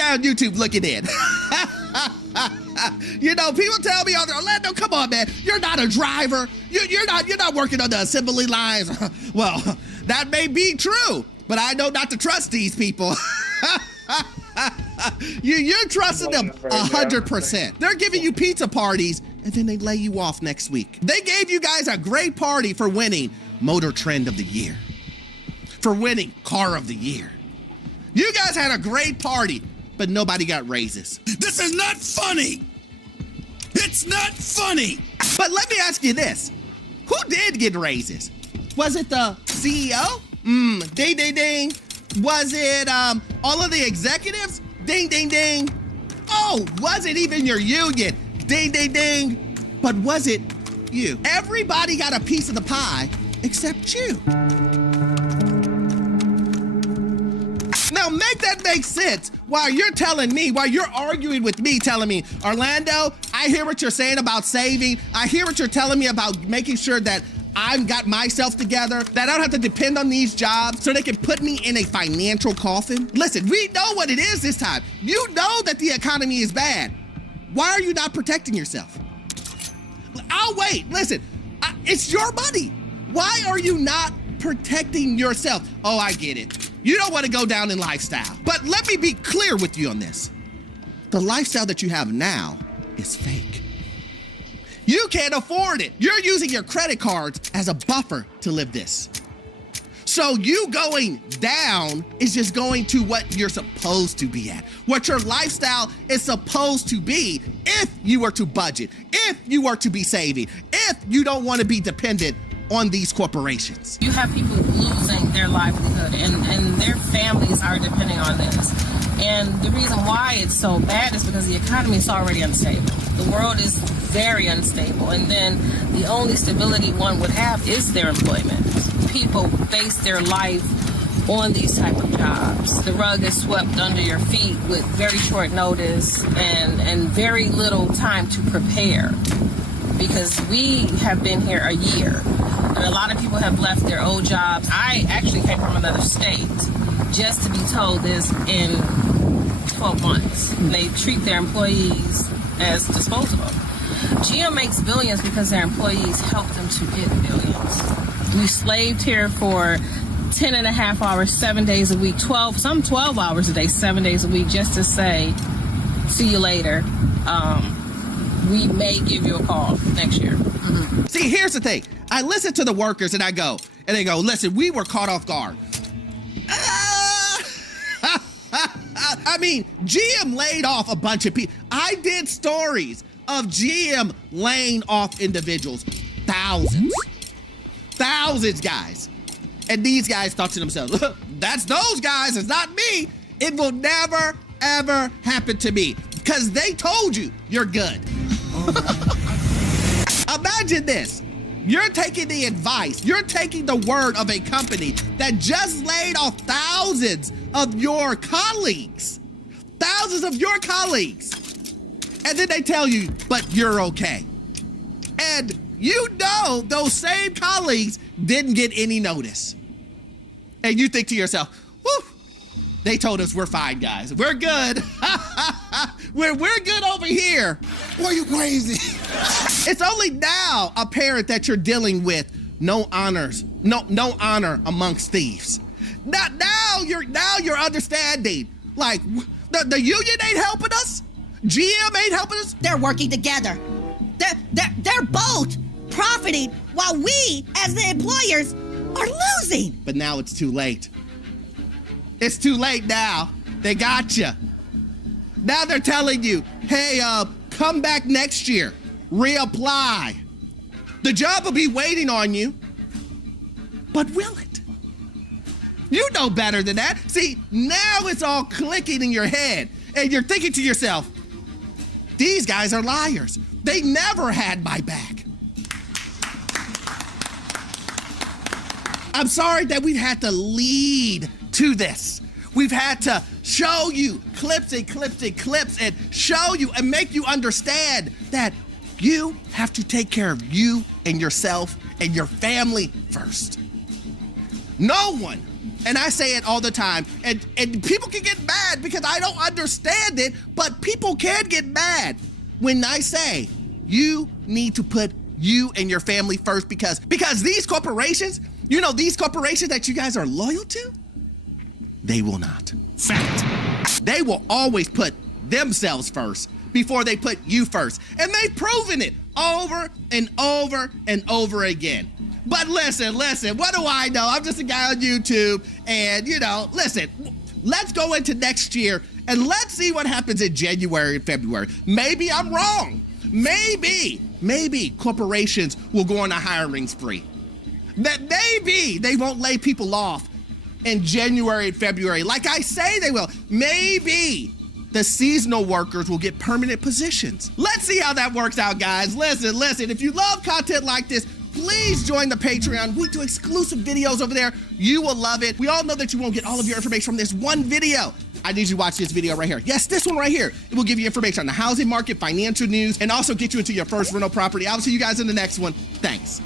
guy on YouTube looking in. You know, people tell me, Orlando, come on, man. You're not a driver. You're not working on the assembly lines. Well, that may be true, but I know not to trust these people. You're trusting them 100%. They're giving you pizza parties, and then they lay you off next week. They gave you guys a great party for winning Motor Trend of the Year, for winning Car of the Year. You guys had a great party, but nobody got raises. This is not funny. It's not funny. But let me ask you this. Who did get raises? Was it the CEO? Ding, ding, ding. Was it all of the executives? Ding, ding, ding. Oh, was it even your union? Ding, ding, ding. But was it you? Everybody got a piece of the pie except you. Now make that make sense while you're arguing with me, telling me, Orlando, I hear what you're saying about saving. I hear what you're telling me about making sure that I've got myself together, that I don't have to depend on these jobs so they can put me in a financial coffin. Listen, we know what it is this time. You know that the economy is bad. Why are you not protecting yourself? I'll wait. Listen, it's your money. Why are you not protecting yourself? Oh, I get it. You don't want to go down in lifestyle. But let me be clear with you on this. The lifestyle that you have now is fake. You can't afford it. You're using your credit cards as a buffer to live this. So you going down is just going to what you're supposed to be at, what your lifestyle is supposed to be if you were to budget, if you were to be saving, if you don't want to be dependent on these corporations. You have people losing their livelihood and their families are depending on this. And the reason why it's so bad is because the economy is already unstable. The world is very unstable. And then the only stability one would have is their employment. People base their life on these type of jobs. The rug is swept under your feet with very short notice and very little time to prepare. Because we have been here a year. And a lot of people have left their old jobs. I actually came from another state just to be told this in 12 months. They treat their employees as disposable. GM makes billions because their employees help them to get billions. We slaved here for 10 and a half hours, 7 days a week, 12 hours a day, 7 days a week, just to say, see you later. We may give you a call next year. Mm-hmm. See, here's the thing. I listen to the workers and they go, listen, we were caught off guard. I mean, GM laid off a bunch of people. I did stories of GM laying off individuals. Thousands, guys. And these guys thought to themselves, that's those guys, it's not me. It will never, ever happen to me. Because they told you you're good. Imagine this. You're taking the advice, you're taking the word of a company that just laid off thousands of your colleagues. And then they tell you, but you're okay. And you know those same colleagues didn't get any notice. And you think to yourself, whew, they told us we're fine, guys. We're good. we're good over here. Boy, you crazy. It's only now apparent that you're dealing with no honor amongst thieves. Now you're understanding. Like the union ain't helping us. GM ain't helping us. They're working together. They're both profiting while we, as the employers, are losing. But now it's too late. It's too late now. They got you. Now they're telling you, hey, come back next year. Reapply. The job will be waiting on you. But will it? You know better than that. See, now it's all clicking in your head. And you're thinking to yourself, these guys are liars. They never had my back. I'm sorry that we've had to lead to this. We've had to show you clips and show you and make you understand that you have to take care of you and yourself and your family first. No one. And I say it all the time. And people can get mad because I don't understand it, but people can get mad when I say you need to put you and your family first because these corporations, you know, these corporations that you guys are loyal to, they will not. Fact. They will always put themselves first before they put you first. And they've proven it over and over and over again. But listen, what do I know? I'm just a guy on YouTube and, you know, listen, let's go into next year and let's see what happens in January and February. Maybe I'm wrong. Maybe corporations will go on a hiring spree. That maybe they won't lay people off in January and February like I say they will. Maybe the seasonal workers will get permanent positions. Let's see how that works out, guys. Listen, if you love content like this, please join the Patreon. We do exclusive videos over there. You will love it. We all know that you won't get all of your information from this one video. I need you to watch this video right here. Yes, this one right here. It will give you information on the housing market, financial news, and also get you into your first rental property. I'll see you guys in the next one. Thanks.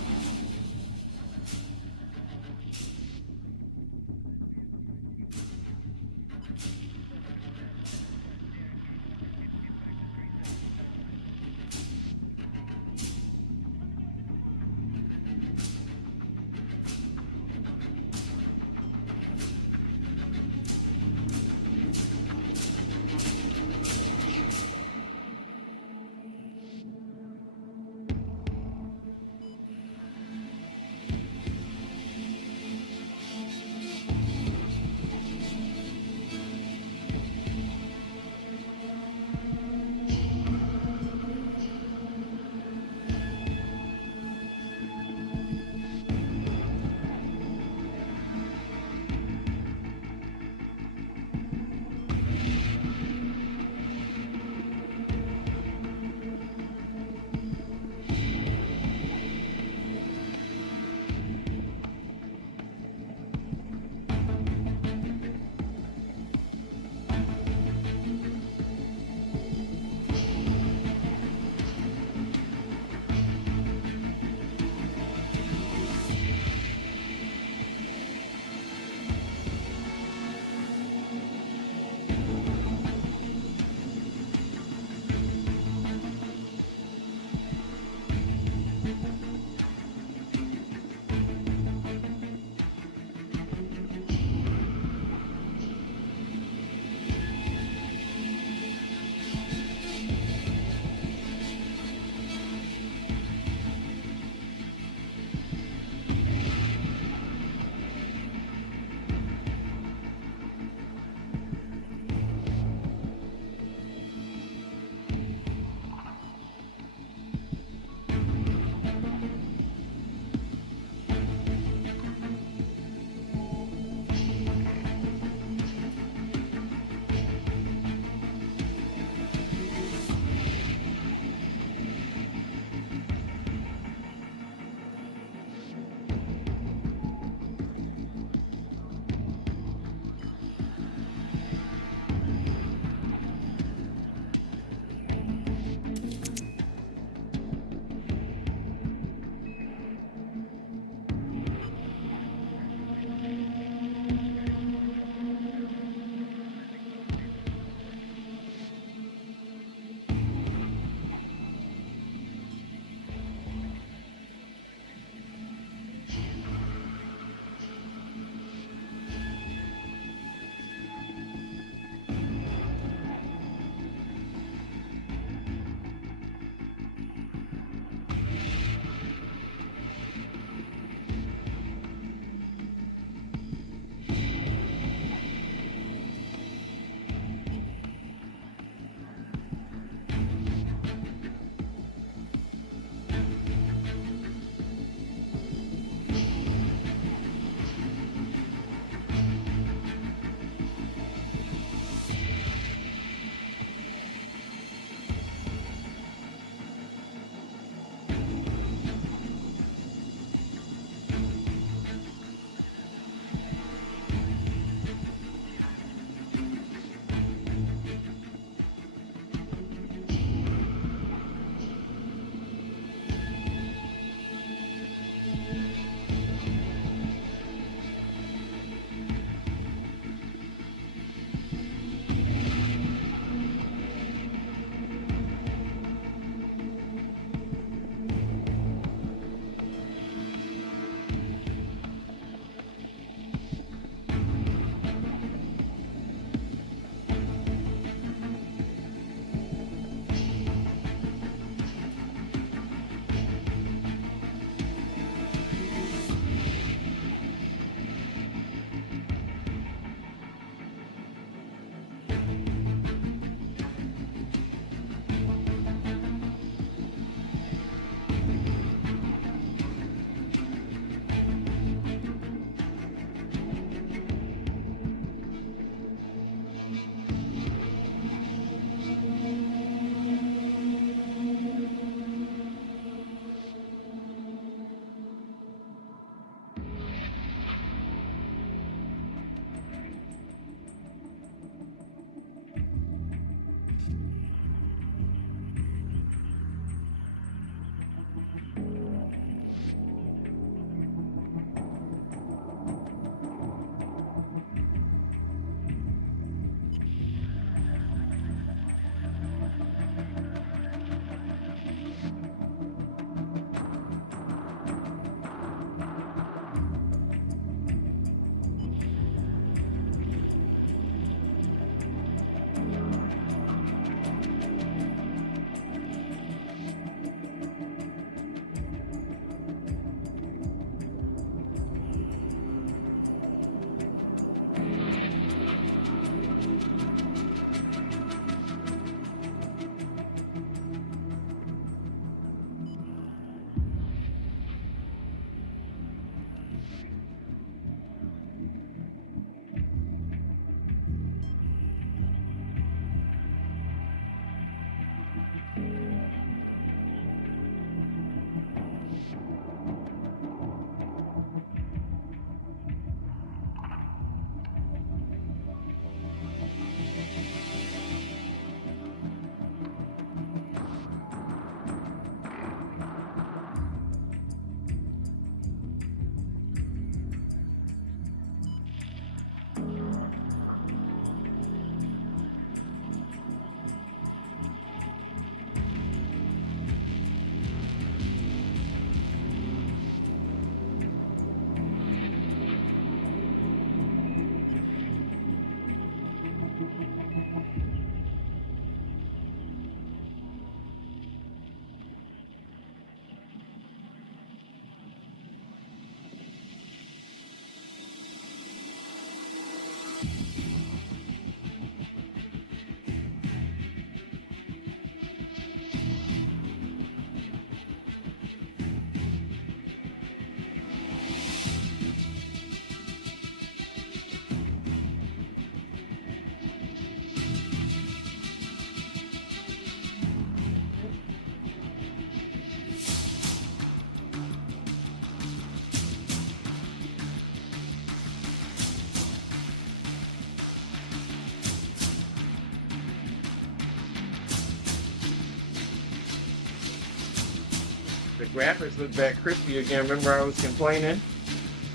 graphics look back crispy again. Remember I was complaining?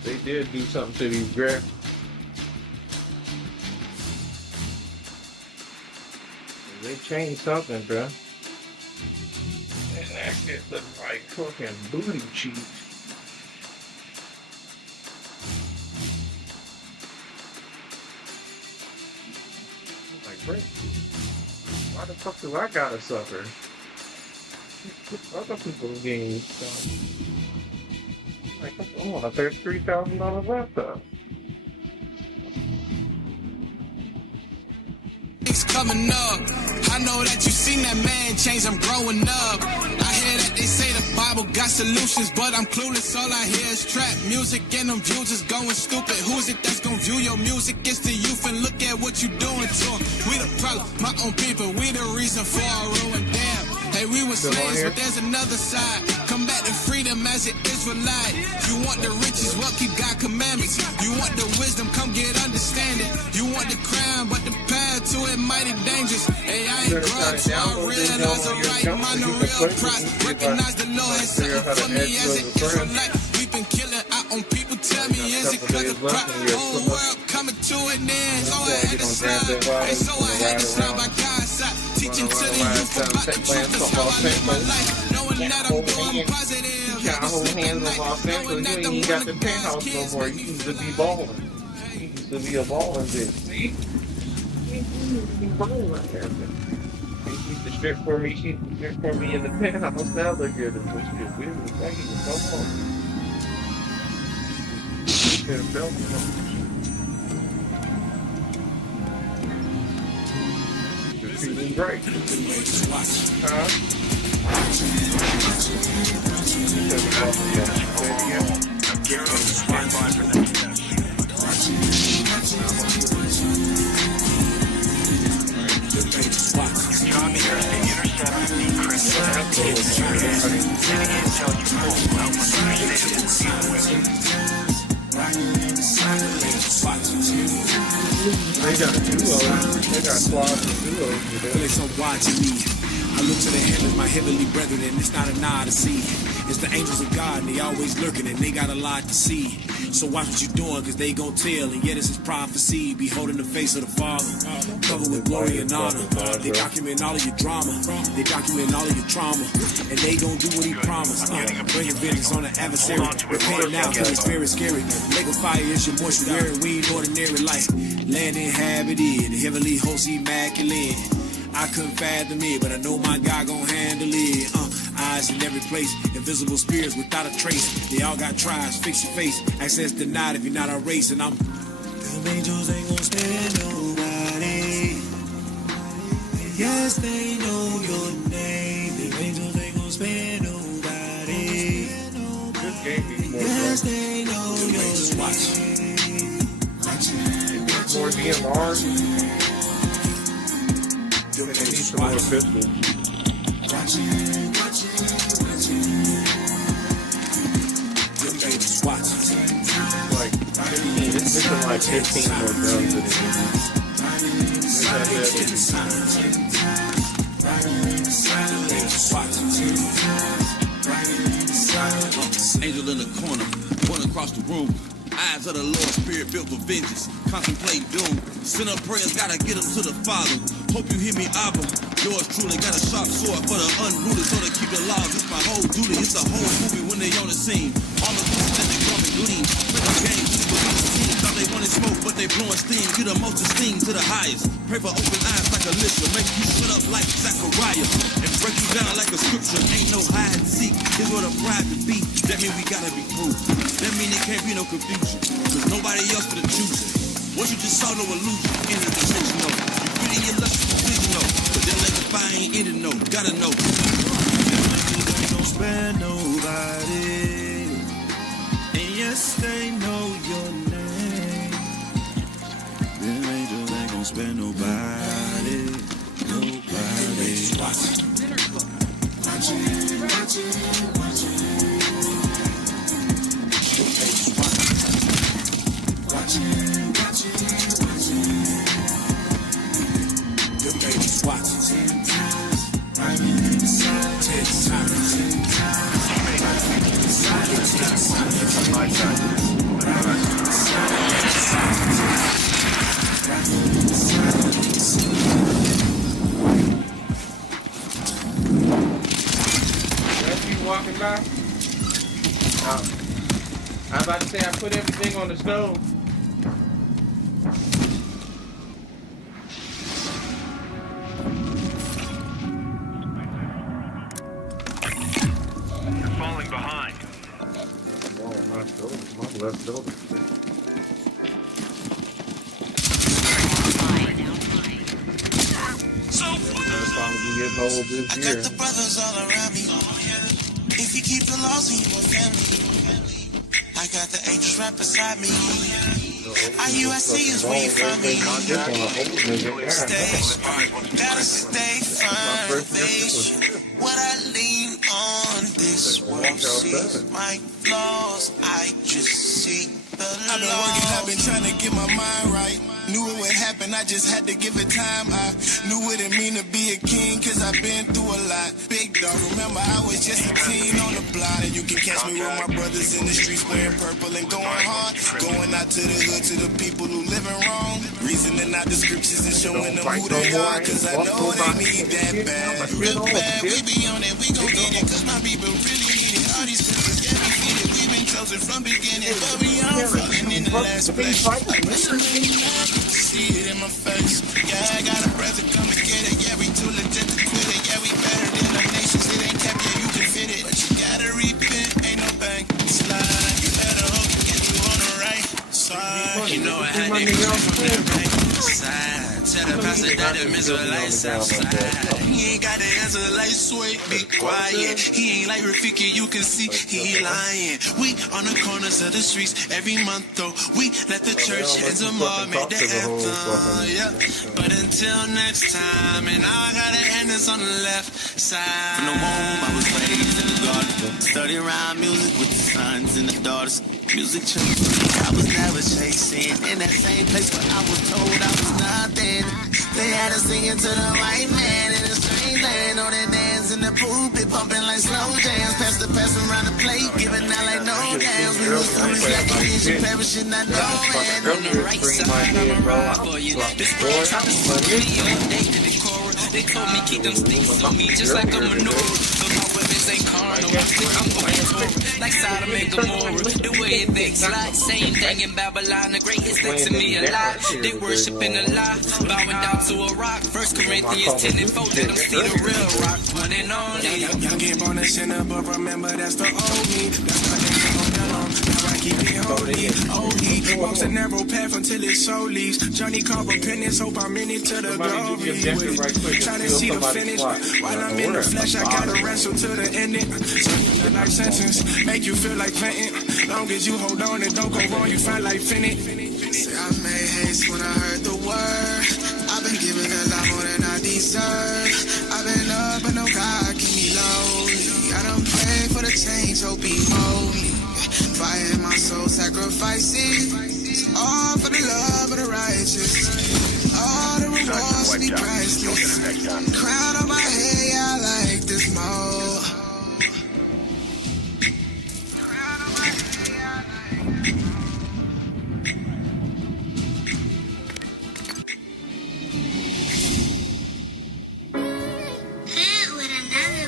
They did do something to these graphics. They changed something, bro. And that shit looks like fucking booty cheeks. Like, Rick, why the fuck do I gotta suffer? Other people's games. Like, come on, a $33,000 laptop. Coming up, I know that you seen that man change. I'm growing up. I hear that they say the Bible got solutions, but I'm clueless. All I hear is trap music, and them views is going stupid. Who's it that's gonna view your music? It's the youth, and look at what you doing to 'em. We the problem, my own people. We the reason for our ruin. Damn. Hey, we were slaves, but there's another side. Come back to freedom as an Israelite. You want the riches, well, keep God commandments. You want the wisdom, come get understanding. You want the crown, but the path to it mighty dangerous. Hey, I ain't grudge, so I realize the right mind, the real price. Recognize the Lord has something for me as an Israelite. We've been killing our own people. Tell me, is it because of pride? Whole world coming to an end, so I had to slide. Hey, so I had to slide by God's side. Teaching to the youth about the truth, that's how I live my life. Knowing that I'm doing positive. You gotta hold hands on Los Angeles. You ain't got the penthouse no more. You used to be balling. You used to be a balling bitch. See? You used to be balling right there. She used to strip for me. She used to strip for me in the penthouse. Now look at her. She just weird. Like he was so long. She could have felt it. Feeling great. Huh? They got duos. They got squads and duos. Place on watching me. I look to the heavens, my heavenly brethren, and it's not an eye to see. It's the angels of God, and they always lurking, and they got a lot to see. So watch what you doing, cause they gon' tell, and yet it's his prophecy. Beholding the face of the Father, covered with glory and honor. They document all of your drama, they document all of your trauma, and they gon' do what he promised. Bringing vengeance on the adversary, repent now, cause it's very scary. Lake of fire is your mortuary, we ain't ordinary life. Land inhabited, the heavenly host immaculate. I couldn't fathom it, but I know my God gon' handle it. Eyes in every place, invisible spirits without a trace. They all got tribes, fix your face. Access denied if you're not our race, and I'm. Them angels ain't gon' spare nobody. Yes, they know your name. Them angels ain't gon' spare nobody. Yes, they know your name. Watch. More DMR. They need some more pistols. Like 15, it's missing like 15 more guns in it. Angel in the corner, one across the room. Eyes of the Lord, spirit built for vengeance. Contemplate doom. Send up prayers, gotta get them to the Father. Hope you hear me, Abba. Yours truly got a sharp sword for the unruly, so to keep the laws. It's my whole duty. It's a whole movie when they on the scene. All the pieces that they come and gleam. Play the game, just believe the team. Thought they wanted smoke, but they blowing steam. Get the most esteem to the highest. Pray for open eyes like Alicia. Make you shut up like Zachariah. And break you down like a scripture. Ain't no hide and seek. Here's what a pride to be. That mean we gotta be proof. That mean it can't be no confusion. Cause nobody else for the choosing. What you just saw, no illusion. Any intentional. You fit in your lust, completion, no. But then like the fire ain't ended, no. Gotta know. They don't spare nobody. And yes, they know your name. Them angels ain't gon' spare nobody. Nobody. Watch Walking by. I'm about to say I put everything on the stove. You're falling behind. Oh, my shoulder, my left shoulder. I got the brothers all around me. If you keep the laws in your family, I got the angels right beside me. IUSC is where you find me. Stay smart, gotta stay firm. What I lean on, this world sees my flaws. I just see the law. I've been working, I've been trying to get my mind right. Knew it would happen, I just had to give it time. I knew what it mean to be a king, cause I've been through a lot. Big dog, remember I was just a teen on the block. And you can catch me with my brothers in the streets wearing purple and going hard. Going out to the hood, to the people who living wrong. Reasoning out the scriptures and showing them who they are. Cause I know they need that bad. Real bad, we be on it, we gon' get it. Cause my people really need it. All these sisters get me feeded. We've been chosen from beginning, but we all falling in the last place. See it in my face. Yeah, I got a brother, come and get it. Yeah, we too legit to quit it. Yeah, we better than the nations. It ain't kept, yeah, you can fit it. But you gotta repent, ain't no bank slide. You better hope to get you on the right side. You know I had to go from the right side. Tell the pastor that the Israelites outside. He ain't got the answer like sweet, be quiet. He ain't like Rafiki, you can see he lying. We on the corners of the streets every month though. We let the church and the mob make the anthem, yeah. But until next time, and I gotta end this on the left side. From the womb I was raised in the garden, study around music with the sons and the daughters. Music church, I was never chasing in that same place where I was told I was nothing. They had us singing to the white man in a strange land. On that dance in the pulpit, bumping like slow jams. Pass around the plate, giving out like no dams. We was foolish like Asian perishing, I know. And on the right side, I'm a ride for you. This boy tried to smoke me on day to the core. They told me keep them sticks on me just like a manure. But my weapons ain't carnal, I think I'm going to like Sodom and Gomorrah. The way it thinks like same thing in Babylon. The greatest thing to me a lot. They worshiping a lie, bowing down to a rock. 1 Corinthians 10 and 4, let them see the real rock. One and only. Y'all get on the sinner, but remember that's the old me. That's my name on down. Now I keep it holy. He walks a narrow path until his soul leaves. Johnny carve a penance, hope I'm in it to the glory. Trying to see the finish. While I'm in the flesh, I gotta wrestle to the ending. So the life sentence make you feel like Clinton. Long as you hold on and don't go wrong, you find like Finney. Say I made haste when I heard the word. I've been giving a lot more than I deserve. I've been up but no God keep me lonely. I don't pray for the change, hope he mold me. Fire in my soul, sacrifices. All for the love of the righteous. All the rewards be priceless. Crown on my head, yeah, I like this mode.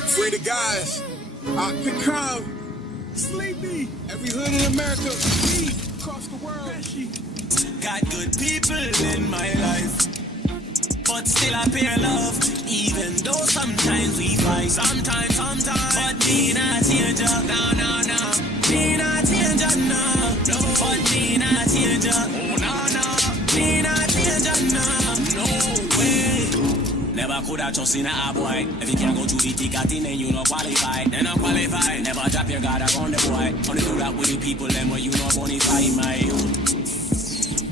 Free the guys. The crowd. Sleepy. Every hood in America. Me. Across the world. Got good people in my life, but still I pay love. Even though sometimes we fight. Sometimes. But me not change up. No. Me not change up, no. But me not change up. Oh, no. Me not change up, no way. Never could have trust in a boy. If you can't go to the thick thing, then you not qualified. Then I'm qualified. Never drop your guard around the boy. Only do that with the people, then when you not bonify, my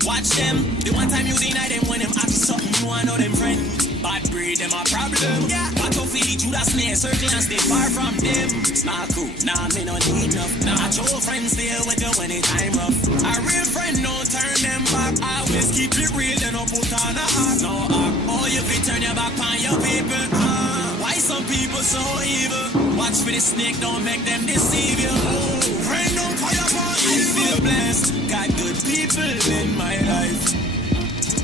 watch them. The one time you deny them when them ask something, you want know them friend. Bad breed, them a problem. Yeah. What to feed you that snare circle and stay far from them. Small crew, nah, me no need enough. Nah, your friends stay with you when it time rough. A real friend don't turn them back. Always keep it real, then don't put on a act. No act. Oh, you fi turn your back on your people. Why some people so evil? Watch for the snake, don't make them deceive you. Friend don't call your phone. people in my life,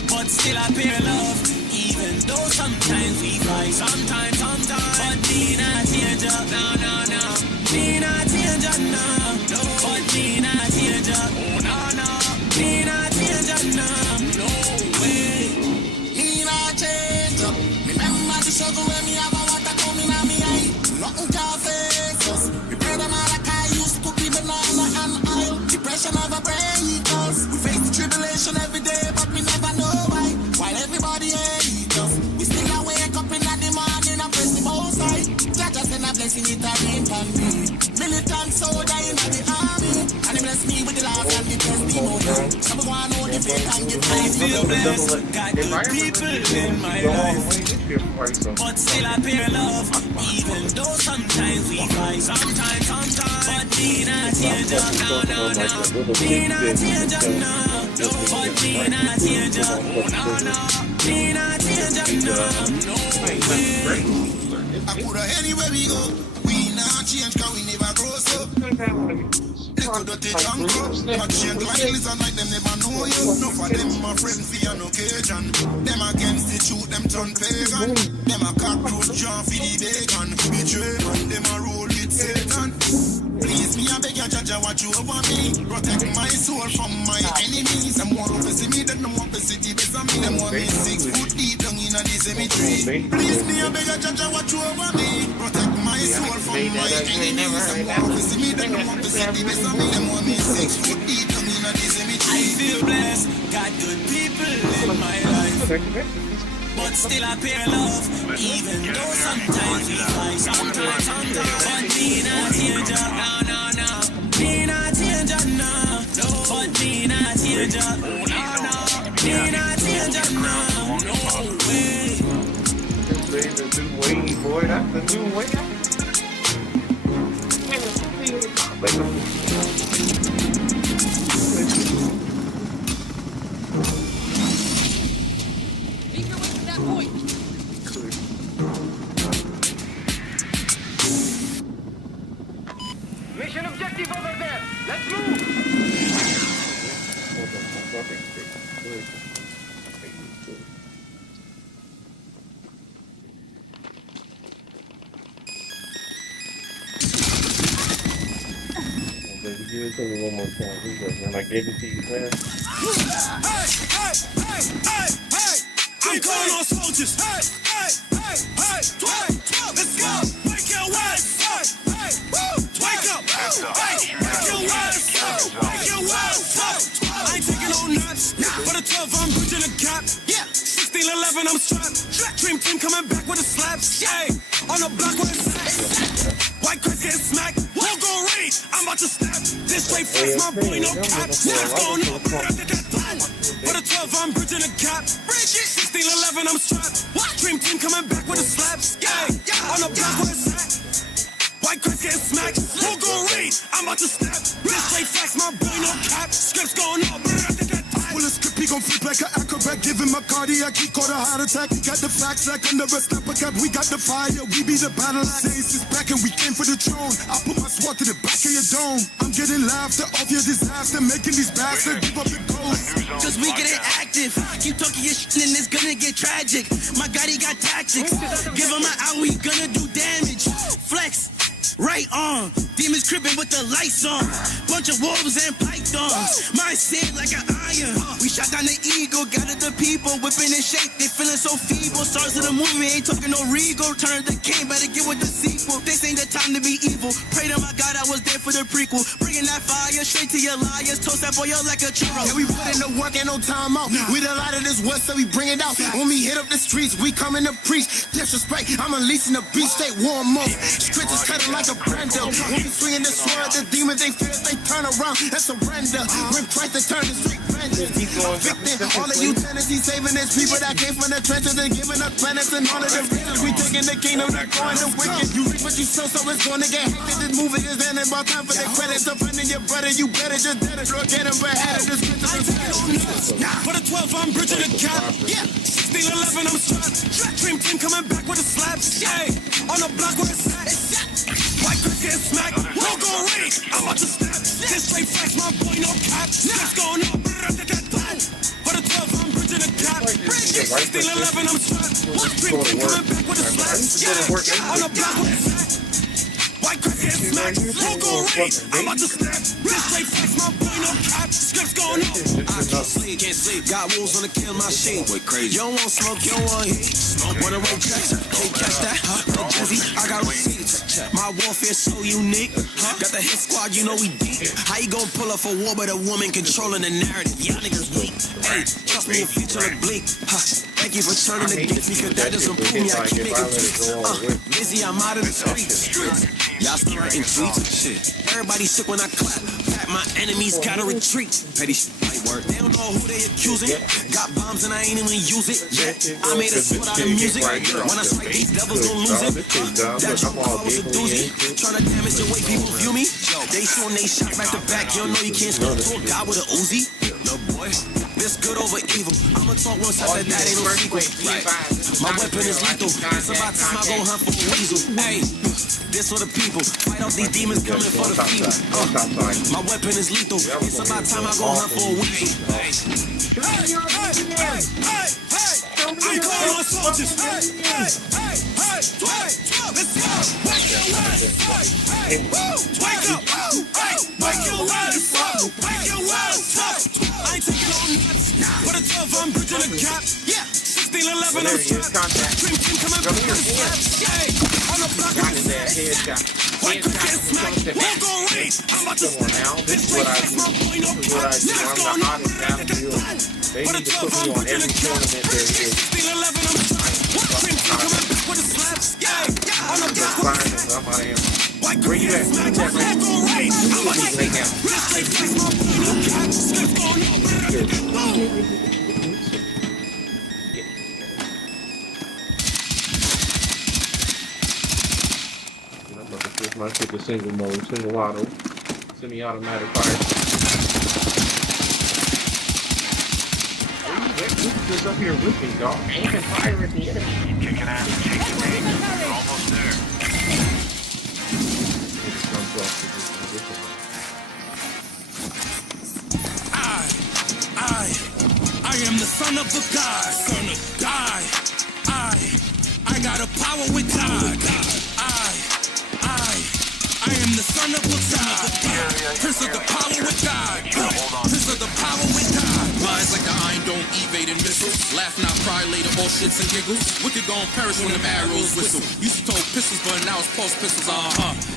but still I pay love. Even though sometimes we fight, sometimes, but me not change up, no. Me not change up, no. But me not change up, oh no. Me not change up, no way. Me not change up. Remember the struggle when me have a water coming on me eye. Nothing can face us. We pray them all like I used to be banana and oil. Depression never break us. We face the tribulation every day, but we never know why. While everybody hates us, we still a wake up in the morning and press the most high. Just send a blessing it a rain can be. Militant soldier in the army, and he bless me with the love and the testimony. Some want to know the faith and give I feel blessed. Got good people in my life, but still I pay love. Even though sometimes we fight, sometimes, but me not change up, no. Me not change up, no. But me not change up, no. Me not change up, no way. I put her anywhere we go. We not change cause we never grow so. Little dirty junk up. But change like listen like them never know you. No for them my friends for an occasion. Them against the truth, them turn pagan. Them a cockroach John for the bacon. Betray man, them a roll with Satan. Please me I beg you judge watch you over me. Protect my soul from my enemies. Them want to see me, them want to see the best of me. Them want me 6 foot deep down in the cemetery. Please me I beg you judge watch you over me. Protect my soul from my enemies. Them want to see me, them want to see the best of me. Them want me 6 foot deep down in the cemetery. I feel blessed, got good people in my life, but still I pay love. Even though sometimes we fight, sometimes, but me not change up, no. Me not change up, no. But me not change up, no. Me not change up, no way. That's the new way, boy. That's the new way. Mission objective over there. Let's move. Give it to me one more time. Here you go, man. I gave it to you, man. Hey! I'm calling on soldiers. Hey! 12, let's go. Wake your wives. Wake up. Wake your wives. Wake your wives. I ain't taking no nuts. But a 12, I'm bridging a gap. 16-11, I'm strapped. Dream team coming back with a slap. Hey, on the block with a slap. White Chris getting smacked. Won't go read. I'm about to snap. This straight flex, my boy, no cap. What's going on? But a 12, I'm bridging a gap. 16-11, I'm strapped. Dream team coming back with a slap. Yeah, on the block with a slap. White Chris getting smacked. Won't go read. I'm about to snap. This straight flex, my boy, no cap. Scripts going on. Well, the script, he gon' flip like an acrobat. Give him a cardiac, he caught a heart attack. He got the facts like under a snapper cap. We got the fire, we be the battle. Saints is back and we came for the throne. I put my sword to the back of your dome. I'm getting laughter off your disaster, making these bastards give up the ghost. Just we getting active. Keep talking your shit and it's gonna get tragic. My God, he got tactics. Give him an hour, he gonna do damage. Flex. Right on, demons crippin' with the lights on. Bunch of wolves and pythons. My sin like an iron. We shot down the eagle, gathered the people, whipping and shake. They feeling so feeble. Stars of the movie, ain't talking no regal. Turn the king, better get with the sequel. This ain't the time to be evil. Pray to my God, I was there for the prequel. Bringing that fire straight to your liars. Toast that boy up like a churro. Yeah, we put in the work, ain't no time out. We done a lot of this work, so we bring it out. When we hit up the streets, we coming to preach. Disrespect, I'm unleashing the beast, they warm up. Scriptures cutting like a brando. When we swinging the sword, the demons, they fear, they turn around and surrender. When Christ, they turn to straight vengeance. Victim, all of you tenants, he's saving his people that came from the trenches and giving us planets and all of the riches. We taking the kingdom, they're going to wicked. You reap what you sow, so it's going to get hectic. This movie is ending, about time for the credits. Offending your brother, you better just dead it. Look at him beheaded. This scripture is for the 12, I'm bridging the gap. 16-11, I'm strapped. Dream team coming back with a slap. Yeah, on the block with a slap. White Chris getting smacked. Won't go read. I'm about to snap. This straight facts, my boy, no cap. What's going on? a white person. Go to work. I used to go to work every day. White crack and smack, won't go rain. I'm about to snap. This straight flex, my boy, no cap. Scripts going on. I can't sleep. Got wolves on the kill machine. Wait, crazy. You don't want smoke, you don't want heat. Smoke when the road checks. Can't catch that. No Jazzy, I got receipts. My warfare so unique. Got the hit squad, you know we deep. How you gonna pull up a war with a woman controlling the narrative? Y'all niggas weak. Hey, trust me, your future look bleak. Thank you for turning against me, cause that doesn't prove me. I keep making tweets. Busy, I'm out of the streets. Y'all still writing tweets? Shit. Everybody shook when I clap. Pat my enemies gotta retreat. Petty shit, light work. They don't know who they accusing. Got bombs and I ain't even use it. I made a split out of music. When I strike, these devils gon' lose it. That true car was a doozy. Tryna damage the way people view me. They shooting they shot back to back. You don't know you can't stop to a guy with a Uzi. No boy. This good over evil. I'ma talk once I said that ain't no secret. My weapon is lethal. It's about time I go hunt for a weasel. Hey, this for the people. Fight off these demons coming for the fever. My weapon is lethal. It's about time I go hunt for a weasel. Hey, hey, hey, hey, hey. I call on soldiers. Hey, hey, hey, hey. 12, let's go. Wake your ass. Hey, woo. Wake up. Hey, wake your ass up. Wake your ass up. I ain't taking on nuts. But a 12, I'm bridging a gap. Yeah. 16, 11, I'm strapped. Dream team coming back with the slaps. Hey, on the block with the slaps. White cricket smack. Won't go rain. I'm about to snap. This is what I do. I'm the hottest battlefield. They need to put me on every tournament there is. 16, 11, I'm strapped. Dream team coming back with the slaps. Yeah, on the block with the slaps. Where you at? Won't go rain. I'm about to snap. This straight flex, my boy, no cap. Scripts going on. My shit is single mode, single auto, semi-automatic fire. Who's just up here with me, dog? Aim and fire at the enemy. Kicking ass and chasing names. We're almost there. I am the son of a God. Son of God. I got a power with God. I am the son of a God. Prince of the power with God. Prince of the power with God. Lines like the iron dome, evading missiles. Laugh not, cry later, all shits and giggles. Wicked gon' perish when them arrows whistle. Used to told pistols, but now it's pulse pistols,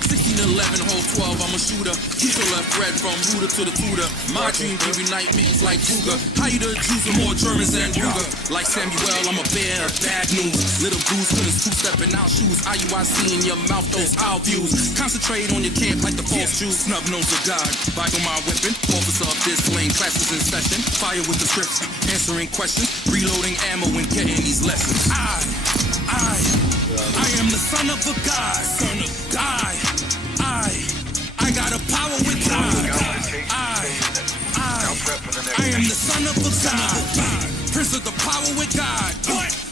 16, 11, hold 12, I'm a shooter. Keep your left red from Ruder to the tutor. My dream give you nightmares like Cougar. Hyder, Jews, more Germans than Ruger. Like Samuel, I'm a bear of bad news. Little Bruce couldn't two-stepping out shoes. IUIC in your mouth, those our views. Concentrate on your camp like the false Jews. Snub nose of God. Bible my weapon. Officer of this lane. Classes in session. Fire with the scripts. Answering questions. Reloading ammo and getting these lessons. I am the son of a God. Son of God. I got a power with God. I am the son of a God. Prince of the power with God.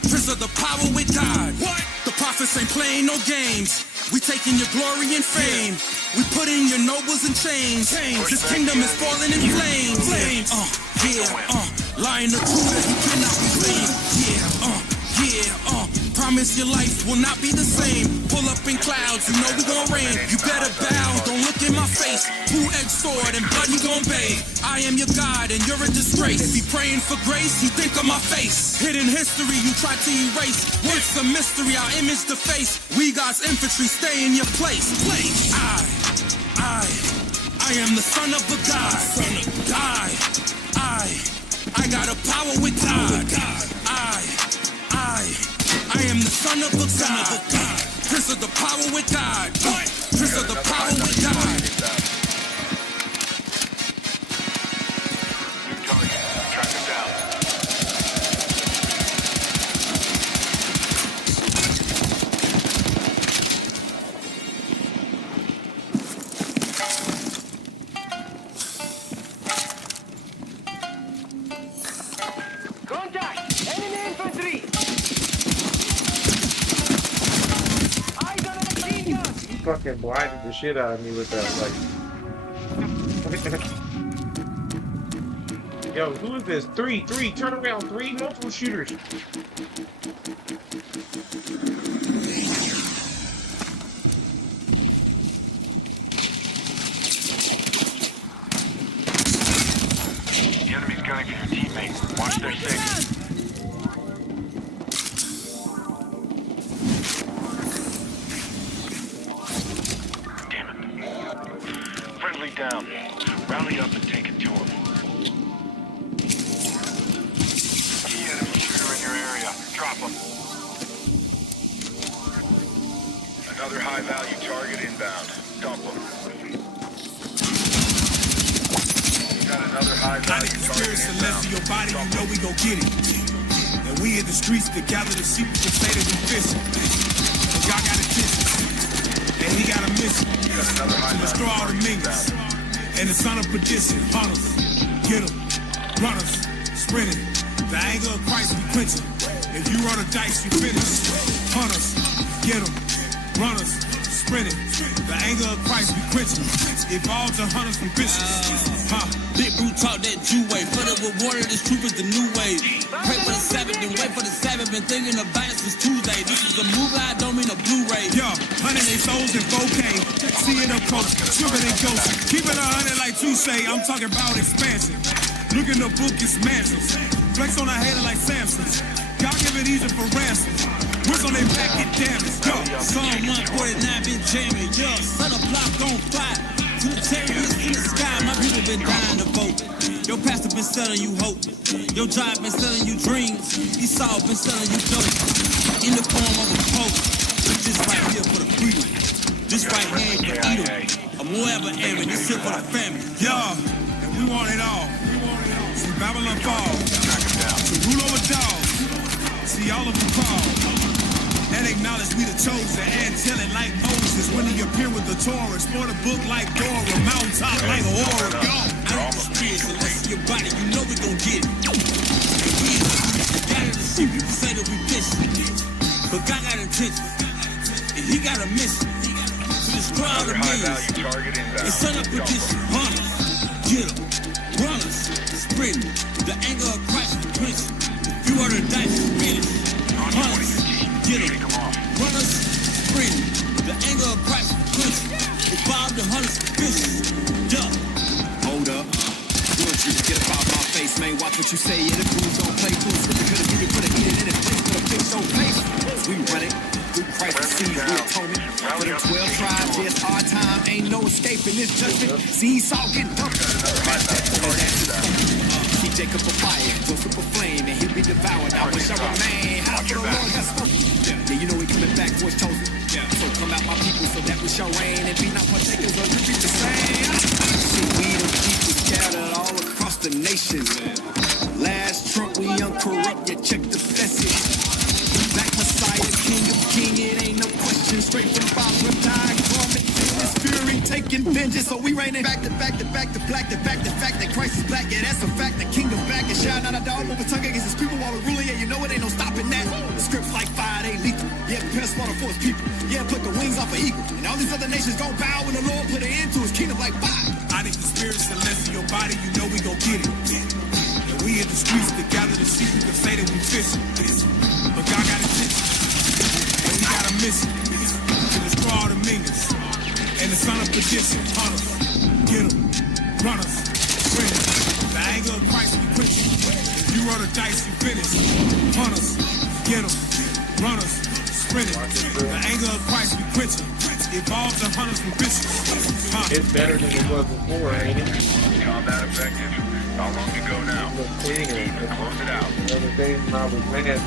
Prince of the power with God. The prophets ain't playing no games. We taking your glory and fame. We putting your nobles in chains. This kingdom is falling in flames. Lying the truth, you cannot be blamed. Promise your life will not be the same. Pull up in clouds, you know we gon' rain. You better bow, don't look in my face. Two-edged sword and blood you gon' bathe. I am your God and you're a disgrace. If you praying for grace, you think of my face. Hidden history you try to erase. It's a mystery, our image the face. We God's infantry, stay in your place. I am the son of a God. Son of God. I got a power with God. I am the son of a God. Prince of the power with God. Prince of the power with God. New target. Track him down. Contact! Enemy infantry! Fucking blinded the shit out of me with that, like. Yo, who is this? Three, turn around, three, multiple shooters. The enemy's gunning for your teammate. Watch their six. Damn it. Friendly down. Rally up and take it to him. Key enemy shooter in your area. Drop him. Another high-value target inbound. Dump him. Got another high-value target inbound. Your body, you know we gon' get it. And we in the streets to gather the sheep to say that we fishing. So y'all got attention. And he got a mission. To destroy all the minions. And the son of perdition, hunters, get them, runners, sprinting. The anger of Christ we quenching. If you run a dice, you finish. Hunters, get them, runners, sprinting. The anger of Christ we quenching. Evolve to hunters from bishops. Big brute talk that Jew way. Flooded with water, this truth is the new wave. Pray for the Sabbath and wait for the Sabbath. Been thinking about it since Tuesday. This is a movie, I don't mean a Blu-ray. Yo, hunting they souls in 4K. See it up close, tripping and ghosts. Keep it 100 like Touche, I'm talking about expansion. Look in the book, it's mansions. Flex on a hater like Samson. God give it easy for ransom. What's on their back, get damaged. Yo, Psalm 149 been jamming. Yeah, set a block on fire. To the terrorists in the sky, my people been dying to vote. Your pastor been selling you hope. Your job been selling you dreams. Esau been selling you dope. In the form of a quote. This right here for the freedom. This right here for Edom. A Moab and Ammon. This here for the family. yeah, and we want it all. See Babylon fall. To rule over dogs. See all of them fall. And acknowledge we the chosen and tell it like Moses when he appeared with the Torah. Explore the book like Dora, mountaintop like Oregon. I don't experience it. Let's see your body. You know we gon' get it. And we got it to see. People say that we fishing. But God got intentions. And he got a mission. To destroy all the millions. And set up petition. Hunters. Get them. Runners. Sprinting. The anger of Christ is quenching. If you are the dice, you finish. Hunters. Get them. Runners, sprinting. The anger of Christ is quenching. If Bob the hunters vicious. Duck. Hold up. Good you get up out my face, man. Watch what you say. Yeah, the crews don't play too. Scripture could have given, could have eaten in it. Place could have fixed your face. We run it. Through Christ and sees we atonement. For the 12 tribes, yes, our time. Ain't no escaping this judgment. See Esau getting dumped. See Jacob a fire, Joseph a flame, and he'll be devoured. I wish I remain. How the Lord has spoken. Yeah, you know we coming back for his chosen. Yeah. So come out my people so that we shall reign and be not partakers or you be the same. See we the people scattered all across the nation. Last Trump we uncorrupt, yet check the message. Black Messiah, King of King, it ain't no question. Straight from Bob with die garment. This fury taking vengeance, so we reigning back to back to back to black to back. The fact that Christ is black, yeah, that's a fact. The kingdom back and shine out a dog over tongue against his people while we're ruling. Yeah, you know it ain't no stopping that. The scripts like fire, they lethal. Yeah, prepare slaughter for his people. Yeah, put the wings off of eagle. And all these other nations gon' bow when the Lord put an end to his kingdom like fire. I need the spirits to listen your body, you know we gon' get it. And we in the streets to gather the sheep, you can say that we fishing. But God got attention. And we got a mission. To destroy all the minions. And the son of perdition, hunters, get them, runners, sprinters. The anger of Christ we quenching. If you roll the dice, you finish. Hunters, get them, runners, sprinters. The anger of Christ we quenching. Evolve the hunters from bishops. It's better than it was before, ain't it? Combat effective. How long to go now? Look cleaner. Close it out. The other day when I was mad,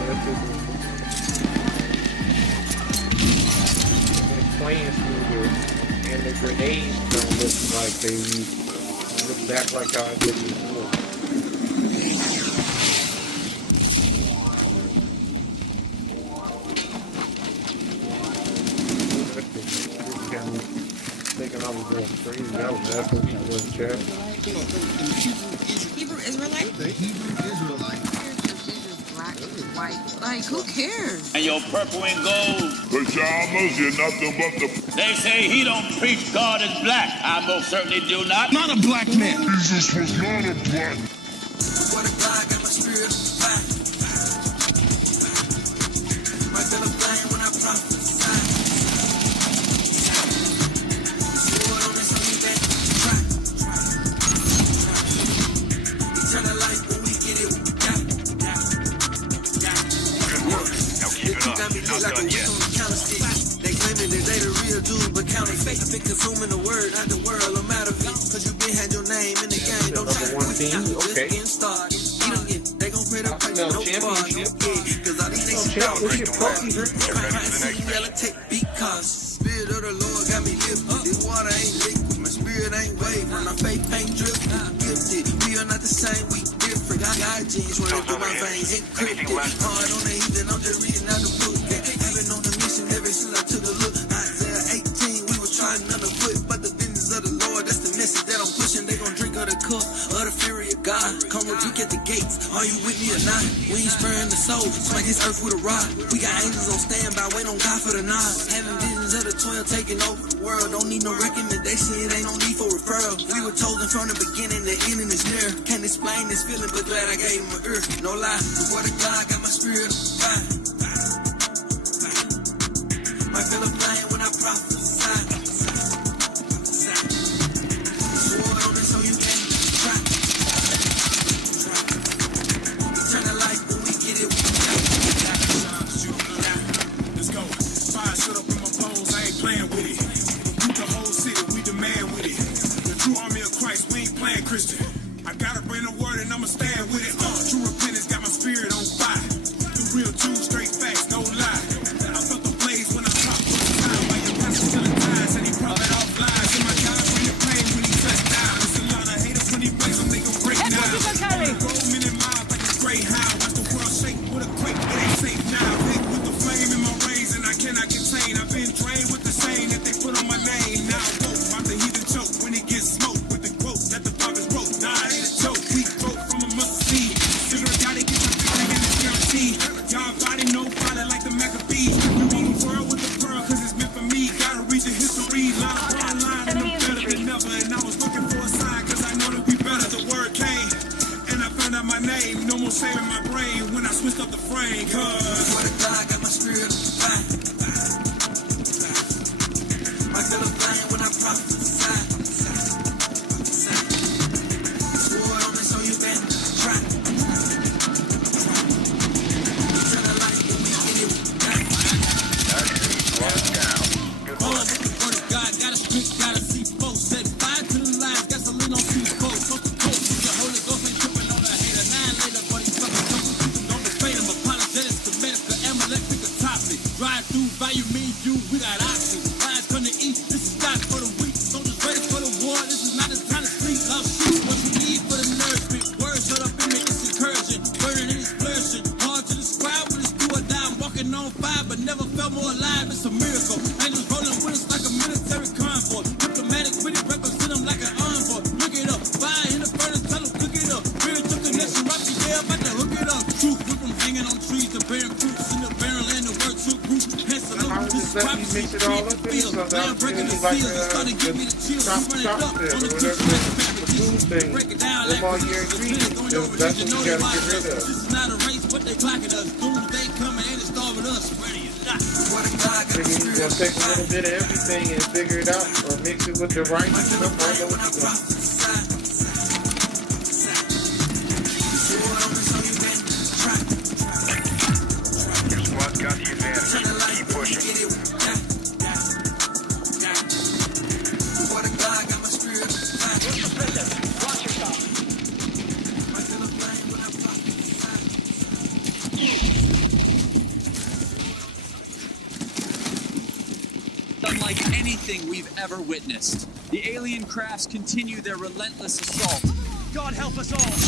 playing through this, and the grenades don't look like they look back like how I did before. Thinking I was going crazy. That was after we was chat. Hebrew Israelite? The Hebrew Israelite. Black, white. Like, who cares? And your purple and gold. Pajamas, you're nothing but the... They say he don't preach God is black. I most certainly do not. Not a black man. Jesus was not a black... I've been consuming the word, not the world. I'm out of it. Cause you been had your name in the game. Don't try to quit now. Just getting started. They gon' pray the price, no bar. Cause all these niggas don't break the word. I see you yelling, take beat cause Spirit of the Lord got me lifted. This water ain't liquid, my spirit ain't wavering. My faith ain't drifting. Gifted, we are not the same, we different. I got jeans running through my veins, encrypted. Hard on the heathen, I'm just reading out the book. I've been on the mission ever since I took a look. Isaiah 18, we were trying underfoot, but the vengeance of the Lord, that's the message that I'm pushing. They gon' drink of the cup of the fury of God. Come rebuke at the gates. Are you with me or not? We ain't sparing the soul. Smack this earth with a rock. We got angels on standby. Wait on God for the nod. Having visions of the 12 taking over the world. Don't need no recommendation. It ain't no need for referral. We were chosen from the beginning. The ending is near. Can't explain this feeling, but glad I gave him a ear. No lie. The word of God got my spirit fire. Might feel a flame when I prophesy. Sword on it so you can't try. Eternal life when we get it. Let's go. Fire shut up in my bones, I ain't playing with it. Root the whole city, we demand with it. The true army of Christ, we ain't playing Christian. I gotta bring the word and I'ma stand with it. True repentance got my spirit on fire. The real Jews, straight facts, no lie. I felt the blaze when I dropped on the time. Like the pastor to the ties, and he profit off lies. And my God bring the pain when he touched down. It's a lot of haters when he plays them, they gon' break down. Roll many miles like a greyhound. Watch the world shake with a quake, it ain't safe now. Hit with the flame in my veins and I cannot contain. I've been drained with the same that they put on my name. Now I go, I'm the heathen choke when it gets smoked with the quote that the prophets wrote. Nah, it ain't a joke, we broke from a mustard seed. Sugar gotta get your big and it's guaranteed. Y'all body no follow like the Maccabees. You want the world with the pearl cause it's meant for me. Gotta read the history, line and I'm better than never. And I was looking for a sign cause I know that we better. The word came and I found out my name. No more saving my brain when I switched up the frame. Cause Word of God got my spirit fire. Might feel a flame when I prophesy. Sword on it so you can try. Eternal life when we get it. Hold up with the word of God, gotta speak, gotta see folks. Set fire to the lines, gasoline on two folks. Coast to coast, the Holy Ghost ain't tripping on the hater. 9 later, but he's fucking something. Don't debate him, apologetics to medical, Amalek, pick a topic. Drive through, value me, you, we got options. Lines from the east, this is not for the weak. Soldiers ready for the war, this is not the time to sleep. Love shoot, what you need for the nourishment. Words shut up in me, it's encouraging. Burning and it's flourishing. Hard to describe what it's do or die. I'm walking on fire, but never felt more alive. It's a miracle. Angels rolling with us like a military convoy. Diplomatic with it, represent them like an envoy. Look it up, fire in the furnace, tell them cook it up. Spiritual connection, rock the air, about to hook it up. Truth, we from hanging on trees to bearing fruits in the barrel and the word took root. Hence, this is prophecy, create the field. Land breaking the seals, it's starting to give me the chills. We run it up on the two break it down like this is going over this, you know they watching us. This is not a race, but they clocking us. Doomsday coming and it's starving us. Ready or not. You're gonna take a little bit of everything and figure it out, or mix it with the right stuff. I know what you're doing. Your squad's got the advantage. Keep pushing. Unlike anything we've ever witnessed, the alien crafts continue their relentless assault. God help us all!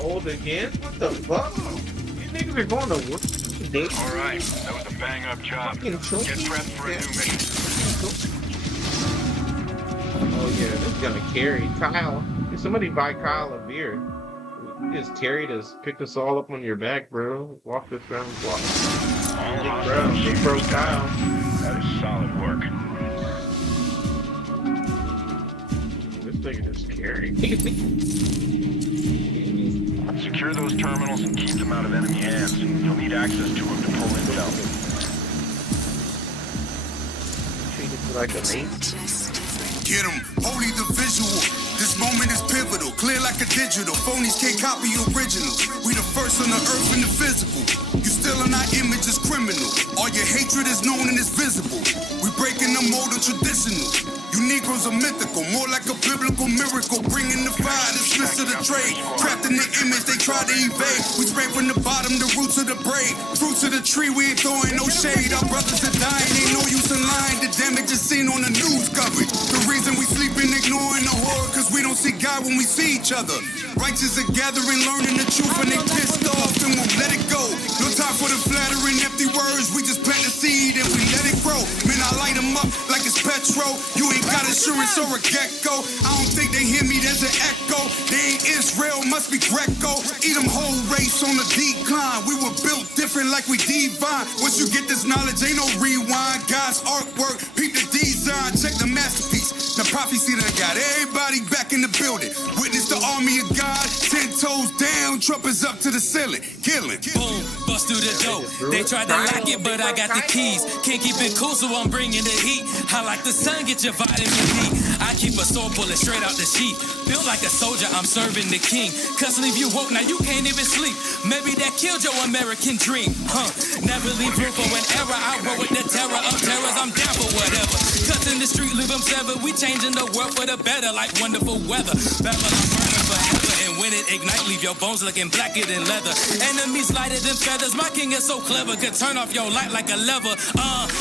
Gold again? What the fuck? You niggas are going to work today. Alright, that was a bang-up job. Get prepped for a new mission. Oh yeah, this is gonna carry Kyle. Did somebody buy Kyle a beer? You just carried us, picked us all up on your back, bro. Walked us around the block. Big bro Kyle. That is solid work. This nigga just carried. Secure those terminals and keep them out of enemy hands. You'll need access to them to pull intel. Treat it like a mate. Get 'em, holy the visual. This moment is pivotal, clear like a digital. Phonies can't copy originals. We the first on the earth in the physical. You still on our image is criminal. All your hatred is known and is visible. We breaking the mold of traditional. You Negroes are mythical, more like a biblical miracle. Bringing the fire, the Smiths of the trade. Trapped in the image, they try to evade. We spread from the bottom, the roots of the braid. Fruits of the tree, we ain't throwing no shade. Our brothers are dying, ain't no use in lying. The damage is seen on the news coverage. The reason we sleeping, ignoring the horror, cause we don't see God when we see each other. Righteous are gathering, learning the truth, and they pissed off and won't let it go. No time for the flattering, empty words. We just plant the seed and we let it grow. Man, I light them up like it's petrol. You ain't got insurance or a gecko. I don't think they hear me, there's an echo. They ain't Israel, must be Greco. Eat them whole race on the decline. We were built different like we divine. Once you get this knowledge, ain't no rewind. God's artwork, peep the design, check the masterpiece. The prophecy that got everybody back in the building. Witness the army of God, 10 toes down, trumpets up to the ceiling. Killing. Boom, bust through the door. They tried to lock it, but I got the keys. Can't keep it cool, so I'm bringing the heat. I like the sun, get your vitamin D. I keep a sword bullet straight out the sheath. Built like a soldier, I'm serving the king. Cause leave you woke, now you can't even sleep. Maybe that killed your American dream. Never leave room for an error. I roll with the terror of terrors, I'm down for whatever. Cuts in the street, leave them severed. We changing the world for the better, like wonderful weather. Babylon burning forever, and when it ignite, leave your bones looking blacker than leather. Enemies lighter than feathers. My king is so clever, could turn off your light like a lever.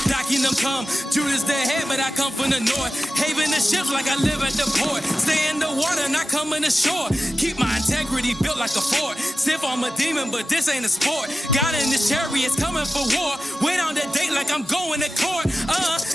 Docking them come. Judas the head, but I come from the north. Having the ships like I live at the port. Stay in the water, not coming ashore. Keep my integrity built like a fort. Sif, I'm a demon, but this ain't a sport. God in this chariot's coming for war. Wait on the date like I'm going to court.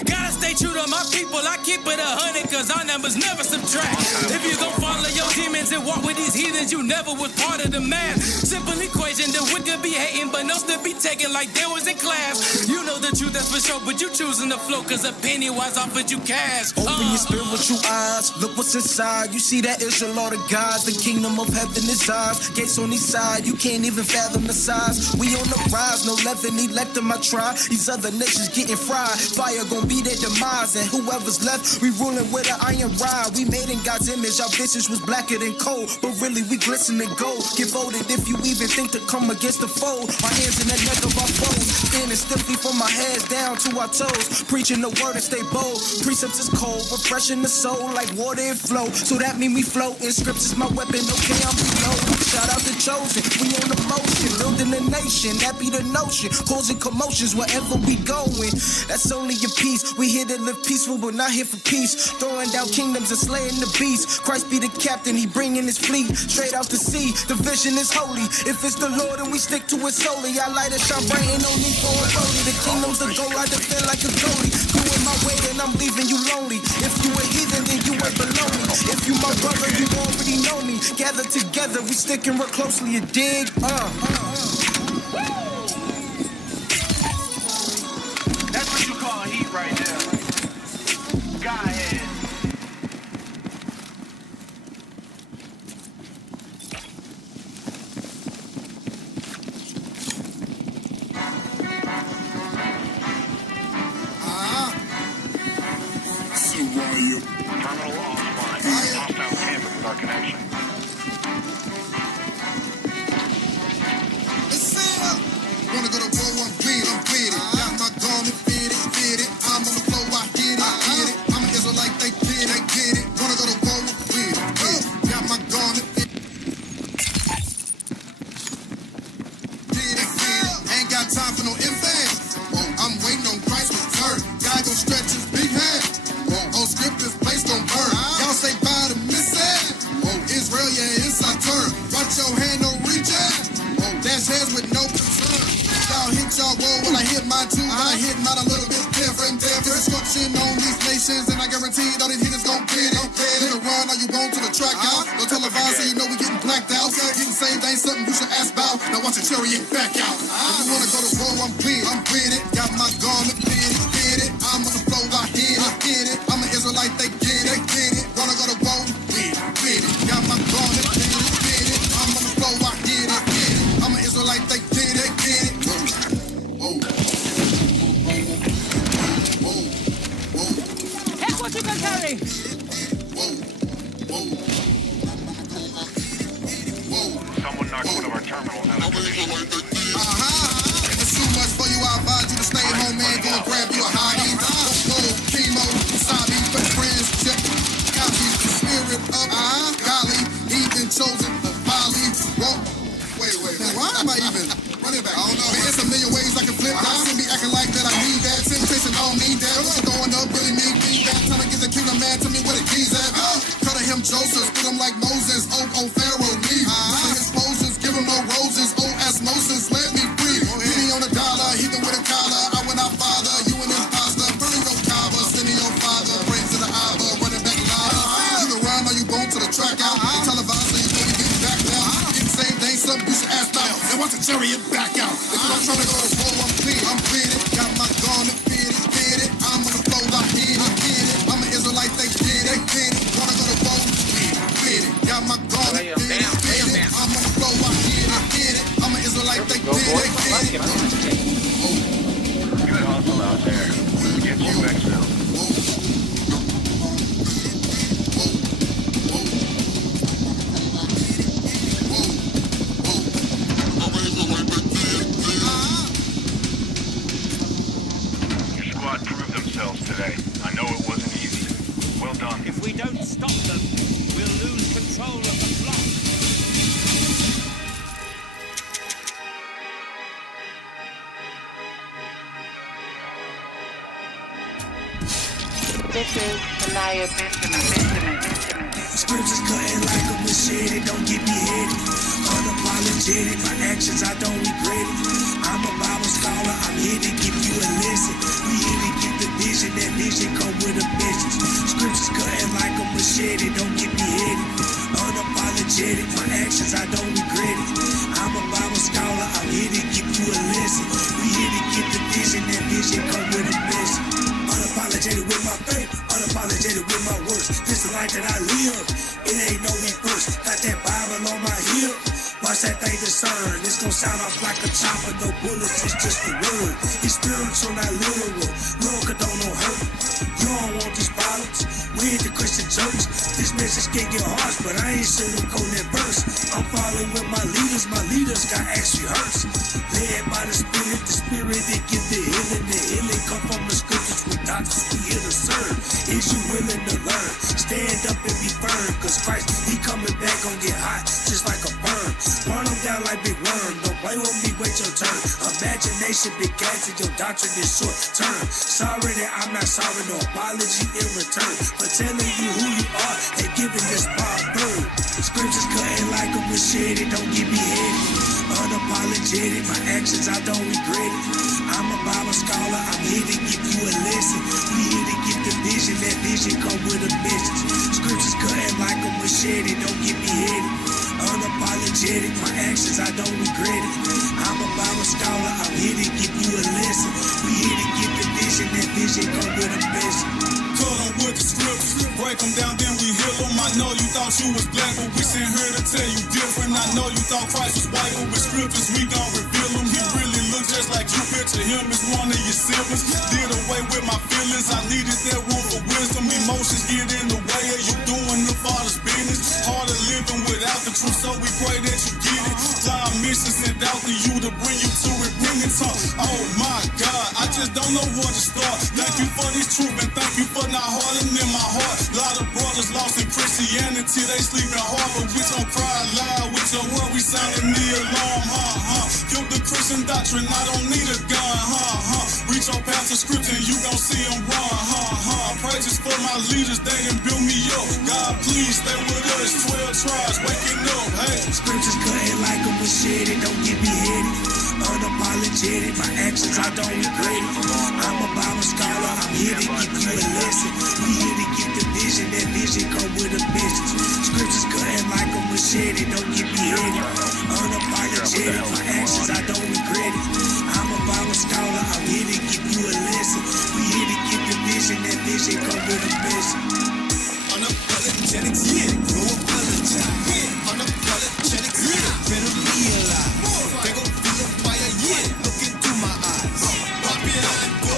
Gotta stay true to my people. I keep it 100, cause our numbers never subtract. If you gon' follow your demons and walk with these heathens, you never was part of the math. Simple equation, the wicked be hating, but no still be taken like they was in class. You know the truth, that's for sure, but you choosing the flow, cause a penny wise offered you cash. Open your spiritual eyes, look what's inside. You see that Israel, all the gods, the kingdom of heaven is ours. Gates on each side, you can't even fathom the size. We on the rise, no leaven, elect in my tribe. These other nations getting fried. Fire gon' be their demise, and whoever's left, we ruling with an iron rod. We made in God's image, our visage was blacker than coal, but really we glisten in gold. Get voted if you even think to come against the foe. My hands in the neck of our foes, standing stiffly from my head down to our toes. Preaching the word and stay bold. Precepts is cold, refreshing the soul like water and flow. So that mean we float. In scripts is my weapon, okay, I'm below. Shout out the chosen, we on the motion, building a nation, that be the notion. Causing commotions wherever we going. That's only a piece. We here to live peaceful, but not here for peace. Throwing down kingdoms and slaying the beast. Christ be the captain, he bringing his fleet straight out the sea. The vision is holy. If it's the Lord and we stick to it solely, I light it, shine bright, ain't no need for a roadie. The kingdom's the goal, I defend like a goalie. Doing my way and I'm leaving you lonely. If you a heathen, then you ain't below me. If you my brother, you already know me. Gather together, we sticking real closely, you dig? That's what you call heat right there. Go ahead. Terminal offline. Hostile campus with our connection. Wanna go to war, I'm with it. Got my gun and fit it. I'm on the floor, I get it. I'm an Israelite, they get it. Wanna go to war, I'm with it. Got my gun and fit it. Ain't got time for no infants. I'm waiting on Christ's return. God gon' stretch his big hand. Script this place gon' burn. Y'all say bye to miss it. Israel, yeah, it's our turn. Watch your hand, no reject. Dash heads with no concern. Y'all hit y'all wall when I hit mine too. But I hit mine a little bit different. Destruction on these nations, and I guarantee all these hitters gon' get it. Hit a run, are you going to the track out? No televised, so you know we getting blacked out. Getting saved ain't something you should ask about. Now watch your chariot back out. If you wanna go to war, I'm with it. Got my gun and fit it. I'm on the floor, I hit it. I'm an Israelite, they get it. Wanna go to war, with it. Got my gun and fit it. I'm on the floor, I hit it. I'm an Israelite, they get it. Here's what you can carry. Someone knocked one of our terminals out of position. In the suit chariot back out. If I'm trying to go to war, I'm clear. I'm fitted. Got my garment fitted. I'm on the floor, I hit it. I'm an Israelite, they did it. Wanna go to war, fitted. Got my garment fitted. I'm on the floor, I hit it. I'm an Israelite, they did it. Good hustle out there. Let's get you exfilled. Today. I know it wasn't easy. Well done. If we don't stop them, we'll lose control of the flock. This is Anaya Benjamin. Scriptures cutting like a machete, don't get me headed. Unapologetic, my actions I don't regret it. I'm a Bible scholar, I'm here to give you a lesson. We here to get the vision, that vision come with a message. Scriptures cutting like a machete, don't get me headed. Unapologetic, my actions I don't regret it. I'm a Bible scholar, I'm here to give you a lesson. We here to get the vision, that vision come with a message. Unapologetic with my faith, unapologetic with my words. This the life that I live, it ain't no reverse. Got that Bible on my hip, watch that thing discern. It's gon' sound off like a chopper, no bullets, it's just a word. It's spiritual, not literal, Lord condone no hurt. You don't want these problems, we ain't the Christian church. This message can get harsh, but I ain't sugarcoating that verse. I'm following with my leaders got actually hurts. Led by the spirit that gives the healing come from the scriptures with doctors we here to serve. Is you willing to learn? Stand up and be firm, cause Christ, he coming back, gon' get hot, just like a burn. Run them down like big worm, don't play with me, wait your turn. Imagination big gas and your doctrine is short term. Sorry that I'm not sorry, no apology in return. For telling you who you are and giving this part through. Scriptures cutting like a machete, don't get me headed. Unapologetic, my actions I don't regret it. I'm a Bible scholar, I'm here to give you a lesson. We here to get the vision, that vision come with a message. Scriptures cutting like a machete, don't get me headed. Unapologetic, my actions I don't regret it. I'm a Bible scholar, I'm here to give you a lesson. We here to get the vision, that vision come with a message. Cut them with the scriptures, break them down, then we heal them. I know you thought you was black, but we sent here to tell you different. I know you thought Christ was white, but with scriptures we gon' reveal him. He really looks just like you, picture him as one of your siblings. Did away with my feelings, I needed that room for wisdom. Emotions get in the way of you doing the Father's business. Harder living without the truth, so we pray that you get it. God mission sent out to you to bring you to repentance. Oh my God, I just don't know where to start. Thank you for this truth and thank you for not hardening in my heart. A lot of brothers lost in Christianity, they sleeping hard, but we don't cry loud. With your word, we sounding the alarm, Kill the Christian doctrine, I don't need a gun, Reach your past the scripture and you gon' see them run, Praises for my leaders, they done build me up. God, please stay with us, 12 tribes, waking up, hey. Scriptures cutting like a machete, don't get me headed. Unapologetic, my actions I don't regret it. I'm a Bible scholar, I'm here to give you a lesson. We here to get the vision, that vision come with a message. Scriptures cutting like a machete, don't get me headed. Unapologetic, my actions I don't regret it. I'm a Bible scholar, I'm here to give you a lesson. We here to get the vision, that vision come with a message. Unapologetic, yeah, no apologize. Unapologetic, yeah, better realize. They gon' feel the fire, yeah, look into my eyes. Babylon, go,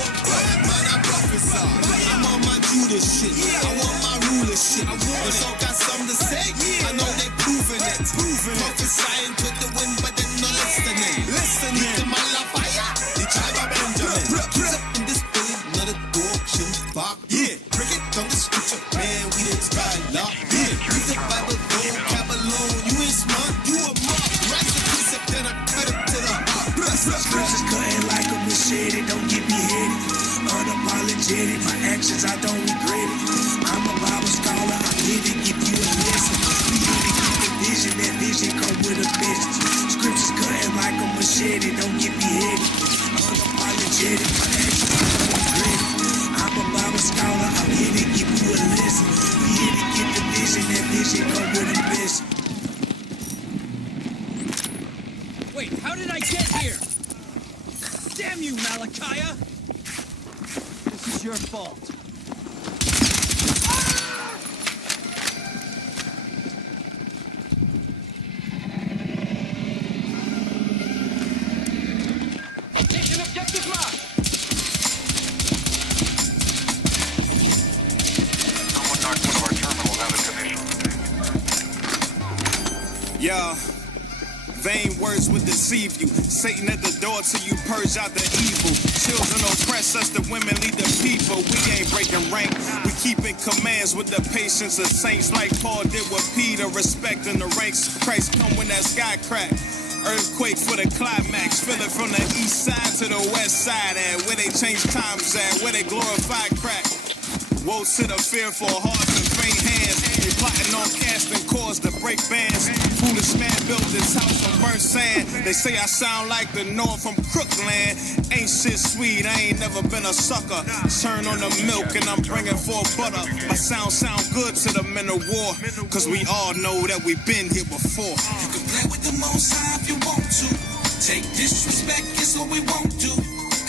man, I prophesy. I'm on my Judas shit, I want my ruler shit. They all got something to say, I know they proving it. Prophesying to the wind, but they're not listening. Listening to my love fire, the tribe of Benjamin. Keeps up in this building, not a door, shouldn't bark. Yeah, break it down the scripture, man, we the sky lock. Yeah, read the Bible, don't cap alone. You ain't smart, you a mock. Write the precept, then I cut it to the heart. Scriptures cutting like a machete, don't get me headed. Unapologetic, my actions I don't regret it. I'm a Bible scholar, I'm here to give you a lesson. We here to get the vision, that vision come with a message. Scriptures cutting like a machete, don't get me headed. Unapologetic, my actions I don't regret it. I'm a Bible scholar, I'm here to give you a lesson. We here to get the vision, that vision come with a message. Wait, how did I was your fault. Mission objective marked. Someone knocked one of our terminals out of commission. Yeah. Vain words would deceive you. Satan at the door till you purge out the evil. Children oppress us, the women lead the people. We ain't breaking rank. We keeping commands with the patience of saints, like Paul did with Peter, respecting the ranks. Christ come when that sky crack. Earthquake for the climax. Feel it from the east side to the west side. At where they change times at, where they glorify crack. Woe to the fearful hearts and faint hands. They plotting on casting cords to break bands. Foolish man built this house on burnt sand. They say I sound like the North from Crookland. Ain't shit sweet, I ain't never been a sucker. Turn on the milk and I'm bringing forth butter. My sound good to the men of war. Cause we all know that we've been here before. You can play with the most high if you want to. Take disrespect, it's what we won't do.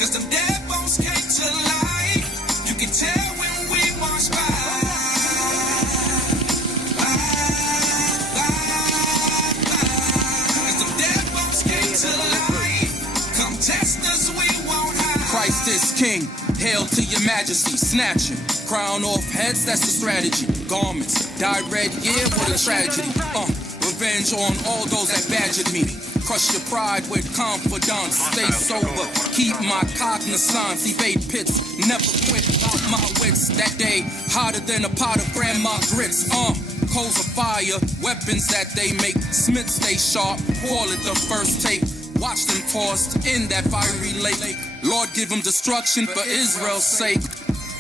Cause them dead bones came to life. You can tell when we march by. Christ is king, hail to your majesty, snatching, crown off heads, that's the strategy, garments, dyed red, yeah, what a tragedy, revenge on all those that badgered me, crush your pride with confidence, stay sober, keep my cognizance, evade pits, never quit, my wits, that day, hotter than a pot of grandma grits, coals of fire, weapons that they make, smiths stay sharp, call it the first take. Watch them tossed in that fiery lake. Lord, give them destruction for Israel's sake.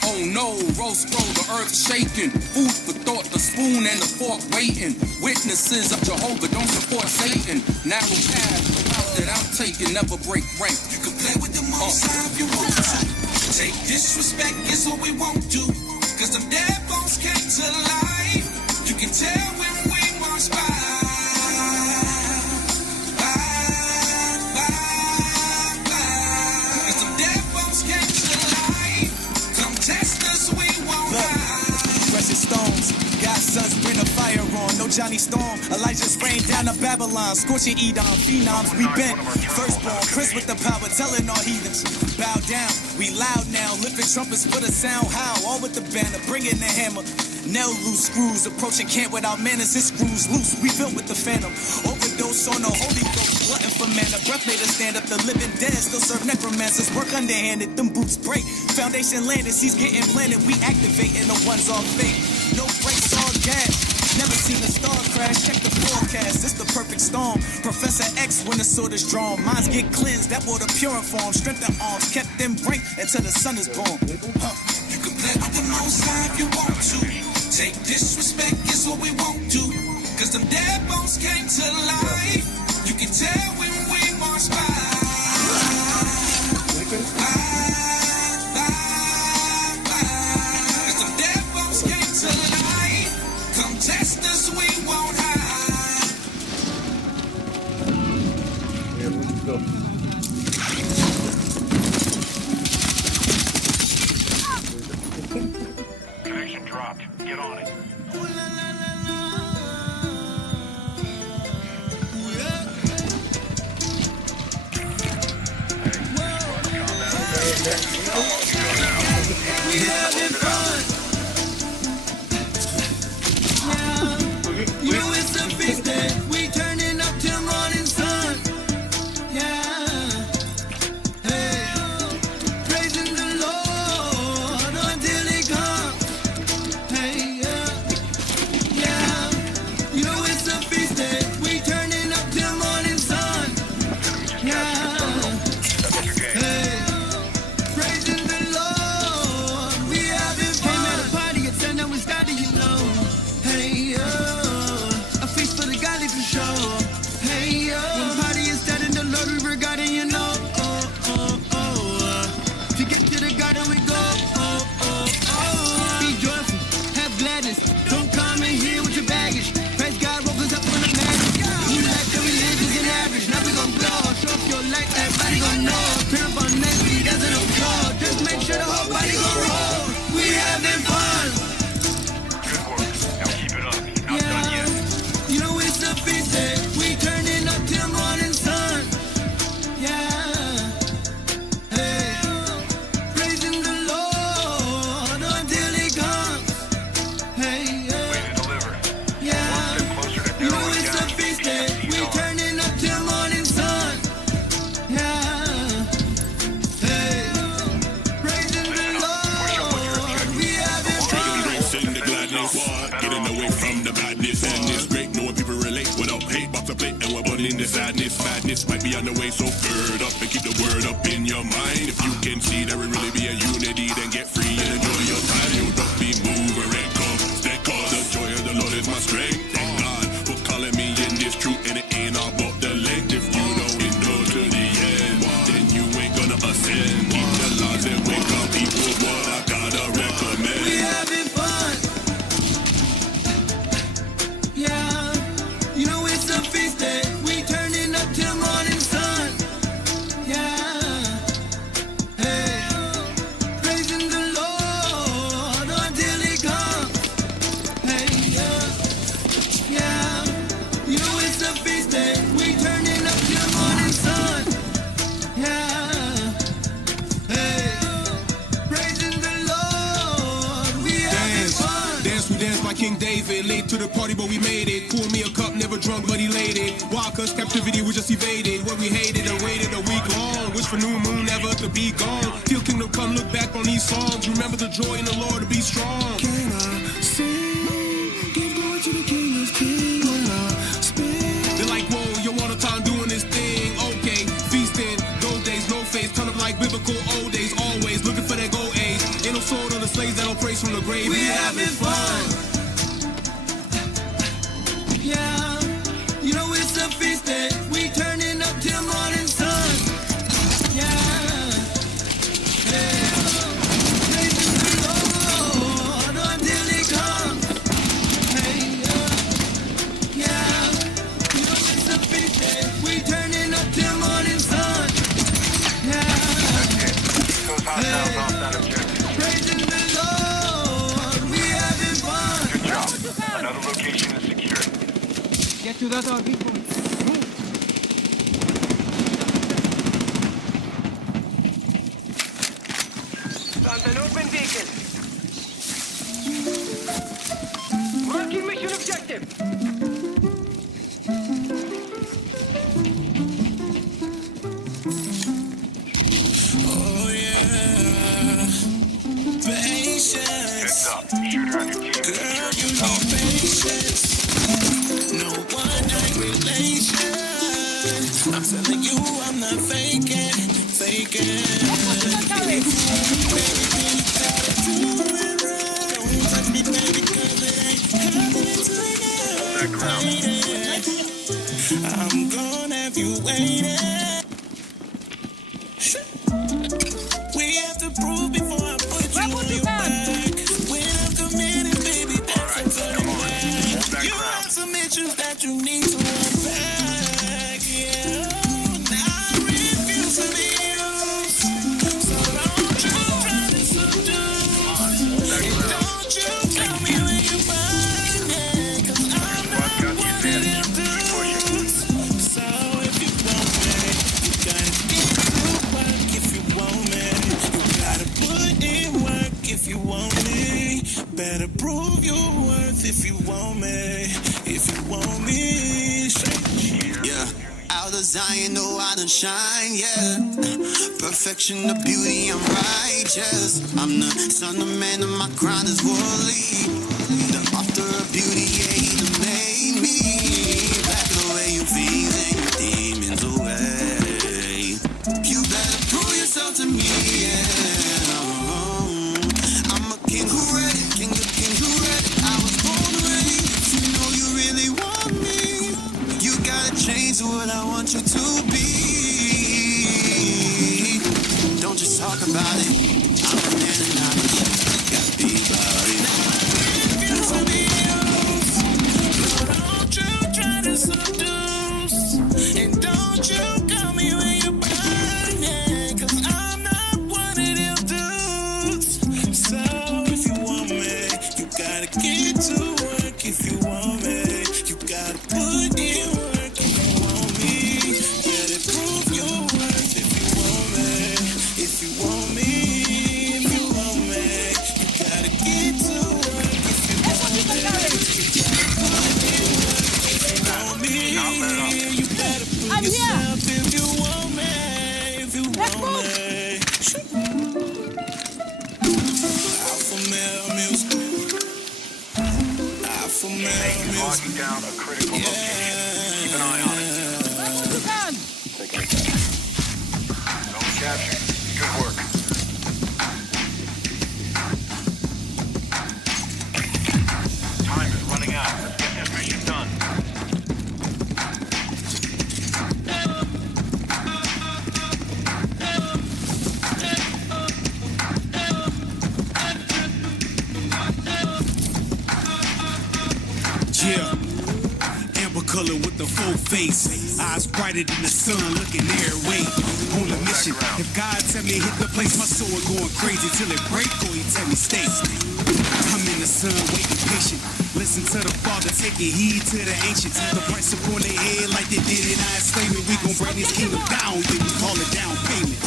Oh no, roast roll, the earth shaking. Food for thought, the spoon and the fork waiting. Witnesses of Jehovah don't support Satan. Narrow path, the route that I'm taking, never break rank. You can play with the most high if you want to. Take disrespect, is what we won't do. Cause them dead bones came to life. You can tell when we march by. Stones, God's sons bring a fire on. No Johnny Storm, Elijah's rained down to Babylon, scorching Edom, phenoms. We bent, firstborn, Chris with the power, telling all heathens, bow down. We loud now, lifting trumpets for the sound. How? All with the banner, bringing the hammer. Nail loose screws, approaching camp without manners. It screws loose. We filled with the phantom. Overdose on the Holy Ghost, glutton for manna. Breath made us stand up. The living dead still serve necromancers. Work underhanded, them boots break. Foundation landed, seeds getting planted. We activating the ones on fake. No brakes, all gas. Never seen a star crash. Check the forecast. It's the perfect storm. Professor X when the sword is drawn. Minds get cleansed. That water puriform. Strengthen arms. Kept them break until the sun is born. You can play with the most high if you want to. Take disrespect is what we won't do. Cause them dead bones came to life. You can tell when we march by. Cause them dead bones came to life. Come test us, we won't hide. Yeah, let's go. Connection dropped. Get on it. We having fun. Yeah. You know it's a feast day. We turning up till morning sun. Yeah. Hey. Praising the Lord until He comes. Hey, yeah. Yeah. You know it's a feast day. We turning up till morning sun. Yeah. Hey. contemplate and we're burning the sadness. Madness might be on the way, so gird up and keep the word up in your mind. If you can see there will really be a unity, then get free and enjoy your time. You don't be moving and come. Stay called, the joy of the Lord is my strength. Thank God for calling me in this truth, and it ain't all about the length. If you don't endure to the end, then you ain't gonna ascend. Keep the laws and wake up people, what I gotta recommend. We having fun. Yeah, you know it's a feast day. We turning up till morning sun. Yeah, hey, praising the Lord until He comes. Hey, yeah, you know it's a feast day. We turning up till morning sun. Yeah, hey, praising the Lord. We having fun. Dance, we dance like King David. Late to the party, but we made it. Pour me a cup, never drunk, but elated. Why? Cause captivity was just evaded. What we hated and waited a week long. Wish for new moon, never to be gone. Till kingdom come, look back on these songs. Remember the joy in the Lord to be strong. Can I sing? Give glory to the King of Kings when I spin. They're like, whoa, you want a time doing this thing. Okay, feasting. Those days, no face. Turn up like biblical old days. Always looking for that gold age. Ain't no sword on the slaves that don't praise from the grave. We having fun. Yeah, you know it's a feast day. We turning up till morning sun. Yeah, hey, praising the Lord until He comes. Hey, yeah, you know it's a feast day. We turning up till morning sun. Yeah, hey, praising the Lord. We having fun. Good job. Another location is secured. Get to the door, people. Found an open beacon. Marking mission objective. Oh yeah, patience. Heads up. Shooter on your team. Girl, you need patience. No one-night relation. I'm telling you, I'm not faking. Baby, you gotta do it right. Don't touch me, baby, 'cause it ain't happening tonight. I'm gonna have you waiting. We have to prove before I put you on your back. When I'm committed, baby, that's a turn back. You have some issues that you need to unpack. Yeah, I refuse to be used. So don't you try to subdue. And don't you tell me when you find it, 'cause I'm not one of them dudes. So if you want me, you gotta get to work. If you want me, you gotta put in work. If you want me, better prove your worth. If you want me, if you want me, yeah. Out of Zion, no, I don't shine, yeah. Perfection of beauty, I'm righteous. I'm the son of man, and my crown is worldly. The author of beauty, yeah, he done made me. Back the way you feel and your demons away. You better prove yourself to me, yeah. I'm a king who read it, king of kings who read it. I was born ready to know you really want me. You gotta change what I want you to be. Don't just talk about it. I'm a man and I'm a shit. Gotta be about it. Refuse to be used. Don't you try to seduce. And don't you call me when you're burning, 'cause I'm not one of them dudes. So if you want me, you gotta get to work. If you want me, you gotta put in work. If you want me, better prove your worth. If you want me, if you want me, if you want me, you gotta get to work. If you want me, you gotta put in work. If you want me, you better put yourself. If you want me, if you want me. Alpha male music. Alpha male music. Locking down a critical location. an eye on it. Zone captured. Good work. Time is running out. Let's get this mission done. Yeah, amber color with the full face, eyes brighter than the sun, looking their way. On a mission, if God tell me hit the place, my soul going crazy till it break, or he tell me stay. I'm in the sun, waiting patient. Listen to the Father, taking heed to the ancients. The price upon their head like they did in our enslavement. We gon' bring this kingdom down, yeah, we call it down payment.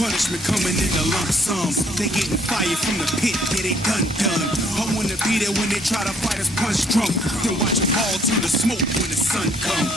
Punishment coming in a lump sum. They getting fired from the pit, yeah, they done. I wanna be there when they try to fight us punch drunk. Then watch them fall to the smoke when the sun come.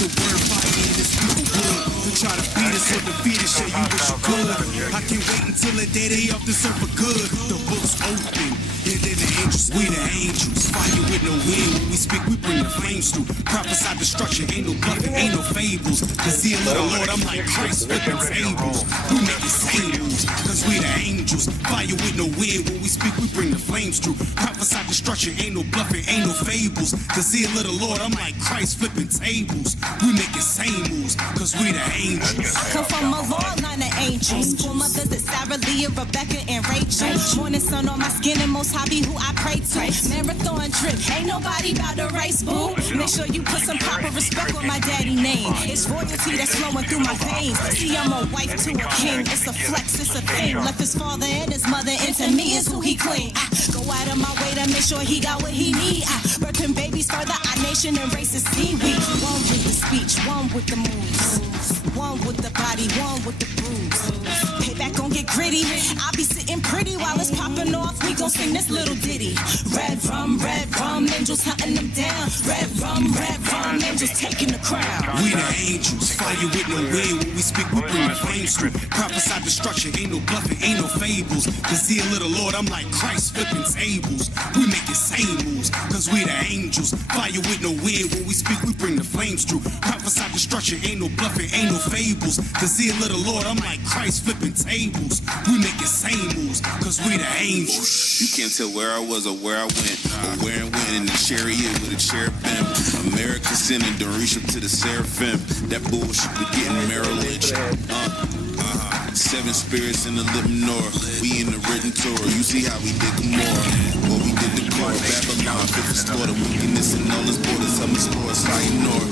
The word fire in this people wood. They try to beat us or defeat us, show you what you could. I can't wait until the day they off the surf for good. The book's open, yeah, they're the angels, we the angels. Fire with no wind, when we speak we bring the flames through. Prophesy destruction, ain't no bluffing, ain't no fables. The zeal of the Lord, I'm like Christ flipping tables. We make it same moves, cause we the angels. Fire with no wind, when we speak we bring the flames through. Prophesy destruction, ain't no bluffing, ain't no fables. The zeal of the Lord, I'm like Christ flipping tables. We make it same moves, cause we the angels. Come from a long line of angels. Four mothers that Sarah, Leah, Rebecca, and Rachel. Morning sun on my skin and most hobby who I pray to. Marathon trip, ain't nobody about to race, boo. Make sure you put some proper respect on my daddy name. It's royalty that's flowing through my veins. See, I'm a wife to a king. It's a flex, it's a thing. Left his father and his mother, and to me is who he cling. I go out of my way to make sure he got what he need. Birthing babies further our nation and race is seaweed. One with the speech, one with the moves. One with the body, one with the bruise. Payback gon' get gritty. I'll be sitting pretty while it's popping off. We gon' sing this little ditty. Red rum, angels hunting them down. Red rum, angels taking the crown. We the angels, fire with no wind. When we speak, we bring the flames through. Prophesy destruction, ain't no bluffing, ain't no fables. The zeal of the Lord, I'm like Christ flipping tables. We make it same moves, cause we the angels. Fire with no wind. When we speak, we bring the flames through. Prophesy destruction, ain't no bluffing, ain't no fables. The zeal of the Lord, I'm like Christ flipping tables. We make it same moves, cause we the angels. You can't tell where I was or where I went, or where I went in the chariot with a cherubim. America sending Dorisha to the seraphim. That bullshit we getting Merrill Lynch. Seven spirits in the living north. We in the written Torah. You see how we did Gomorrah. What we did to core. Babylon, fit for slaughter. Wickedness and all its borders. Some explore sayonara.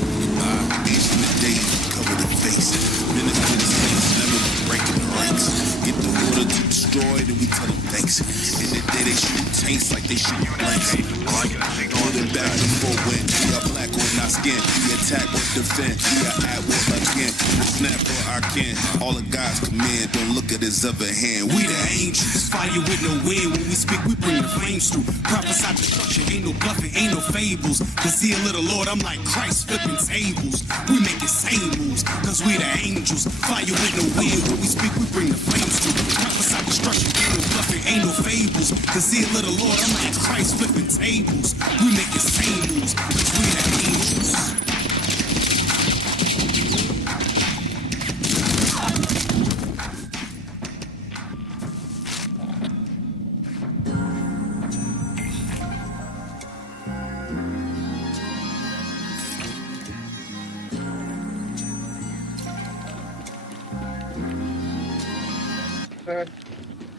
Ancient the days, cover the face. Minister to the saints, never breaking the ranks. Get the order to destroy, then we tell them thanks. In the day they shoot tanks like they shoot blanks. Holding back the forwind. We are black on our skin. We attack or defend. We are at war again. We snap or I can. All of God's command. Don't look at his other hand. We the angels. Fire with no wind. When we speak, we bring the flames through. Prophesy destruction. Ain't no bluffing, ain't no fables. The zeal of the Lord, I'm like Christ flipping tables. We make it same moves, cause we the angels. Fire with no wind. When we speak, we bring the flames through. Prophesy destruction. Ain't no bluffing, ain't no fables. The zeal of the Lord, I'm like Christ flipping tables. We make it same moves, cause we the angels.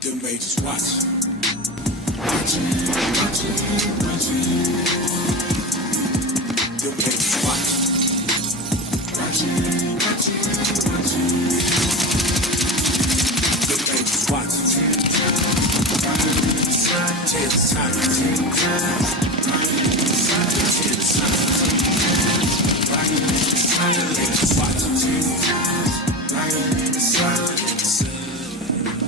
Them majors watch. Them majors watch. Them majors watch.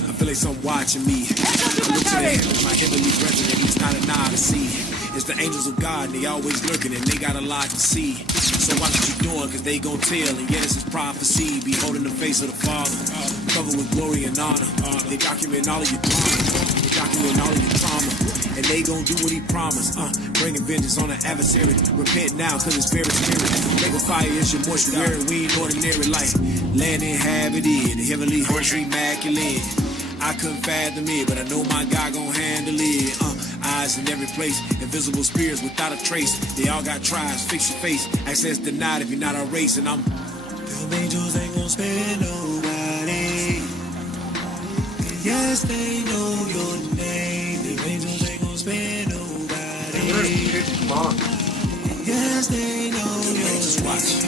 I feel like some watching me. I look to the heavens, my heavenly brethren, it's not an eye to see. It's It's the angels of God, and they always lurking, and they got a lot to see. So watch what you're doing, cause they gon' tell, and yet it's his prophecy. Beholding the face of the Father, covered with glory and honor. They document all of your trauma, they document all of your trauma, and they gon' do what he promised. Bringing vengeance on the adversary. Repent now, cause it's very spirit. Make a fire, it's your mortuary. We ain't ordinary life. Land inhabited, the heavenly host immaculate. I couldn't fathom it, but I know my God gon' handle it. Eyes in every place, invisible spirits without a trace. They all got tribes, fix your face. Access denied if you're not a race, and I'm. Them angels ain't gon' spare nobody. Yes, they know your name. Them angels ain't gon' spare nobody. Yes, they know your name. Just watch.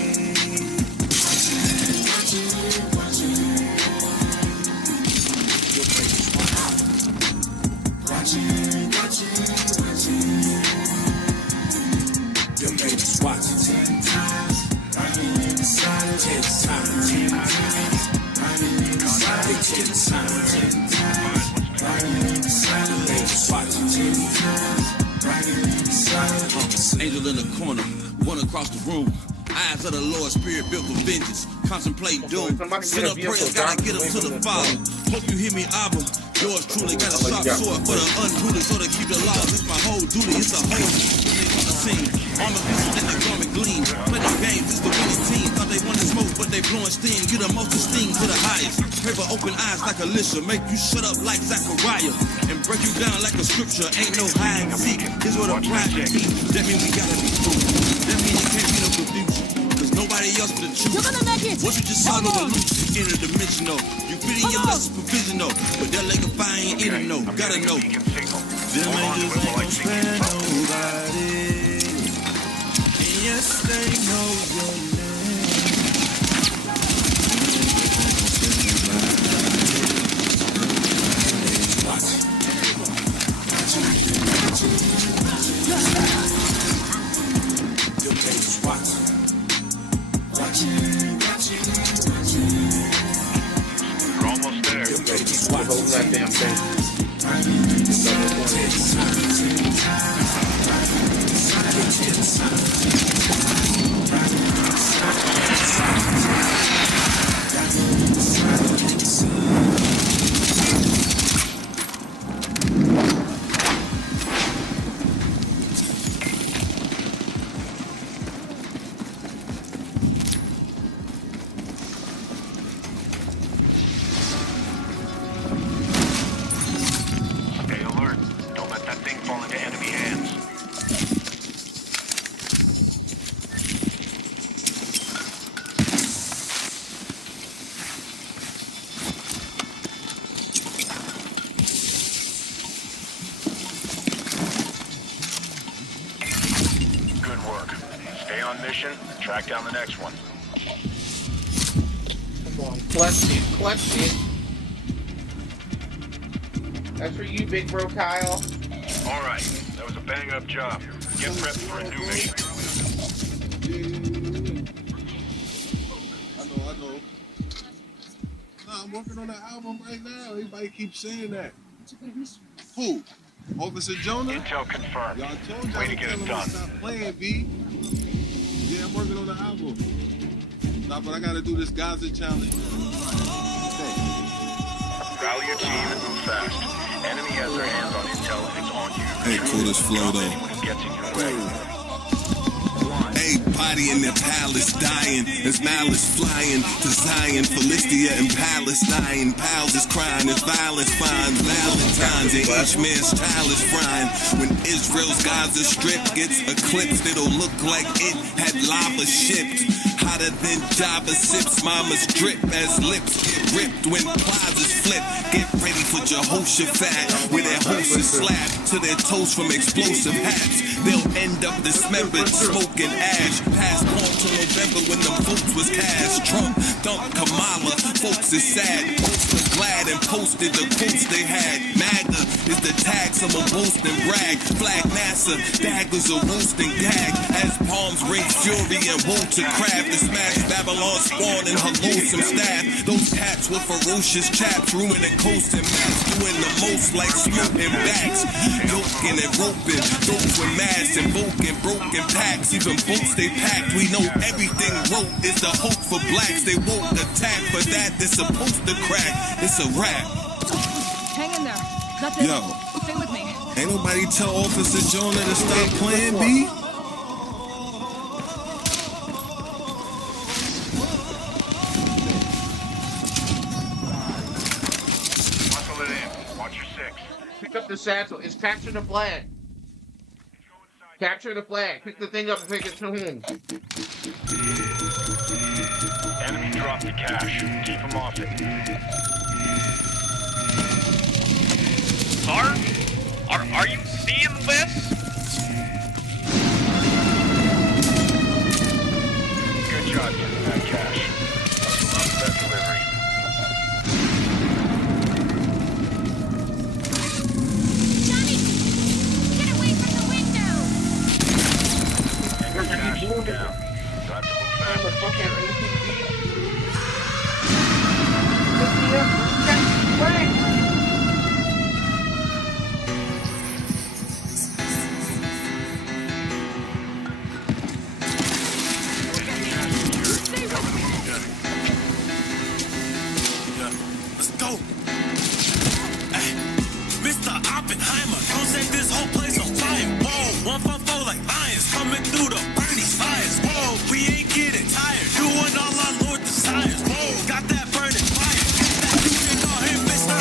Watch 10 times, right in the side, 10 times, 10 times, right in the side, 10 times, right in the side, watch 10 times, right in the side. Angel in the corner, one across the room. Eyes of the Lord, spirit built for vengeance. Contemplate doom. Send up prayers, gotta get them to the Father. Hope you hear me, Abba. Yours truly got a sharp sword for the unruly, so to keep the laws. It's my whole duty. It's a whole scene. Armor pieces in the garment gleam. Play the games, it's the winning team. Thought they wanted smoke, but they blowing steam. Get the most esteem to the highest. Pray for open eyes like Elisha. Make you shut up like Zechariah. And break you down like a scripture. Ain't no hide and seek. Here's what a private be. That means we gotta be true. That means it can't be no confusion. Cause nobody else but the truth. You're gonna make it. What you just saw with the loop, interdimensional. You fit in your lessons provisional. But that lake of fire ain't in it, no. Gotta know. Them angels ain't gon' spare nobody. Yes, they know your name. Watch. Your pages, watch. You're almost there. Your pages, watch. Hold that damn thing. Stay alert. Don't let that thing fall into enemy hands. Good work. Stay on mission and track down the next one. Come on, clutch it. That's for you, big bro Kyle. All right, that was a bang-up job. Get prepped for a new mission. I know. Nah, I'm working on the album right now. Everybody keeps saying that. Who? Officer Jonah? Intel confirmed. Y'all told y'all Way to get it done. stop playing, B. Yeah, I'm working on the album. Nah, but I gotta do this Gaza challenge. Rally your team and move fast. Enemy has their hands on intel and it's on you. Hey, cool this flow though. Gets in your way. Hey, body in the palace dying, as malice flying to Zion, Philistia and Palestine. Pals is crying as violence finds Valentines, and each man's child is frying. When Israel's Gaza Strip gets eclipsed, it'll look like it had lava shipped. Hotter than Java sips, mamas drip as lips get ripped when plazas flip. Get ready for Jehoshaphat, where their hosts is slapped to their toes from explosive hats. They'll end up dismembered, smoking ash. Passed on to November when the votes was cast. Trump dumped Kamala, folks is sad. Folks were glad and posted the quotes they had. MAGA is the tag Some will boast and brag. Flag NASA, daggers are roasting gag. As palms ring fury and woe to craft. To smash Babylon spawn and her loathsome staff. Those cats with ferocious chaps, ruining coast and maps. Doing the most like smoking backs. Yoking and roping, those with masks, invoking broken packs. Even boats they packed. We know everything wrote is the hope for blacks. They won't attack, but that they're supposed to crack. It's a rap. Hang in there. Got this. Yo. Stay with me. Ain't nobody tell Officer Jonah to stop playing, B? Muscle it in. Watch your six. Pick up the satchel. It's capture the flag. Capture the flag. Pick the thing up and take it to him. Enemy dropped the cash. Keep him off it. Sir? Are you seeing this? Good job getting that cash. Love that delivery. Johnny! Get away from the window! Your cash is down. Got to move fast and secure it. Let's go. Hey, Mr. Oppenheimer, don't set this whole place on fire. Whoa, 144 like lions coming through the Bernie's fires. Whoa, we ain't getting tired, doing all our Lord desires. Whoa, got that burning fire. You can call him Mr.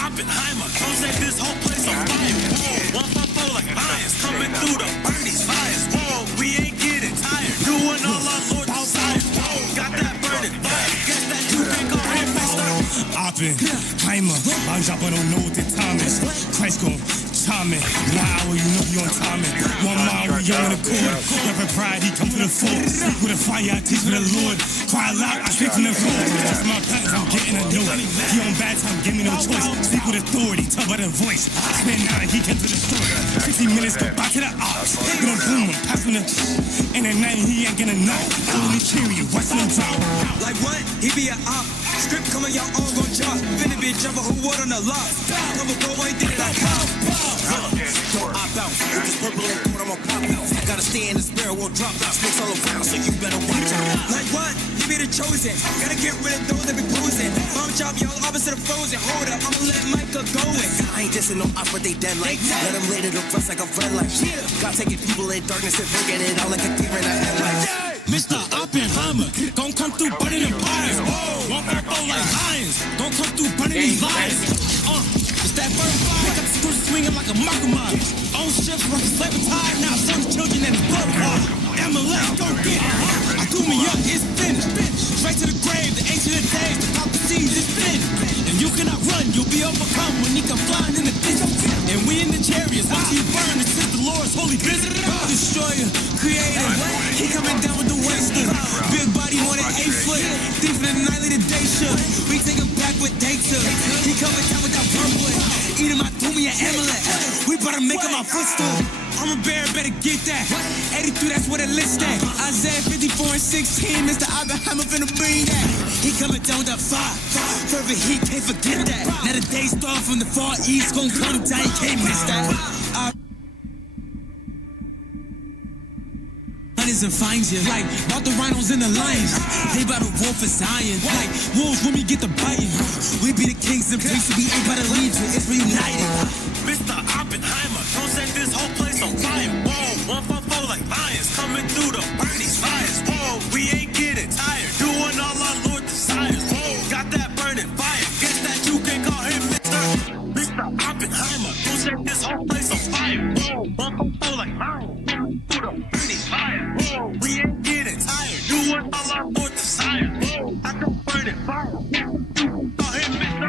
Oppenheimer, don't set this whole place on fire. Whoa, 144 like lions coming through the Bernie's fires. Whoa, we ain't getting tired, doing all our Lord desires. Whoa, got that burning fire. Guess that you can call him Mr. Oppenheimer, lines up, I don't know what the time is. Christ gon' chime in. 1 hour, you know he on timing. 1 mile, we young in the court. Reppin' pride, he come to the fort. Speak with a fire, I teach with the Lord. Cry loud, I speak from the floor. That's my patterns, I'm getting a note. He on bad time, give me no choice. Speak with authority, tell by the voice. Spend 9, he came to the store. 60 minutes, go back to the ops. Gonna boom him, pass him the. And at night, he ain't gonna know. Only cheery, watching him drop. Like what? He be an op. Script coming, y'all all gon' drop. Finna be a jumper who would on the lot. I'ma go away, did it like pop. Don't opt out. If it's purple and gold, I'ma pop out. Gotta stay in the spirit, won't drop out. Snakes all around, so you better watch out. Like what? You be the chosen. Gotta get rid of those that be posing. Bomb chop, y'all opposite of frozen. Hold up, I'ma let Micah go in. I ain't dissing no ops, but they dead like. Let them lay to the rest like a red light. God taking people in darkness and bringing it out like a deer in a headlight. Mr. Oppenheimer, gon' come through burning them fires. Won't purple like lions, gon' come through burning these lions. It's that first fire, got the screws swinging like a marker mine. On ships, rockin' slave tired, now son's children and his blood water. MLS, go get it. I threw me up, it's finished. Straight to the grave, the ancient of days, the prophecies is finished. And you cannot run, you'll be overcome when he come flying in the distance. And we in the chariots, watch you burn, this is the Lord's holy business. Destroyer, creator, he coming down with the waster. Big body more than 8 foot. Thief in the nightly the day shift. We take him back with data. He coming down with that purple. Eat him, I threw me an amulet. We better make him our footstool. I'm a bear, better get that. 83, that's what it lists at. Isaiah 54 and 16, Mr. Oppenheimer finna bring that. He coming down with that fire. Fervent heat, can't forget that. Now the day star from the far east gon' come down, you can't miss that. And find you like about the rhinos and the lions. They about to war for Zion. Like wolves when we get the biting. We be the kings and priests. We ain't about to lead you. It's reunited. Mr. Oppenheimer, don't set this whole place on fire. Whoa, 144 like lions coming through the Bernie's fires. Whoa, we ain't getting tired, doing all our Lord desires. Whoa, got that burning fire. Guess that you can call him Mr. Oppenheimer. Don't set this whole place on fire. Whoa, 144 like lions coming through the Bernie's fires. Whoa, we ain't getting tired, doing all our Lord desires. Whoa, I can burn it fire. You can call him Mr.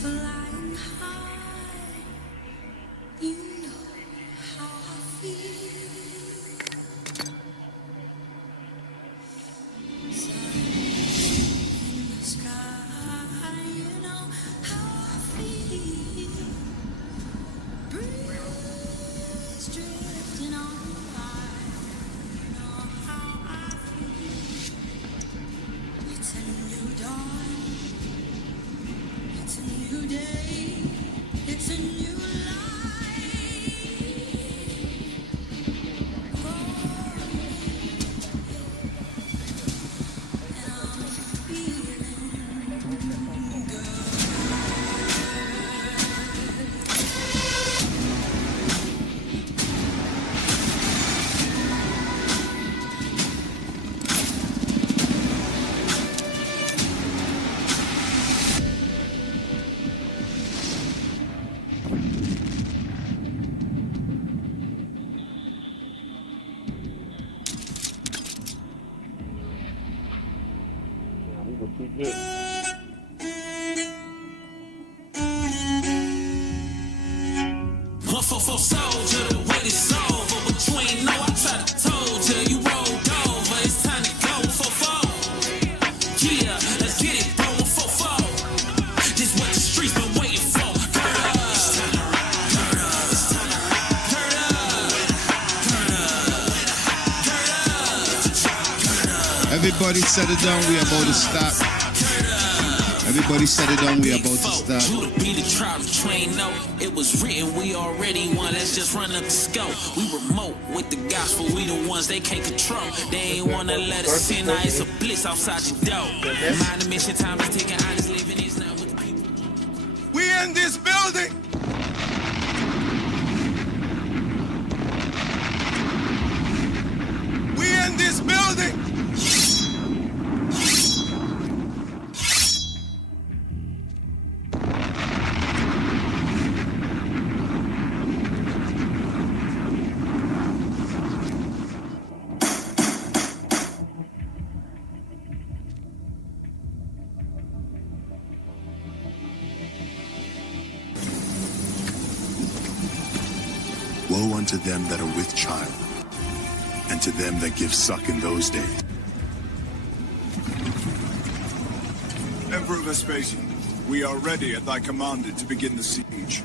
Flying high, you know Everybody set it down, we about to stop. Everybody set it down, we about to stop. Be the trial of train, no, it was written, we already won, let's just run up the scope. We remote with the gospel, we the ones they can't control. They ain't wanna let us in, now it's a blitz outside your door. Mind the mission, time is taking honest living is not with the people. We in this building! We in this building! Woe unto them that are with child, and to them that give suck in those days. Emperor Vespasian, we are ready at thy commanded to begin the siege.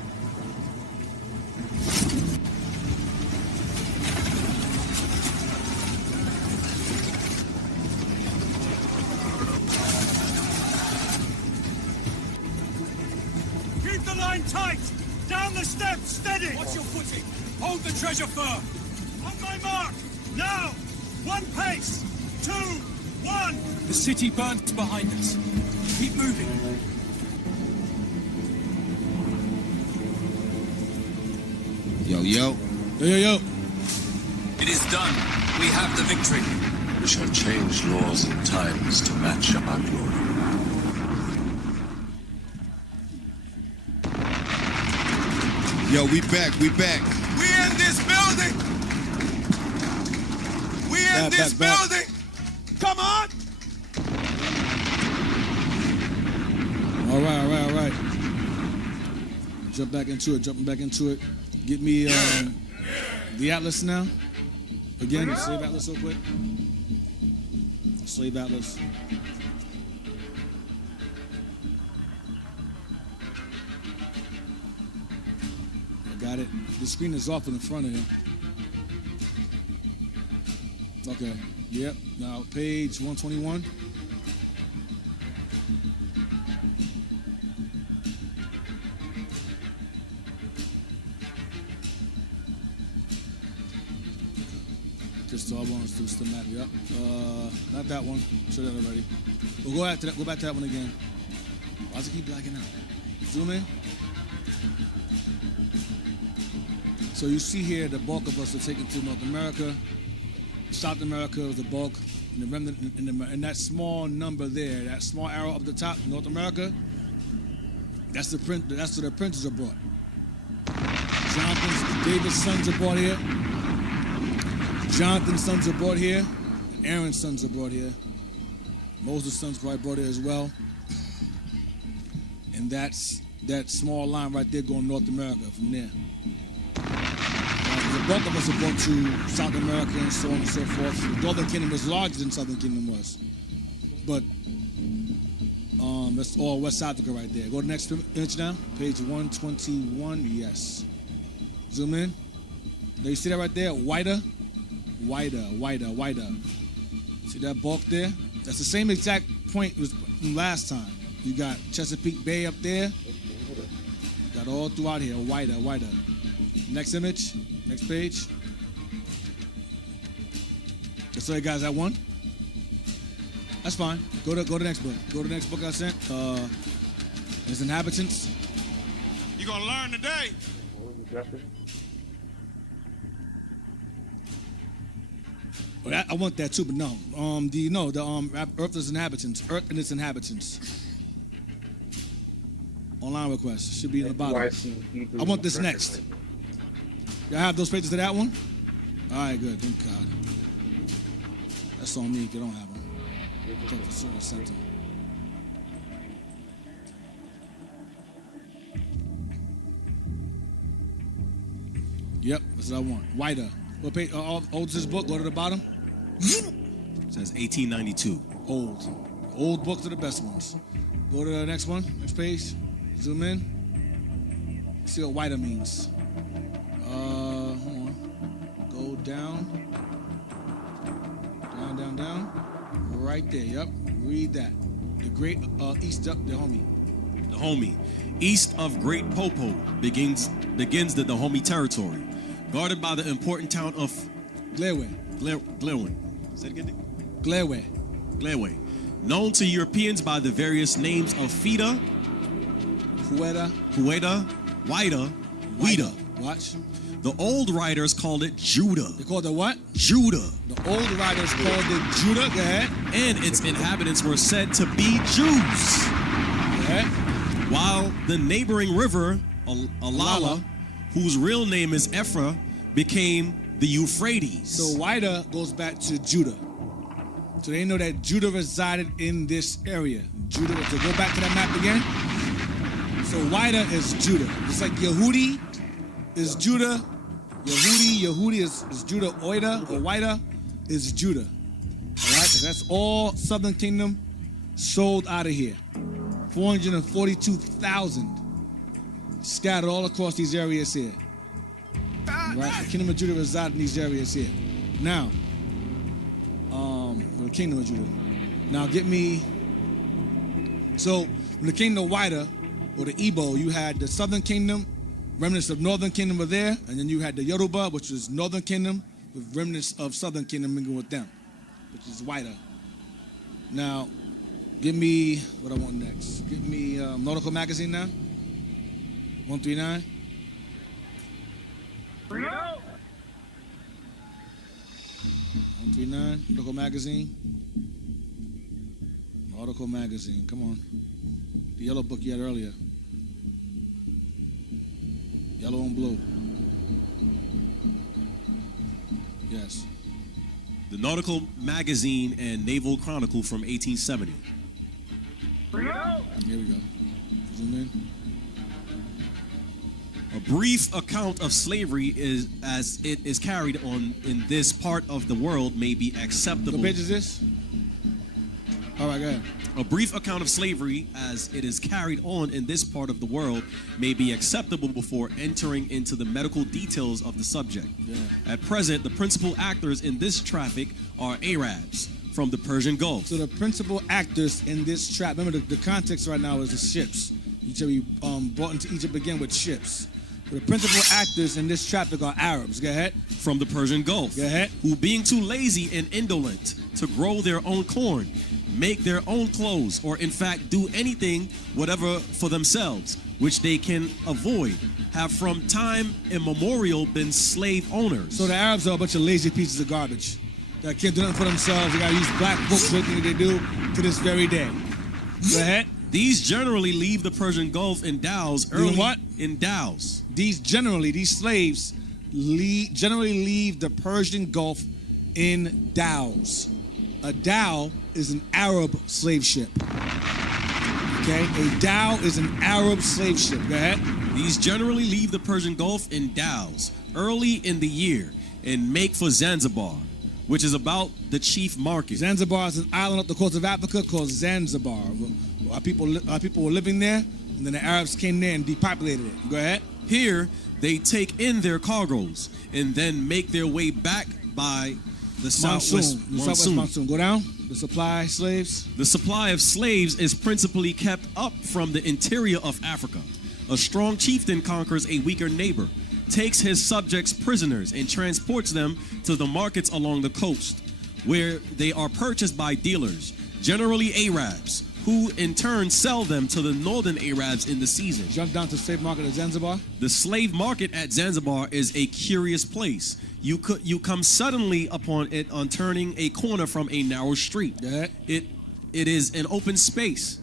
Keep the line tight! Down the steps, steady! Watch your footing! Hold the treasure firm! On my mark! Now! One pace! 2, 1! The city burns behind us. Keep moving. Yo. It is done. We have the victory. We shall change laws and times to match our glory. Yo, we back. We in this building! We in this building! Come on! All right. Jumping back into it. Get me the Atlas now. Again, the Slave Atlas real quick. Slave Atlas. Got it. The screen is off in the front of him. Okay. Yep. Now page 121. Just all I want to do is the map. Yep. Not that one. Show that already. We'll go back to that one again. Why does it keep blacking out? Zoom in. So you see here the bulk of us are taken to North America. South America is the bulk, and the remnant, and that small number there, that small arrow up the top, North America. That's where the princes are brought. David's sons are brought here. Jonathan's sons are brought here. And Aaron's sons are brought here. Moses' sons probably brought here as well. And that's that small line right there going North America from there. There's a bulk of us are brought to South America and so on and so forth. The Northern Kingdom was larger than Southern Kingdom was. But that's all West Africa right there. Go to the next image now. Page 121, yes. Zoom in. Now you see that right there? Wider. See that bulk there? That's the same exact point as from last time. You got Chesapeake Bay up there. Got all throughout here, wider. Next image, next page. That's all you guys that one? That's fine. Go to the next book. Go to the next book I sent. Its inhabitants. You gonna learn today. Well, I want that too, but no. The Earth is inhabitants. Earth and its inhabitants. Online request should be in the bottom. I want this next. Y'all have those pages to that one? All right, good. Thank God. That's on me if you don't have them. Talk to Service Center. Yep, that's what I want. Wider. What page? Old's this book? Go to the bottom. It says 1892. Old books are the best ones. Go to the next one. Next page. Zoom in. See what wider means. Hold on. Go down. Down. Right there. Yep. Read that. The great east up the homie. The homie. East of Great Popo begins the Dahomey territory, guarded by the important town of Glewe. Say it again. Glewe. Known to Europeans by the various names of Fida, Fueda, Wida. Watch. The old writers called it Judah. They called it what? Judah. The old writers called it Judah. Go ahead. And its inhabitants were said to be Jews. Go ahead. While the neighboring river, Alala, whose real name is Ephra, became the Euphrates. So Wida goes back to Judah. So they know that Judah resided in this area. Judah, so go back to that map again. So Wida is Judah. It's like Yehudi is Judah. Yehudi is Judah. Oida or Wida is Judah. All right, so that's all Southern Kingdom sold out of here. 442,000 scattered all across these areas here. Right, the Kingdom of Judah resided in these areas here. Now, the Kingdom of Judah. Now get me. So, in the Kingdom of Wida, or the Igbo, you had the Southern Kingdom, remnants of Northern Kingdom were there, and then you had the Yoruba, which was Northern Kingdom, with remnants of Southern Kingdom mingling with them, which is Wida. Now, give me what I want next. Give me Nautical Magazine now. 139. Bring it out. 139. Nautical Magazine. Nautical Magazine. Come on. The yellow book you had earlier. Yellow and blue. Yes. The Nautical Magazine and Naval Chronicle from 1870. Bring it out. Here we go. Zoom in. A brief account of slavery is as it is carried on in this part of the world may be acceptable. What page is this? All right, go ahead. A brief account of slavery as it is carried on in this part of the world may be acceptable before entering into the medical details of the subject. Yeah. At present, the principal actors in this traffic are Arabs from the Persian Gulf. So the principal actors in this trap, remember the context right now is the ships. You should be brought into Egypt again with ships. So the principal actors in this traffic are Arabs. Go ahead. From the Persian Gulf. Go ahead. Who, being too lazy and indolent to grow their own corn, make their own clothes, or in fact do anything, whatever for themselves, which they can avoid, have from time immemorial been slave owners. So the Arabs are a bunch of lazy pieces of garbage that can't do nothing for themselves. They gotta use black books for everything they do to this very day. Go ahead. These generally leave the Persian Gulf in dhows early. Doing what? In dhows. These slaves generally leave the Persian Gulf in dhows. A dhow is an Arab slave ship. Okay? A dhow is an Arab slave ship. Go ahead. These generally leave the Persian Gulf in dhows early in the year and make for Zanzibar, which is about the chief market. Zanzibar is an island up the coast of Africa called Zanzibar. Our people were living there, and then the Arabs came there and depopulated it. Go ahead. Here, they take in their cargoes and then make their way back by the southwest monsoon. Go down. The supply slaves. The supply of slaves is principally kept up from the interior of Africa. A strong chieftain conquers a weaker neighbor, takes his subjects prisoners, and transports them to the markets along the coast, where they are purchased by dealers, generally Arabs, who in turn sell them to the northern Arabs in the season. Jump down to the slave market at Zanzibar. The slave market at Zanzibar is a curious place. You come suddenly upon it on turning a corner from a narrow street. It is an open space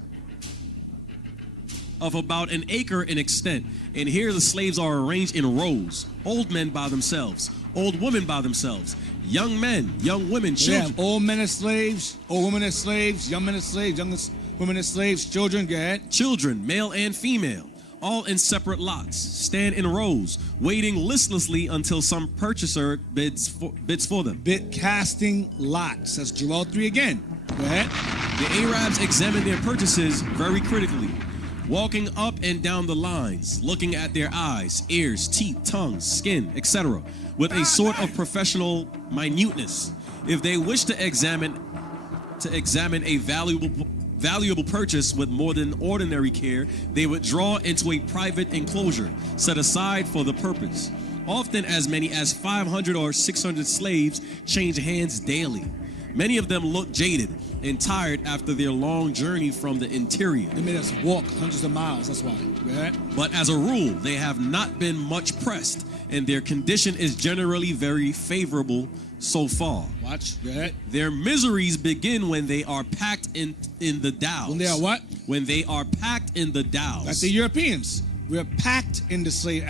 of about an acre in extent, and here the slaves are arranged in rows. Old men by themselves, old women by themselves, young men, young women, children. Yeah, old men as slaves, old women as slaves, young men as slaves, young women as slaves, children. Go ahead. Children, male and female, all in separate lots, stand in rows, waiting listlessly until some purchaser bids for them. Bid casting lots. That's Joel 3 again. Go ahead. The Arabs examine their purchases very critically, walking up and down the lines, looking at their eyes, ears, teeth, tongues, skin, etc., with a sort of professional minuteness. If they wish to examine a valuable purchase with more than ordinary care, they would draw into a private enclosure set aside for the purpose. Often as many as 500 or 600 slaves change hands daily. Many of them look jaded and tired after their long journey from the interior. They made us walk hundreds of miles, that's why. Right? But as a rule, they have not been much pressed, and their condition is generally very favorable so far. Watch, go ahead. Their miseries begin when they are packed in the dhows. When they are what? When they are packed in the dhows. Like the Europeans. We're packed in the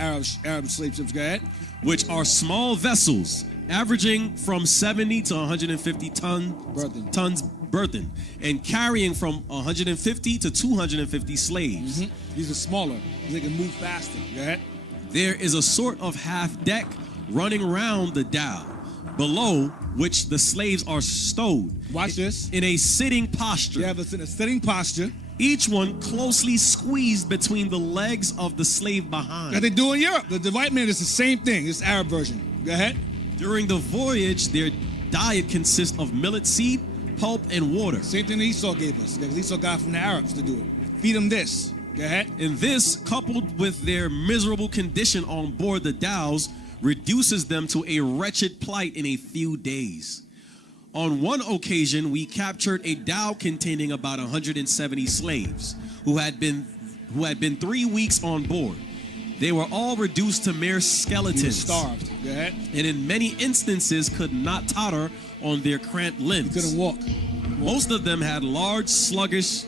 Arab slave ships, go ahead. Which are small vessels, averaging from 70 to 150 tons burden, and carrying from 150 to 250 slaves. These are smaller, they can move faster. Go ahead. There is a sort of half deck running around the dhow, below which the slaves are stowed. Watch this. In a sitting posture. Yeah, but in a sitting posture. Each one closely squeezed between the legs of the slave behind. That they do in Europe. The white man is the same thing. It's Arab version. Go ahead. During the voyage, their diet consists of millet seed, pulp, and water. Same thing that Esau gave us, because Esau got from the Arabs to do it. Feed them this. Go ahead. And this, coupled with their miserable condition on board the dhows, reduces them to a wretched plight in a few days. On one occasion, we captured a dhow containing about 170 slaves who had been 3 weeks on board. They were all reduced to mere skeletons. Starved. Go ahead. And in many instances could not totter on their cramped limbs. You couldn't walk. Most of them had large, sluggish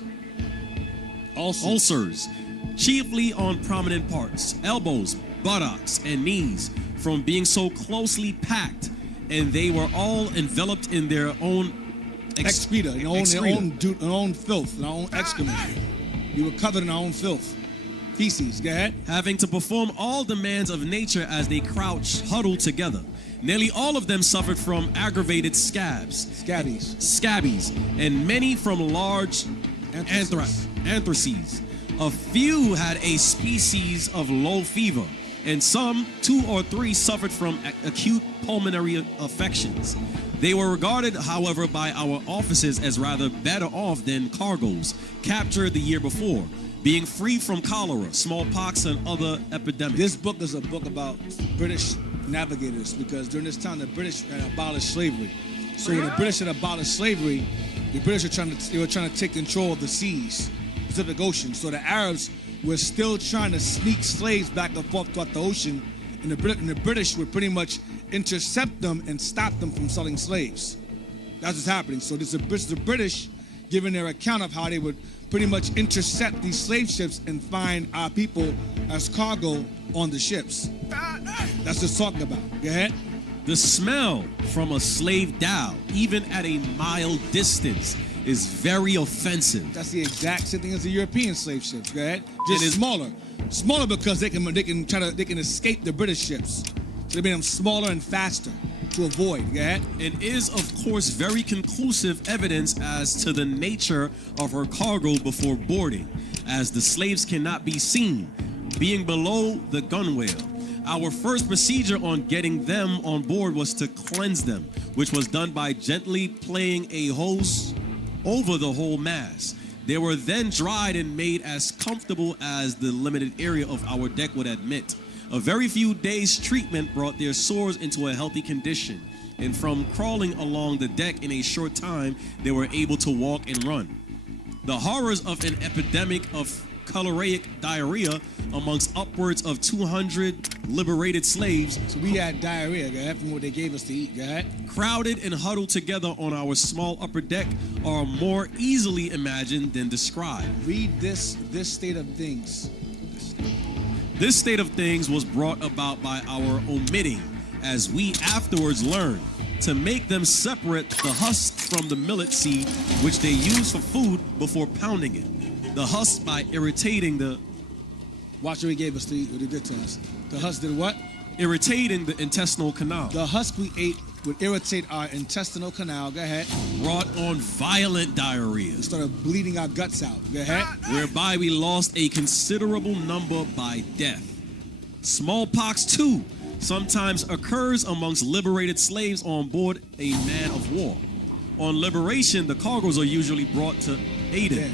ulcers, chiefly on prominent parts, elbows, buttocks, and knees, from being so closely packed, and they were all enveloped in their own excreta, their own filth, their own excrement. You were covered in our own filth. Feces. Go ahead. Having to perform all demands of nature as they crouched, huddled together. Nearly all of them suffered from aggravated scabies, and many from large anthraces. A few had a species of low fever, and some, 2 or 3, suffered from acute pulmonary affections. They were regarded, however, by our officers as rather better off than cargoes captured the year before, being free from cholera, smallpox, and other epidemics. This book is a book about British navigators, because during this time the British had abolished slavery. So when the British had abolished slavery, the British were trying to take control of the seas, Pacific Ocean. So the Arabs were still trying to sneak slaves back and forth throughout the ocean, and the British would pretty much intercept them and stop them from selling slaves. That's what's happening. So this is the British giving their account of how they would pretty much intercept these slave ships and find our people as cargo on the ships. That's what it's talking about. Go ahead. The smell from a slave dhow, even at a mile distance, is very offensive. That's the exact same thing as the European slave ships. Go ahead. Just smaller. Smaller because they can escape the British ships. So they made them smaller and faster to avoid. Go ahead. It is, of course, very conclusive evidence as to the nature of her cargo before boarding, as the slaves cannot be seen, being below the gunwale. Our first procedure on getting them on board was to cleanse them, which was done by gently playing a hose over the whole mass. They were then dried and made as comfortable as the limited area of our deck would admit. A very few days' treatment brought their sores into a healthy condition, and from crawling along the deck in a short time, they were able to walk and run. The horrors of an epidemic of choleric diarrhea amongst upwards of 200 liberated slaves. So we had diarrhea, go ahead, from what they gave us to eat, go ahead. Crowded and huddled together on our small upper deck are more easily imagined than described. Read this state of things. This state of things was brought about by our omitting, as we afterwards learned, to make them separate the husk from the millet seed, which they use for food before pounding it. The husk by irritating the... Watch what he gave us to eat, what he did to us. The husk did what? Irritating the intestinal canal. The husk we ate would irritate our intestinal canal, go ahead. Brought on violent diarrhea. We started bleeding our guts out, go ahead. Whereby we lost a considerable number by death. Smallpox, too, sometimes occurs amongst liberated slaves on board a man of war. On liberation, the cargoes are usually brought to Aden,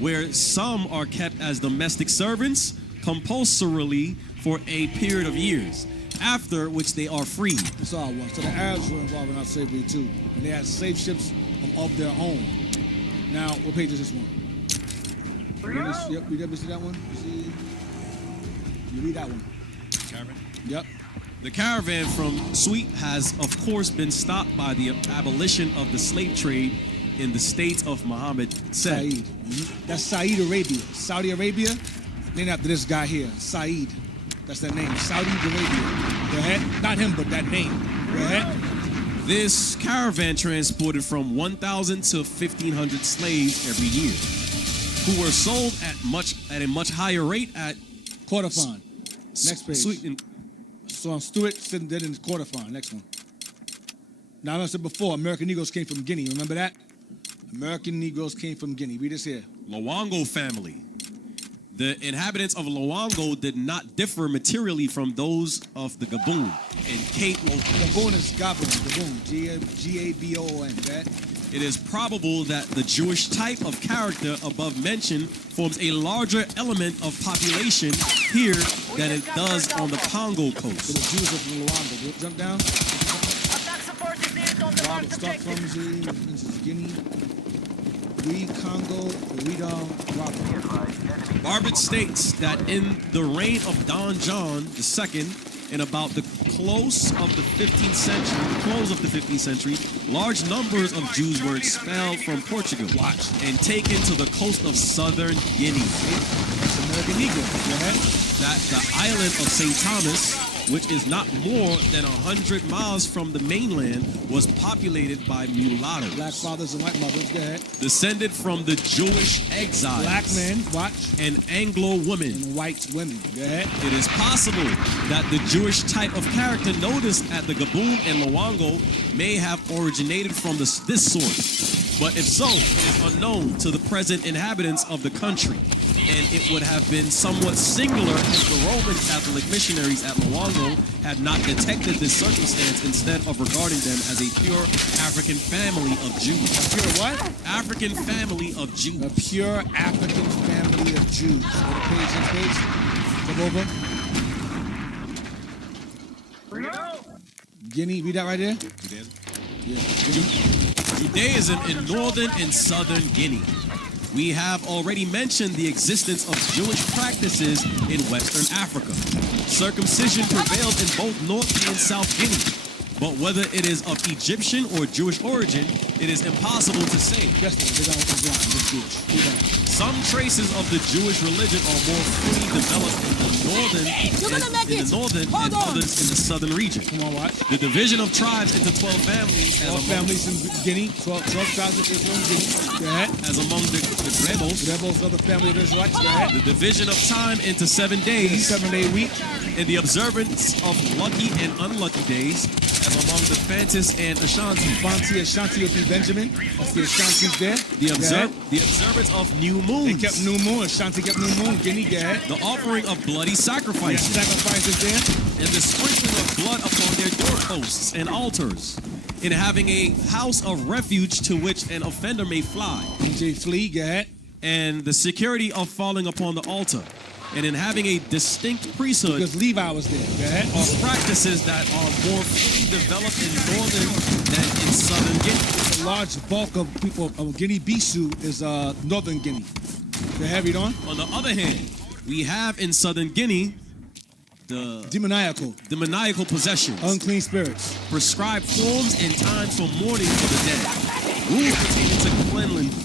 where some are kept as domestic servants compulsorily for a period of years, after which they are freed. That's all I want. So the Arabs were involved in our slavery too, and they had slave ships of their own. Now, what page is this one? Yep, you ever see that one? You read that one. Caravan? Yep. The caravan from Sweet has, of course, been stopped by the abolition of the slave trade in the states of Muhammad said. Said. That's Saudi Arabia. Saudi Arabia, named after this guy here, Said. That's that name, Saudi Arabia. Go ahead. Not him, but that name. Go ahead. This caravan transported from 1,000 to 1,500 slaves every year, who were sold at a much higher rate at Kordofan. Next page. Sweet. So on Stewart, sitting dead in Kordofan. Next one. Now, as I said before, American Negroes came from Guinea. Remember that? American Negroes came from Guinea. Read this here. Luango family. The inhabitants of Luango did not differ materially from those of the Gabon and Cape Gabon is Gabon, G-A-B-O-N, right? It is probable that the Jewish type of character above mentioned forms a larger element of population here than it does on the Congo coast. So the Jews are from Luango. Jump down. Start from this is Guinea. Congo, Barbet states that in the reign of Don John II, in about the close of the 15th century, large numbers of Jews were expelled from Portugal and taken to the coast of southern Guinea. American Negro. That the island of St. Thomas, which is not more than 100 miles from the mainland, was populated by mulattoes. Black fathers and white mothers, go ahead. Descended from the Jewish exiles. Black men, watch. And Anglo women. And white women, go ahead. It is possible that the Jewish type of character noticed at the Gabon and Luango may have originated from this source. But if so, it is unknown to the present inhabitants of the country. And it would have been somewhat singular if the Roman Catholic missionaries at Luango had not detected this circumstance instead of regarding them as a pure African family of Jews. A pure what? African family of Jews. A pure African family of Jews. Go to page, next page. Come over. Guinea, read that right there? Yeah. Judaism in northern and southern Guinea. We have already mentioned the existence of Jewish practices in Western Africa. Circumcision prevailed in both North and South Guinea. But whether it is of Egyptian or Jewish origin, it is impossible to say. Some traces of the Jewish religion are more fully developed in the northern and others in the southern region. Come on, watch. The division of tribes into 12 families, 12 families in Guinea, 12 tribes of Israel in Guinea. Go ahead. As among the rebels. The rebels are the family of Israelites. Go ahead. The division of time into 7 days. 7-day week. And the observance of lucky and unlucky days, as among the Fantis and Ashanti. Ashanti will be Benjamin. That's the Ashantis there. The observance of new moons. They kept new moon. Ashanti kept new moon. Guinea, go ahead. The offering of bloody sacrifices. Sacrifices there. And the sprinkling of blood upon their doorposts and altars. In having a house of refuge to which an offender may fly. Flee, go ahead. And the security of falling upon the altar. And in having a distinct priesthood. Because Levi was there. Go ahead. Are practices that are more fully developed in northern than in southern Guinea. A large bulk of people of Guinea-Bissau is northern Guinea. Go ahead, read on. On the other hand, we have in southern Guinea the demoniacal possessions, unclean spirits, prescribed forms and times for mourning for the dead, rules pertaining to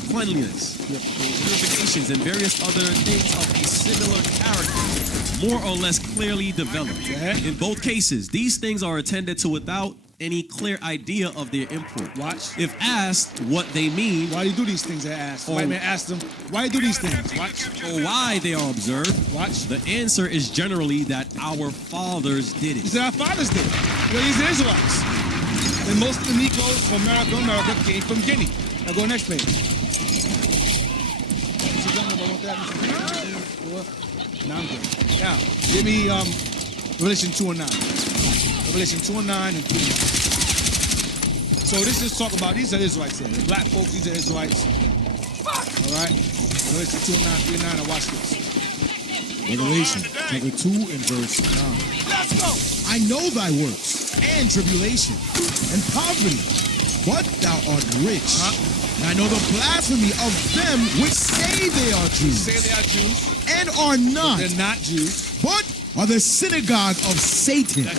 cleanliness, purifications, and various other things of a similar character, more or less clearly developed. In both cases, these things are attended to without any clear idea of their import. Watch. If asked what they mean, why do you do these things? They ask. White man asked them, why do you do these things? Watch. Or why they are observed. Watch. The answer is generally that our fathers did it. He said our fathers did it. Well, these are Israelites. And most of the Negroes from America came from Guinea. Now go next page. Now I'm good. Now, give me Revelation 2 and 9. Revelation 2 and 9 and 3. So this is talk about, these are Israelites here. The black folks, these are Israelites. All right? Revelation 2 and 9, 3 and 9, and watch this. Revelation chapter 2 and verse 9. Let's go! I know thy works, and tribulation, and poverty, but thou art rich. And I know the blasphemy of them which say they are Jews. Say they are Jews. And are not. But they're not Jews. But are the synagogue of Satan. That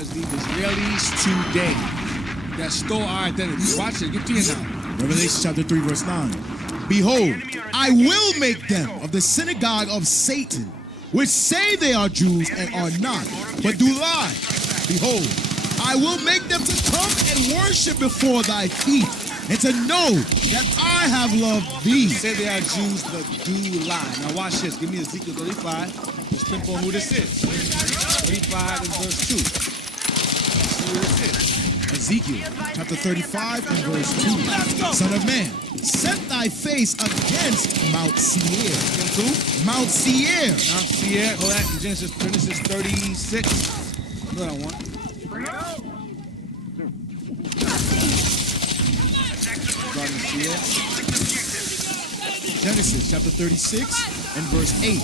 is the Israelis today that stole our identity. Watch it. Get to you now. Revelation chapter 3 verse 9. Behold, I will make them of the synagogue of Satan, which say they are Jews and are not, but do lie. Behold, I will make them to come and worship before thy feet, and to know that I have loved thee. Say they are Jews, but do lie. Now watch this. Give me Ezekiel 35. Let's pinpoint who this is. 35 and verse 2. See who this is. Ezekiel chapter 35 and verse 2. Son of man, set thy face against Mount Seir. Against who? Mount Seir. Mount Seir. Hold that. Genesis 36. That's what I want. Genesis chapter 36 and verse 8.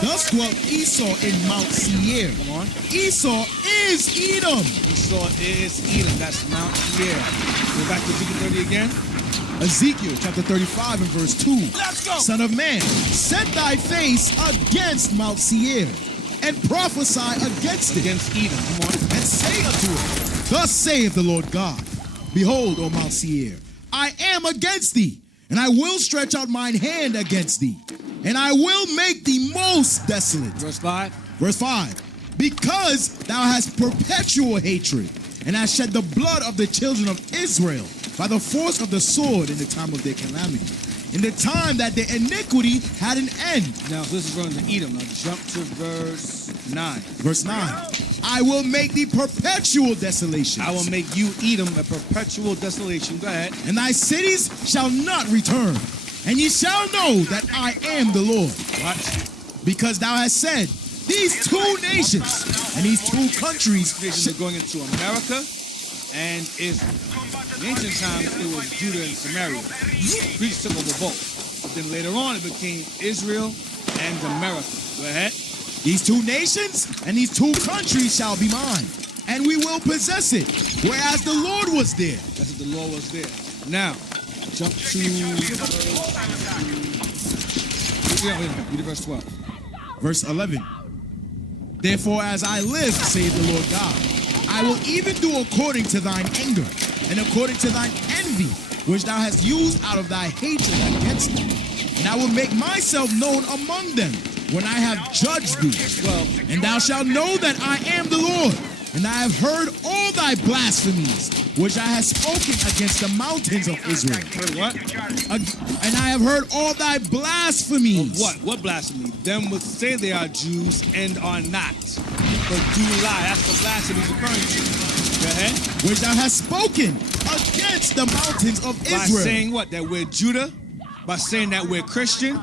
Thus dwelt Esau in Mount Seir. Come on. Esau is Edom. Esau is Edom. That's Mount Seir. Go back to Ezekiel 30 again. Ezekiel chapter 35 and verse 2. Let's go. Son of man, set thy face against Mount Seir and prophesy against it. Against Edom. Come on. And say unto it, thus saith the Lord God, behold, O Mount Seir, I am against thee, and I will stretch out mine hand against thee, and I will make thee most desolate. Verse 5. Verse 5. Because thou hast perpetual hatred, and hast shed the blood of the children of Israel by the force of the sword in the time of their calamity, in the time that their iniquity had an end. Now, this is going to Edom. Now, jump to verse 9. Verse 9. I will make thee perpetual desolation. I will make you, Edom, a perpetual desolation. Go ahead. And thy cities shall not return. And ye shall know that I am the Lord. What? Because thou hast said, these two nations and these two countries are going into America and Israel. In ancient times, it was Judah and Samaria. Greeks took over both. But then later on, it became Israel and America. Go ahead. These two nations and these two countries shall be mine, and we will possess it, whereas the Lord was there. That's what the Lord was there. Now, jump to read verse 12. Verse 11. Therefore, as I live, saith the Lord God, I will even do according to thine anger, and according to thine envy, which thou hast used out of thy hatred against them. And I will make myself known among them when I have judged thee. Well, and thou shalt know that I am the Lord. And I have heard all thy blasphemies, which I have spoken against the mountains of Israel. What? And I have heard all thy blasphemies. Of what? What blasphemy? Them which say they are Jews and are not, but do lie. That's what blasphemy is referring to. Go ahead. Which thou hast spoken against the mountains of Israel. By saying what? That we're Judah? By saying that we're Christian?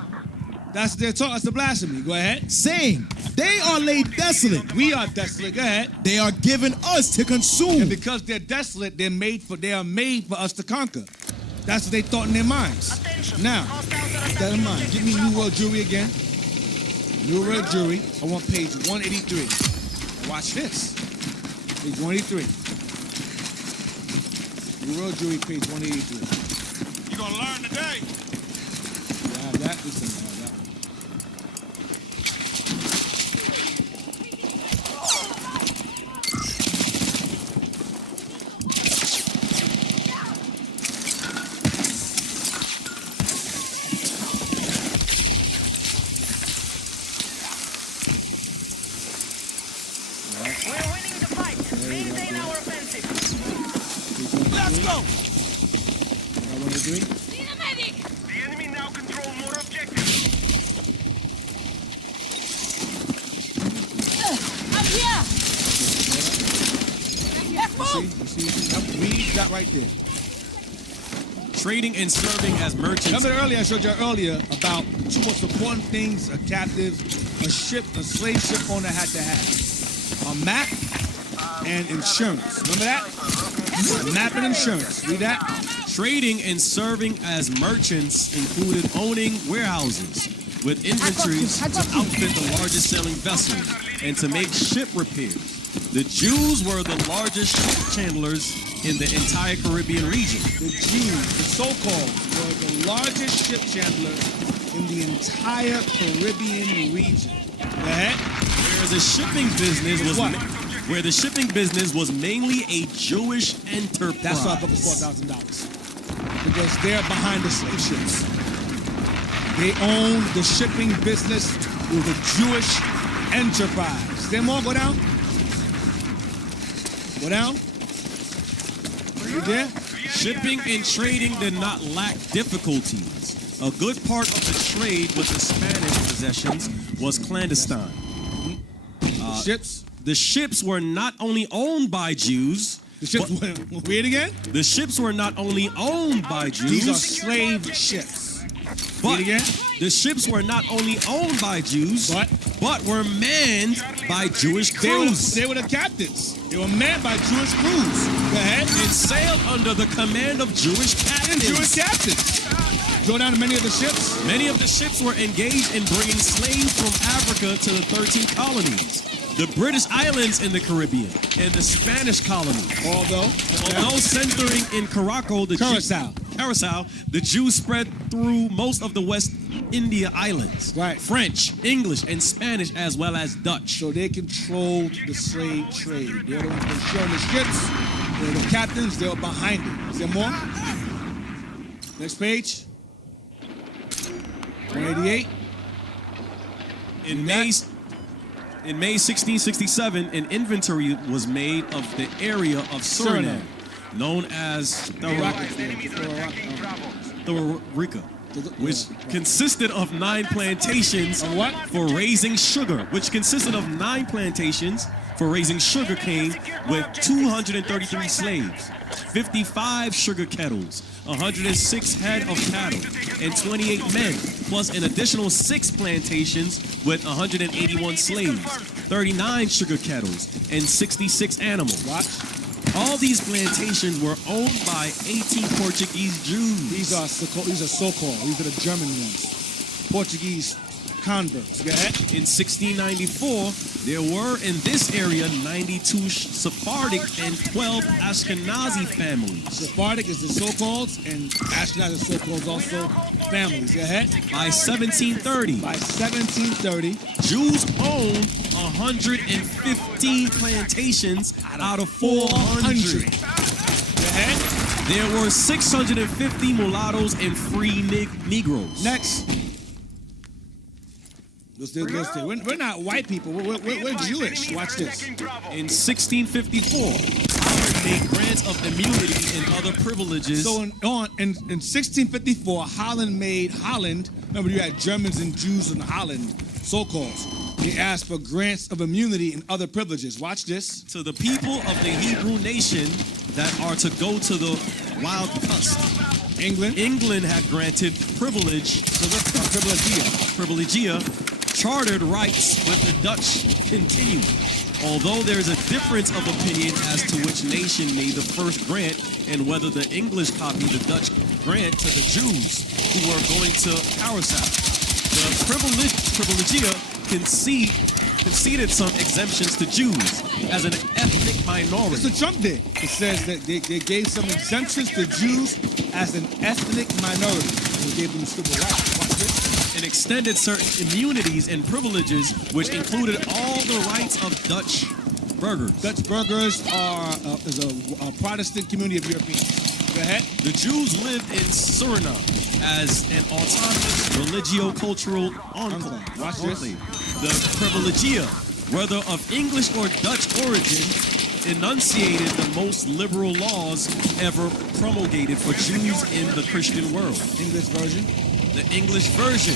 That's their talk. That's the blasphemy. Go ahead. Saying they are laid desolate. We are desolate. Go ahead. They are given us to consume. And because they're desolate, they are made for us to conquer. That's what they thought in their minds. Now, keep that in mind. Give me New World Jewelry again. New World Jewelry. I want page 183. Watch this. Page 183. New World Jewelry, page 183. You're gonna learn today. You have that. This thing, have that. Let's go! I want to agree. The enemy now control more objectives. I'm here. Let's move. You see? Read that right there. Trading and serving as merchants. Remember earlier, I showed you earlier about the two most important things a captive, a slave ship owner had to have. A map and insurance. Remember that? A map and insurance. Read that. Trading and serving as merchants included owning warehouses with inventories to outfit the largest selling vessels and to make ship repairs. The Jews were the largest ship chandlers in the entire Caribbean region. The Jews, the so-called, were the largest ship chandlers in the entire Caribbean region. Go ahead. Where the shipping business was mainly a Jewish enterprise. That's why I booked $4,000. Because they're behind the slave ships. They own the shipping business with a Jewish enterprise. Them all go down? Go down? You there? Shipping and trading did not lack difficulties. A good part of the trade with the Spanish possessions was clandestine. Ships? The ships were not only owned by Jews. The ships, read again? The ships were not only owned by Jews. These are slave ships. But read again? The ships were not only owned by Jews, but were manned by Jewish crews. They were the captains. They were manned by Jewish crews. Go ahead. And sailed under the command of Jewish captains. Jewish captains. Go down to many of the ships. Many of the ships were engaged in bringing slaves from Africa to the 13 colonies, the British islands in the Caribbean, and the Spanish colony. Although centering in Curacao, the Jews spread through most of the West India islands. Right. French, English, and Spanish, as well as Dutch. So they controlled the slave trade. They're the ones that were showing the ships. They're the captains. They were behind it. Is there more? Next page. 188. In May 1667, an inventory was made of the area of Suriname, known as Thorarica, which consisted of 9 plantations for raising sugar, sugar cane with 233 slaves, 55 sugar kettles, 106 head of cattle, and 28 men, plus an additional 6 plantations with 181 slaves, 39 sugar kettles, and 66 animals. All these plantations were owned by 18 Portuguese Jews. These are so-called. These are the German ones. Portuguese converts. Go ahead. In 1694, there were in this area 92 Sephardic and 12 Ashkenazi families. Sephardic is the so-called, and Ashkenazi is so-called also families. Go ahead. By 1730, Jews owned 115 plantations out of 400. Go ahead. There were 650 mulattoes and free Negroes. Next. We're not white people. We're Jewish. Watch this. In 1654, Holland made grants of immunity and other privileges. So in 1654, Holland. Remember, you had Germans and Jews in Holland, so-called. They asked for grants of immunity and other privileges. Watch this. To the people of the Hebrew nation that are to go to the wild cust. England had granted privilegia, chartered rights with the Dutch continued. Although there is a difference of opinion as to which nation made the first grant and whether the English copied the Dutch grant to the Jews who were going to Carousel. The privilegia conceded some exemptions to Jews as an ethnic minority. That's what Trump did. It says that they gave some exemptions to Jews as an ethnic minority. They gave them civil rights. Watch this. And extended certain immunities and privileges, which included all the rights of Dutch burghers. Dutch burghers is a Protestant community of Europeans. Go ahead. The Jews lived in Suriname as an autonomous religio-cultural enclave. Watch this. The privilegia, whether of English or Dutch origin, enunciated the most liberal laws ever promulgated for Jews in the Christian world. English version. The English version.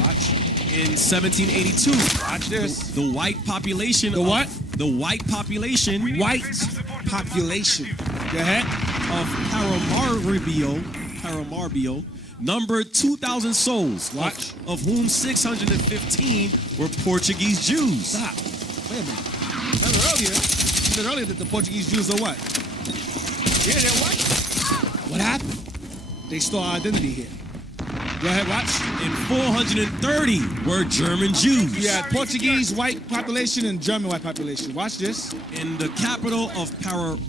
Watch. In 1782. Watch this. The white population. The what? The white population. White population. Go ahead. Of Paramaribo numbered 2,000 souls. Watch. Of whom 615 were Portuguese Jews. Stop. Wait a minute. You said earlier that the Portuguese Jews are what? Yeah, they're what? What happened? They stole our identity here. Go ahead, watch. And 430 were German Jews. You had Portuguese white population and German white population. Watch this. In the capital of Paramaribo,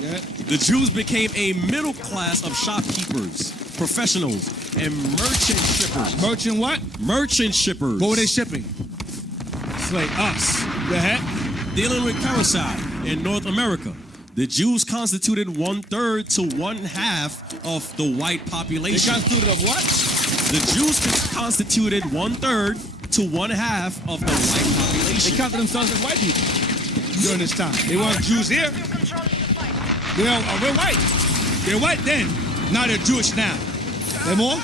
yeah. The Jews became a middle class of shopkeepers, professionals, and merchant shippers. Merchant what? Merchant shippers. What were they shipping? It's like us. Go ahead. Dealing with carousel in North America. The Jews constituted 1/3 to 1/2 of the white population. They constituted of what? The Jews constituted 1/3 to 1/2 of the white population. They counted themselves as white people during this time. They weren't Jews here. We're white. They're white then. Now they're Jewish now. They're more?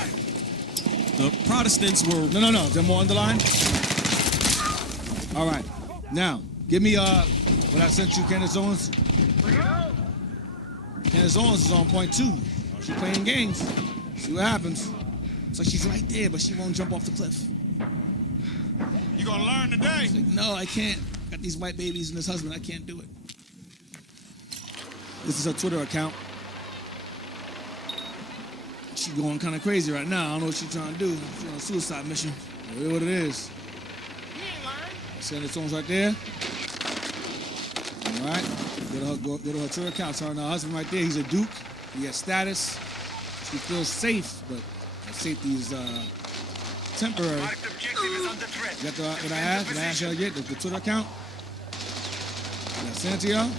The Protestants were... No. They're more underlined? All right. Now, give me what I sent you, Candace Owens. Candace Owens is on point 2. She's playing games. See what happens. It's like she's right there, but she won't jump off the cliff. You gonna learn today? She's like, no, I can't. I got these white babies and this husband. I can't do it. This is her Twitter account. She's going kind of crazy right now. I don't know what she's trying to do. She's on a suicide mission. It is what it is. Candace Owens right there. All right. Go to her Twitter account. Her husband right there. He's a duke. He has status. She feels safe, but that safety is temporary. You got what I asked? Did I ask y'all to get the Twitter account? Did I send it to y'all? You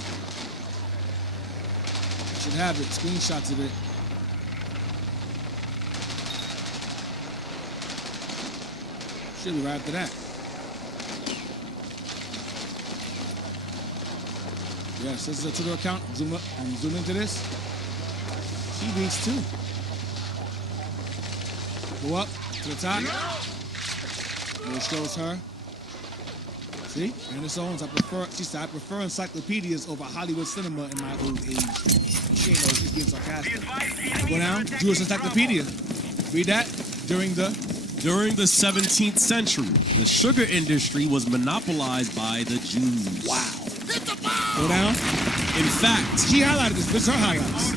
should have it. Screenshots of it. Should be right after that. Yes, this is a Twitter account. Zoom into this. She reads too. Go up to the top. And it shows her. See? Candace Owens, she said, I prefer encyclopedias over Hollywood cinema in my old age. She ain't know she's being sarcastic. Go down. Jewish Encyclopedia. Read that. During the 17th century, the sugar industry was monopolized by the Jews. Wow. Go down. In fact, she highlighted this. This is her highlights.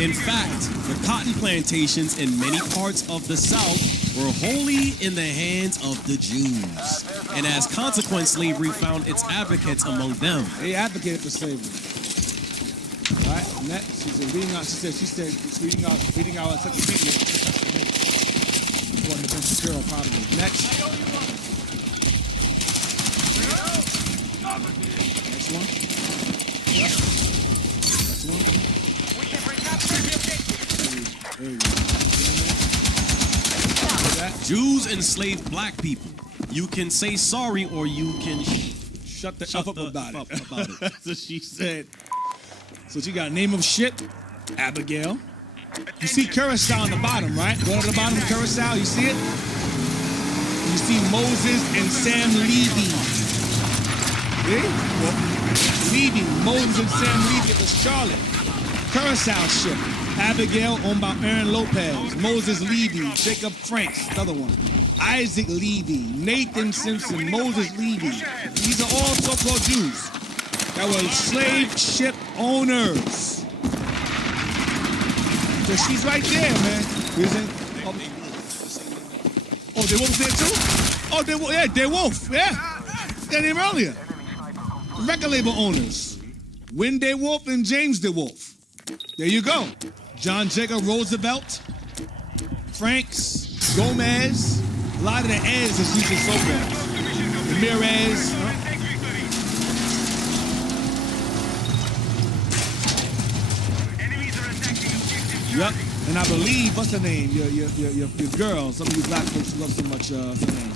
In fact, the cotton plantations in many parts of the South were wholly in the hands of the Jews. And as consequence, slavery found its advocates among them. They advocated for slavery. All right, next, she said, reading out such a statement. According to Ben Shapiro, probably. Next. Next one. Yep. Next one. There you go. Jews enslaved black people. You can say sorry or you can shut the F up about it. That's what she said. So she got name of ship, Abigail. You see Curacao on the bottom, right? Go to the bottom of Curacao, you see it? You see Moses and Sam Levy. See? Well, Levy, Moses and Sam Levy, it was Charlotte. Curacao ship. Abigail owned by Aaron Lopez. Moses Levy, Jacob Franks, another one. Isaac Levy, Nathan Simpson, Moses Levy. These are all so-called Jews that were slave ship owners. So she's right there, man. Oh, they Wolf's there too? Oh, they Wolf, yeah. Their name earlier. Record label owners. Win DeWolf and James DeWolf. There you go. John Jacob Roosevelt, Franks, Gomez, a lot of the Eds is using so-called. Ramirez. Yep, and I believe, what's her name? Your girl, some of you black folks love so much, what's her name?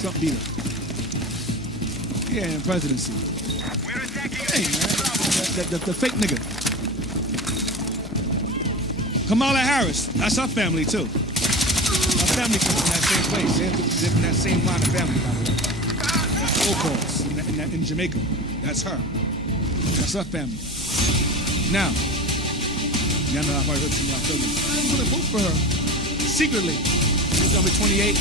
Trump beat her. Yeah, in presidency. Hey, man, the fake nigga. Kamala Harris, that's her family too. Her family comes from that same place. They're from that same line of family, by the way. So-calls in Jamaica. That's her. That's her family. Now, y'all know I probably heard some of y'all feelings. I'm gonna vote for her. Secretly. She's gonna be 28.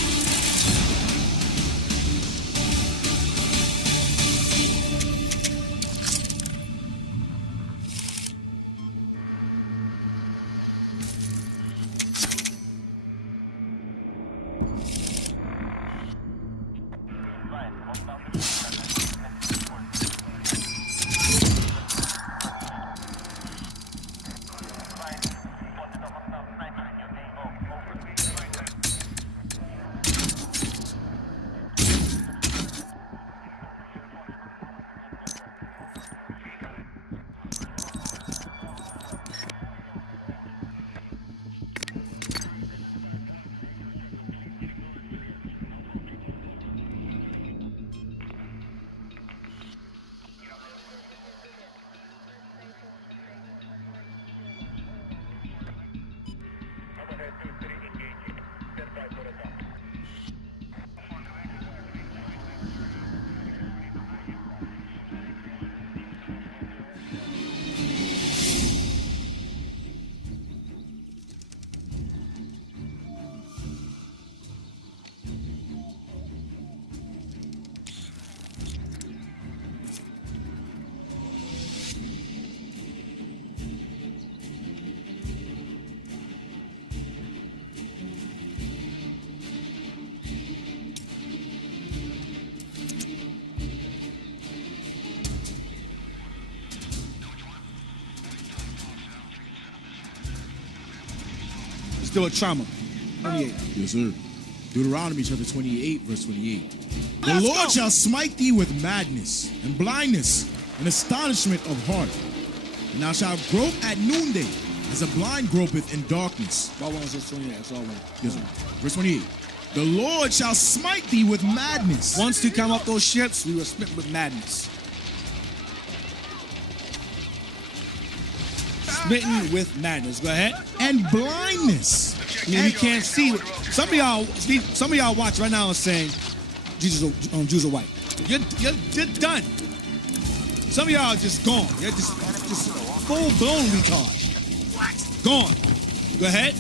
Still a trauma. 28. Yes, sir. Deuteronomy chapter 28, verse 28. The Lord shall smite thee with madness and blindness and astonishment of heart. And thou shalt grope at noonday as a blind gropeth in darkness. That one was just 28. That's all one. Yes, sir. Verse 28. The Lord shall smite thee with madness. Once we come off those ships, we were smitten with madness. Smitten with madness. Go ahead. And blindness. I mean, you can't see. Some of y'all watch right now and saying, Jews are white. You're done. Some of y'all are just gone. You're just full-blown retard. Gone. Go ahead.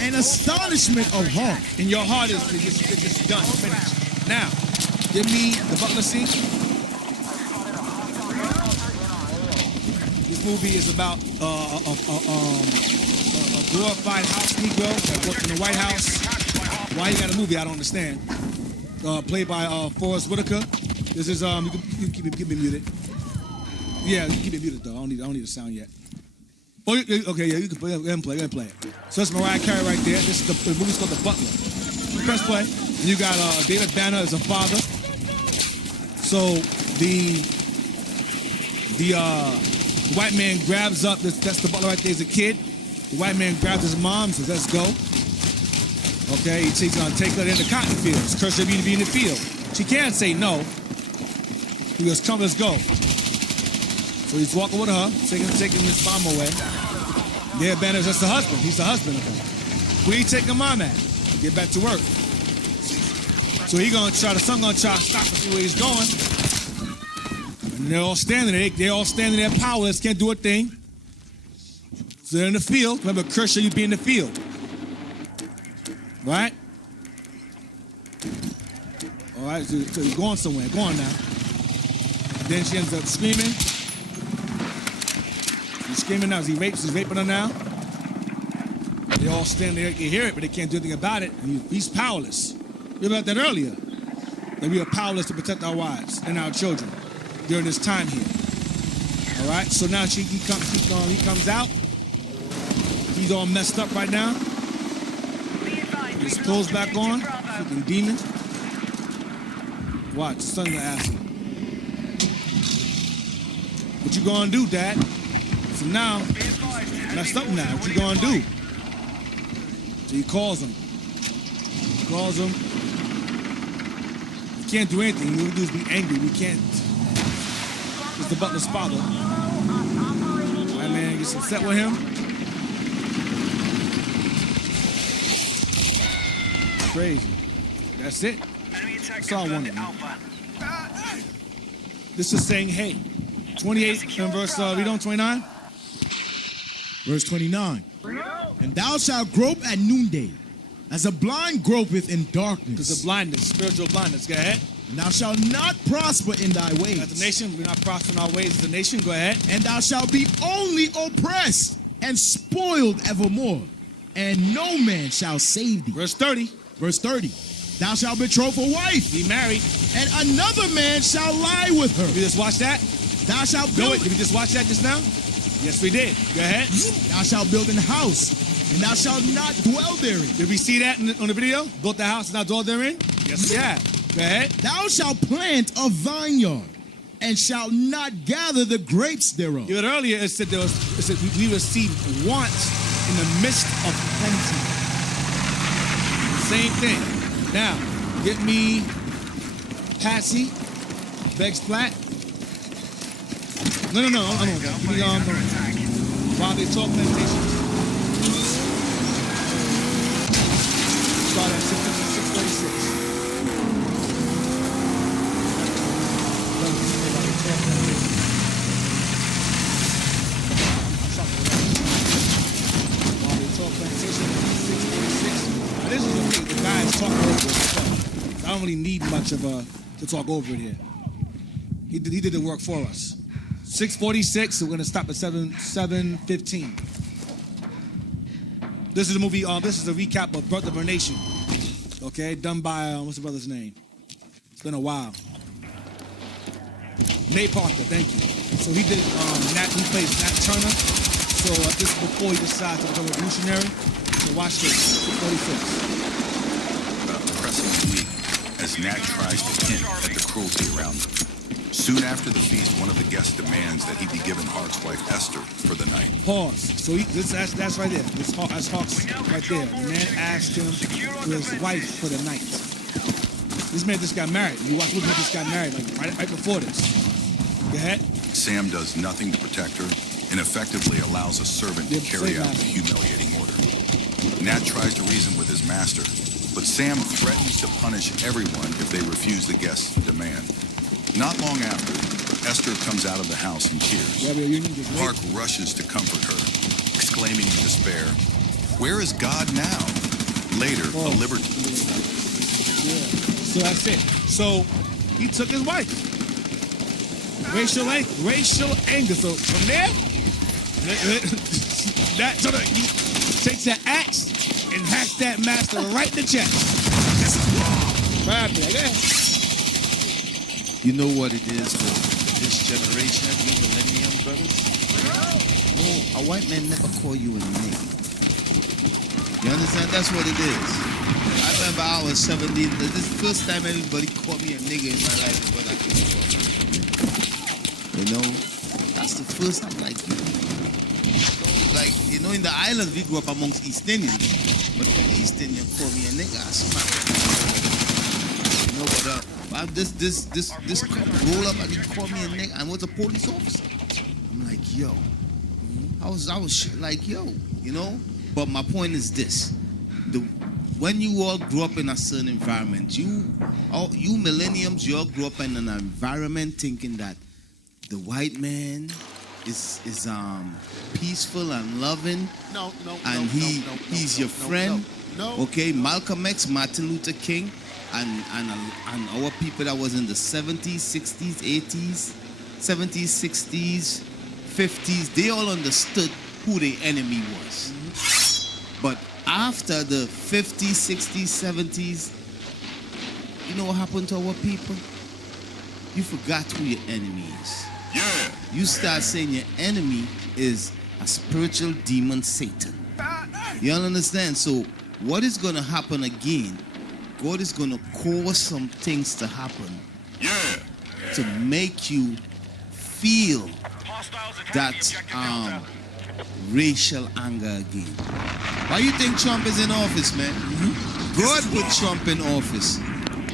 An astonishment of heart. And your heart is just done. Finished. Now, give me the butler scene. This movie is about a glorified house Negro that worked in the White House. Why he got a movie? I don't understand. Played by Forrest Whitaker. This is you can keep it muted. Yeah, you can keep it muted though. I don't need the sound yet. Oh, okay, yeah, you can play. Go ahead and play it. So that's Mariah Carey right there. This is the movie's called The Butler. Press play. And you got David Banner as a father. So the white man grabs up. That's the butler right there as a kid. The white man grabs his mom and says, "Let's go." Okay, he's gonna take her in the cotton fields. Curse her to be in the field. She can't say no. He goes, "Come, let's go." So he's walking with her, taking his mom away. Yeah, Banner's just the husband. He's the husband of her. Where you taking mom at? Get back to work. So the son gonna try to stop and see where he's going. And they're all standing there. They're all standing there powerless, can't do a thing. So they're in the field. Remember, curse you be in the field. Right? All right, so he's going somewhere. Go on now. Then she ends up screaming. He's screaming now. He's raping her now. They all stand there. They can hear it, but they can't do anything about it. And he's powerless. We about that earlier. That we are powerless to protect our wives and our children during this time here. All right. So now he comes out. He's all messed up right now. His clothes back on. Freaking demon. Watch. The son's gonna ask him, "What you gonna do, Dad?" So now, messed up now. What you gonna do? So he calls him. We can't do anything. What we do is be angry. We can't. It's the butler's father. That man gets upset with him. Crazy. That's it. That's all I wanted. This is saying, hey. 28 and verse, read on 29. Verse 29. And thou shalt grope at noonday, as a blind gropeth in darkness. Because of blindness, spiritual blindness. Go ahead. And thou shalt not prosper in thy ways. As a nation, we're not prospering our ways as a nation. Go ahead. And thou shalt be only oppressed and spoiled evermore, and no man shall save thee. Verse 30. Verse 30. Thou shalt betroth a wife. Be married. And another man shall lie with her. Did we just watch that? Thou shalt build. Did we just watch that just now? Yes, we did. Go ahead. Thou shalt build an house, and thou shalt not dwell therein. Did we see that on the video? Built the house and not dwell therein? Yes, we have. Go ahead. Thou shalt plant a vineyard, and shalt not gather the grapes thereof. You heard earlier it said we received want in the midst of plenty. Same thing. Now, get me Patsy, Begs Flat. No. I'm on. Give me while they talk meditation. Start at 6:36. While they talk meditation, 6:46. Now this is the thing. The guys talk over it. I don't really need much of to talk over it here. He did the work for us. 6:46, so we're gonna stop at 7:15. This is a movie, this is a recap of Birth of a Nation. Okay, done by, what's the brother's name? It's been a while. Nate Parker, thank you. So he did, he plays Nat Turner. So this is before he decides to become a revolutionary. So watch this, 6:46. Pressing the week as Nat tries to hint at the cruelty around them. Soon after the feast, one of the guests demands that he be given Hark's wife Esther for the night. Pause. So that's right there. That's Hark's right there. The man asked him for his wife for the night. This man just got married. You watch what he just got married, like right before this. Go ahead. Sam does nothing to protect her and effectively allows a servant to carry out the humiliating order. Nat tries to reason with his master, but Sam threatens to punish everyone if they refuse the guest's demand. Not long after, Esther comes out of the house in tears. Hark rushes to comfort her, exclaiming in despair, "Where is God now?" Later, a liberty. Yeah. So that's it. So he took his wife. Racial anger. So from there, That so he takes that axe and hacks that master right in the chest. Right there. Go ahead. You know what it is with this generation, you millennium brothers? No, a white man never call you a nigga. You understand? That's what it is. I remember I was 17. This is the first time everybody called me a nigga in my life. But I couldn't call me a nigga. You know, that's the first time. Like, you know, in the islands we grew up amongst East Indians. But when the East Indian call me a nigga, I smack it. You know what? This cop roll up and he called me a nigga and was a police officer. I'm like, yo. I was like, yo, you know. But my point is this: when you all grew up in a certain environment, you millenniums, you all grew up in an environment thinking that the white man is peaceful and loving. He's your friend. No. Okay, Malcolm X, Martin Luther King, and our people that was in the 70s, 60s, 80s, 70s, 60s, 50s, they all understood who the enemy was. But after the 50s, 60s, 70s, you know what happened to our people? You forgot who your enemy is. Yeah. You start saying your enemy is a spiritual demon, Satan. You all understand? So what is going to happen again? God is going to cause some things to happen. Yeah. To make you feel that racial anger again. Why you think Trump is in office, man? God put Trump in office.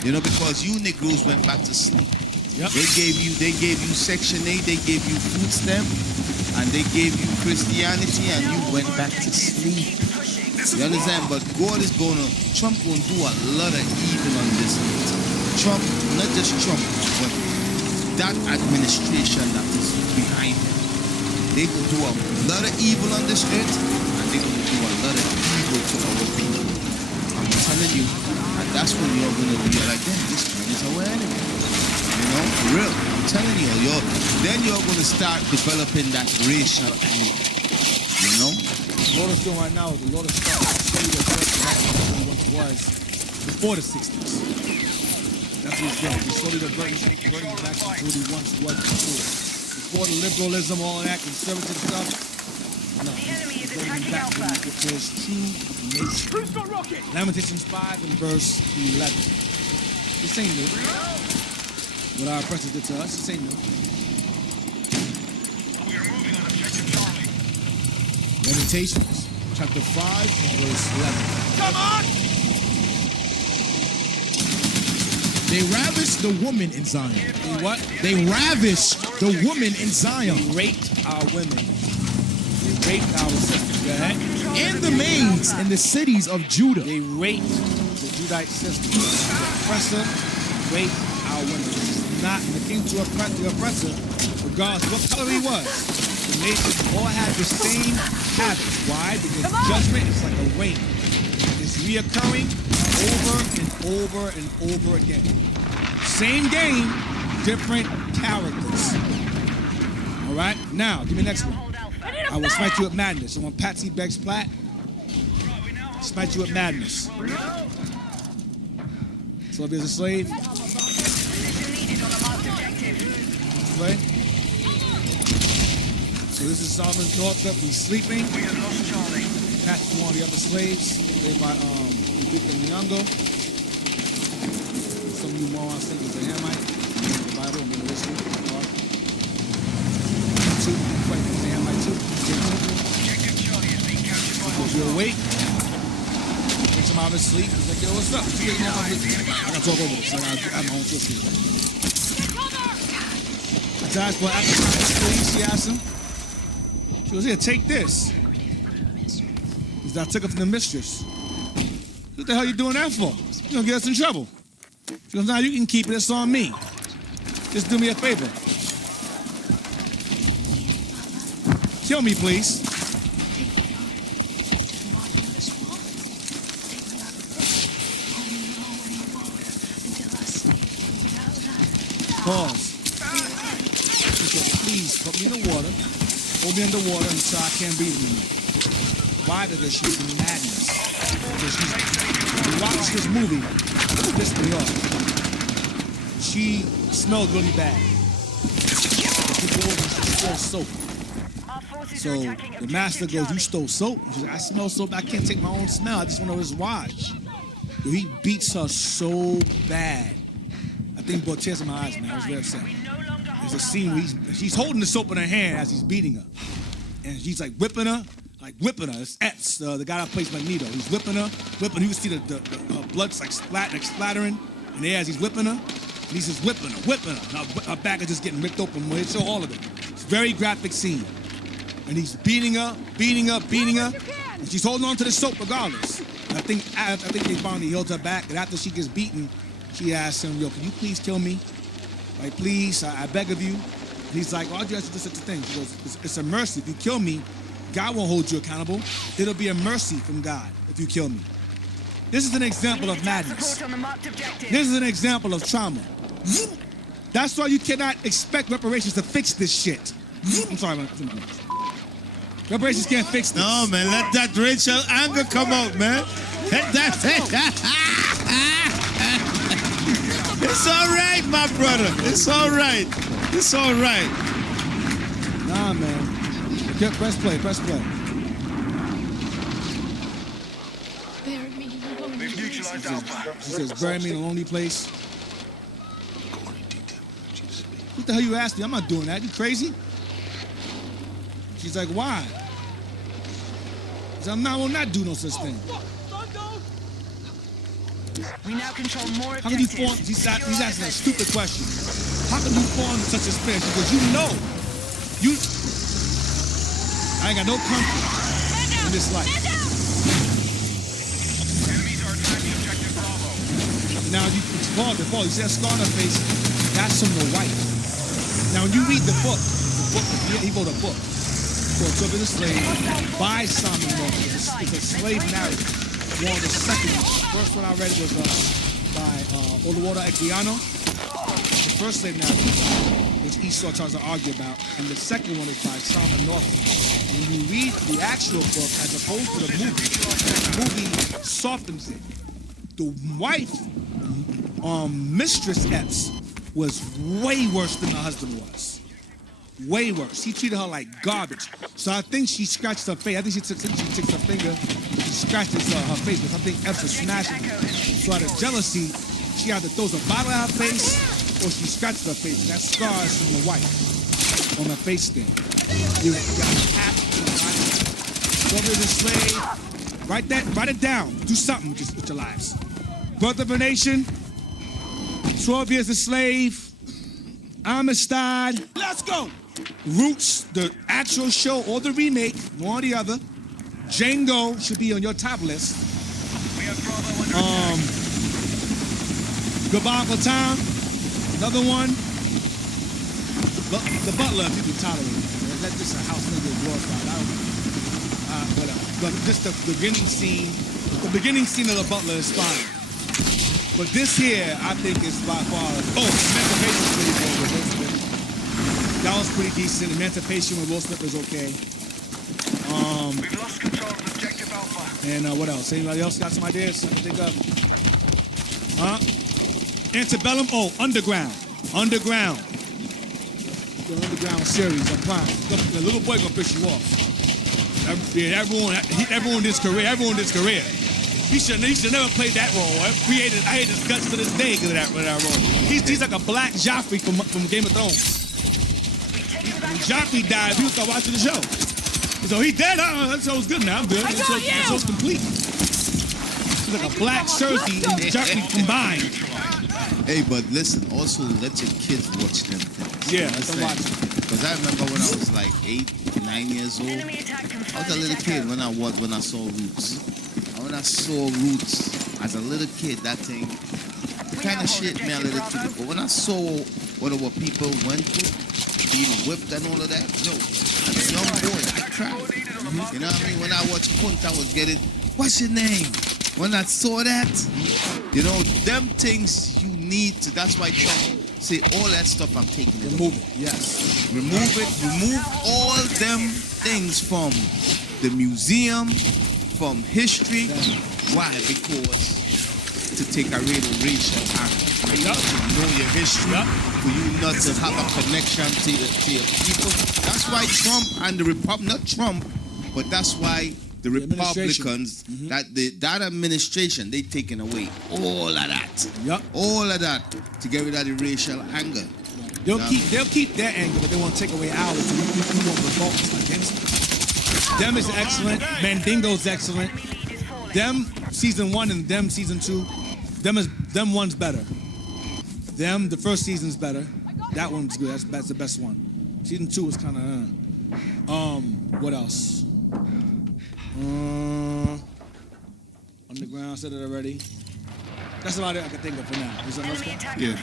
You know, because you Negroes went back to sleep. Yep. They gave you Section 8, they gave you food stamp, and they gave you Christianity, and you went back to sleep. You understand? But Trump gonna do a lot of evil on this earth. Trump, not just Trump, but that administration that is behind him. They will do a lot of evil on this earth, and they will do a lot of evil to our people. I'm telling you, and that's when you're going to realize, damn, this man is our enemy. You know, for real. I'm telling you, then you're going to start developing that racial anger. You know? What Lord is doing right now is the Lord is starting to show you what it was before the 60s. That's what he's doing. He's showing you the burden back to what he once was before. Before the liberalism, all that conservative stuff. No, he's going back to his true nature. Lamentations 5 and verse 11. This ain't new. What our oppressors did to us, this ain't new. Lamentations, chapter 5 and verse 11. Come on! They ravished the woman in Zion. They what? They ravished the woman in Zion. They raped our women. They raped our sisters. Go ahead. And the maids in the cities of Judah. They raped the Judite sisters. The oppressor raped our women. This is not when it came to the oppressor, regardless of what color he was. The nations all had the same habits. Why? Because judgment is like a rain. It's reoccurring over and over and over again. Same game, different characters. All right? Now, give me the next one. I will smite you with madness. So when Patsy begs Platt, smite you with madness. So if there's a slave, right? So this is Solomon's daughter. He's sleeping. Patsy one of the other slaves, played by Victor Nyong'o. Some of you morons think he's a Hamite. The Bible, remember this one. Two, right, he's a Hamite too. If you're awake, takes him out of his sleep. He's like, yo, what's up? I gotta talk over this. I have my own twist here. Besides, for please, she asked him. She goes, here, take this. Because I took it from the mistress. What the hell are you doing that for? You're gonna get us in trouble. She goes, nah, you can keep it, it's on me. Just do me a favor. Kill me, please. Pause. She said, please put me in the water, hold me underwater until I can't breathe anymore. Why? Because she's in madness. Because when you watch this movie, this me off. She smelled really bad. She goes and she stole soap. So the master goes, "You stole soap?" She's like, "I smell soap. I can't take my own smell. I just want to just watch." Yo, he beats her so bad. I think brought tears in my eyes, man. I was very upset. There's a scene where she's holding the soap in her hand as he's beating her. And he's like whipping her. It's Epps, the guy that plays Magneto. He's whipping her. You can see the blood's like splattering. And as he's whipping her, and he's just whipping her. And her back is just getting ripped open. They show all of it. It's a very graphic scene. And he's beating her. And she's holding on to the soap regardless. And I think they finally held her back. And after she gets beaten, she asks him, "Yo, can you please kill me? Like, please, I beg of you." And he's like, "Why'd you ask such a thing?" She goes, it's a mercy. If you kill me, God won't hold you accountable. It'll be a mercy from God if you kill me. This is an example of madness. This is an example of trauma. That's why you cannot expect reparations to fix this shit. I'm sorry, man. Reparations can't fix this. No, man, let that racial anger come out, man. Let that. It's all right, my brother. It's all right. It's all right. Nah, man. Press play. She says, "Bury me in a lonely place." What the hell you asking me? I'm not doing that. You crazy? She's like, "Why?" He said, "I will not do no such thing." We now control more How can you form? He's asking a stupid question. How can you form such a spirit? Because I ain't got no comfort in this life. Now you Paul, you see that scar on her face? That's from the wife. Now when you read the book, he wrote a book called "Took the Slave" by Simon Norton. It's a slave narrative. One of the second one. The first one I read was by Oluwada Equiano. The first slave narrative, which Esau tries to argue about, and the second one is by Simon Norton. When you read the actual book as opposed to the movie softens it. The wife, Mistress Epps, was way worse than her husband was. Way worse. He treated her like garbage. So I think she scratched her face. I think she took her finger, she scratched her face, because I think Epps was smashing her. So out of jealousy, she either throws a bottle at her face or she scratched her face. And that scar is from the wife on her face skin. You got Brother of the Slave. Write it down. Do something with your lives. Brother of a Nation. 12 Years a Slave. Amistad. Let's go. Roots, the actual show or the remake, one or the other. Django should be on your top list. Goodbye Uncle Tom. Another one. The Butler, if you can tolerate it. That's just a house nigga glorified. Whatever. But just the beginning scene of The Butler is fine. But this here, I think, is by far. Emancipation's pretty good with Will Smith. That was pretty decent. Emancipation with Will Smith is okay. We've lost control of objective Alpha. And what else? Anybody else got some ideas I can think of? Antebellum? Underground. The Underground series on Prime. The little boy gonna piss you off. Everyone in his career. He should never played that role. I hate his guts to this day because of that role. He's like a black Joffrey from Game of Thrones. When Joffrey died, people start watching the show. So he dead. That show's good now. I'm good. That show's complete. He's like a black Cersei and Joffrey combined. Hey, but listen, also let your kids watch them things. Yeah, watch it. Because I remember when I was like 8, 9 years old, I was a little kid when I saw Roots. And when I saw Roots as a little kid, that thing kind of shit me a little kid. But when I saw what people went through, being whipped and all of that, as a young boy, I cried. You know what I mean? When I watched Punt, I was getting, what's your name? When I saw that, them things you need to, that's why I say all that stuff I'm taking it. Remove it, yes. Remove all them things from the museum from history. Why? Because to take away the racial angle. For you not to know your history, for you not to have a connection to your people. That's why Trump and the not Trump, but that's why the Republicans, that administration, they taking away all of that. All of that to get rid of the racial anger. They'll keep their anger, but they won't take away ours. So we won't revolt against them. Them is excellent. Mandingo's excellent. Them season 1 and them season 2. Them one's better. Them the first season's better. That one's good. That's the best one. Season 2 was kind of what else? Underground, said it already. That's about it I can think of for now. Is that else? Yeah,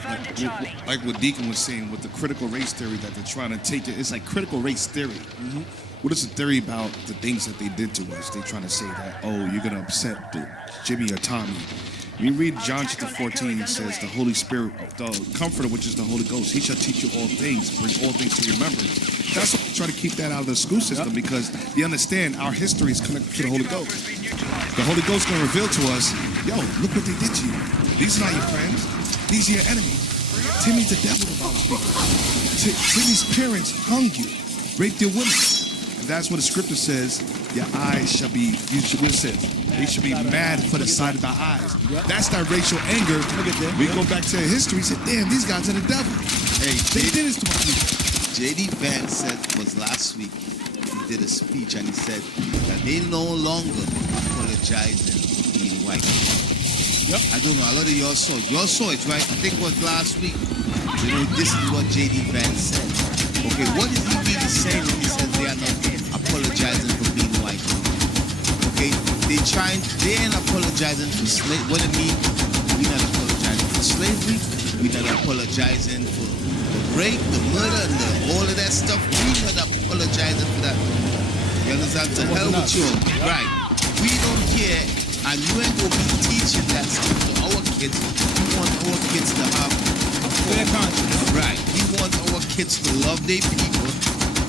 like what Deacon was saying with the critical race theory that they're trying to take it. It's like critical race theory. Mm-hmm. What is the theory about the things that they did to us? They're trying to say that, oh, you're going to upset Jimmy or Tommy. When you read John chapter 14, it says the Holy Spirit, the Comforter, which is the Holy Ghost, he shall teach you all things, bring all things to remembrance. That's why they try to keep that out of the school system because they understand our history is connected to the Holy Ghost. The Holy Ghost is going to reveal to us, yo, look what they did to you. These are not your friends. These are your enemies. Timmy's the devil of all people. Timmy's parents hung you, raped your women. And that's what the scripture says, your eyes shall be, what it says, they should be mad for the sight of thy eyes. That's that racial anger. We go back to history, said, damn, these guys are the devil. Hey, they did this to my people. J.D. Vance said, was last week, he did a speech and he said that they no longer apologizing for being white. I don't know, a lot of y'all saw it. Y'all saw it, right? I think it was last week. You know, this is what J.D. Vance said. Okay, what is he really saying when he says they are not apologizing for being white? Okay, they ain't apologizing for slavery. What it mean? We're not apologizing for slavery. We're not apologizing for the rape, the murder, and all of that stuff. We're not apologizing for that. You understand? To hell with you. Right. We don't care, and you ain't gonna be teaching that stuff to our kids. We want our kids to have their conscience. Right. We want our kids to love their people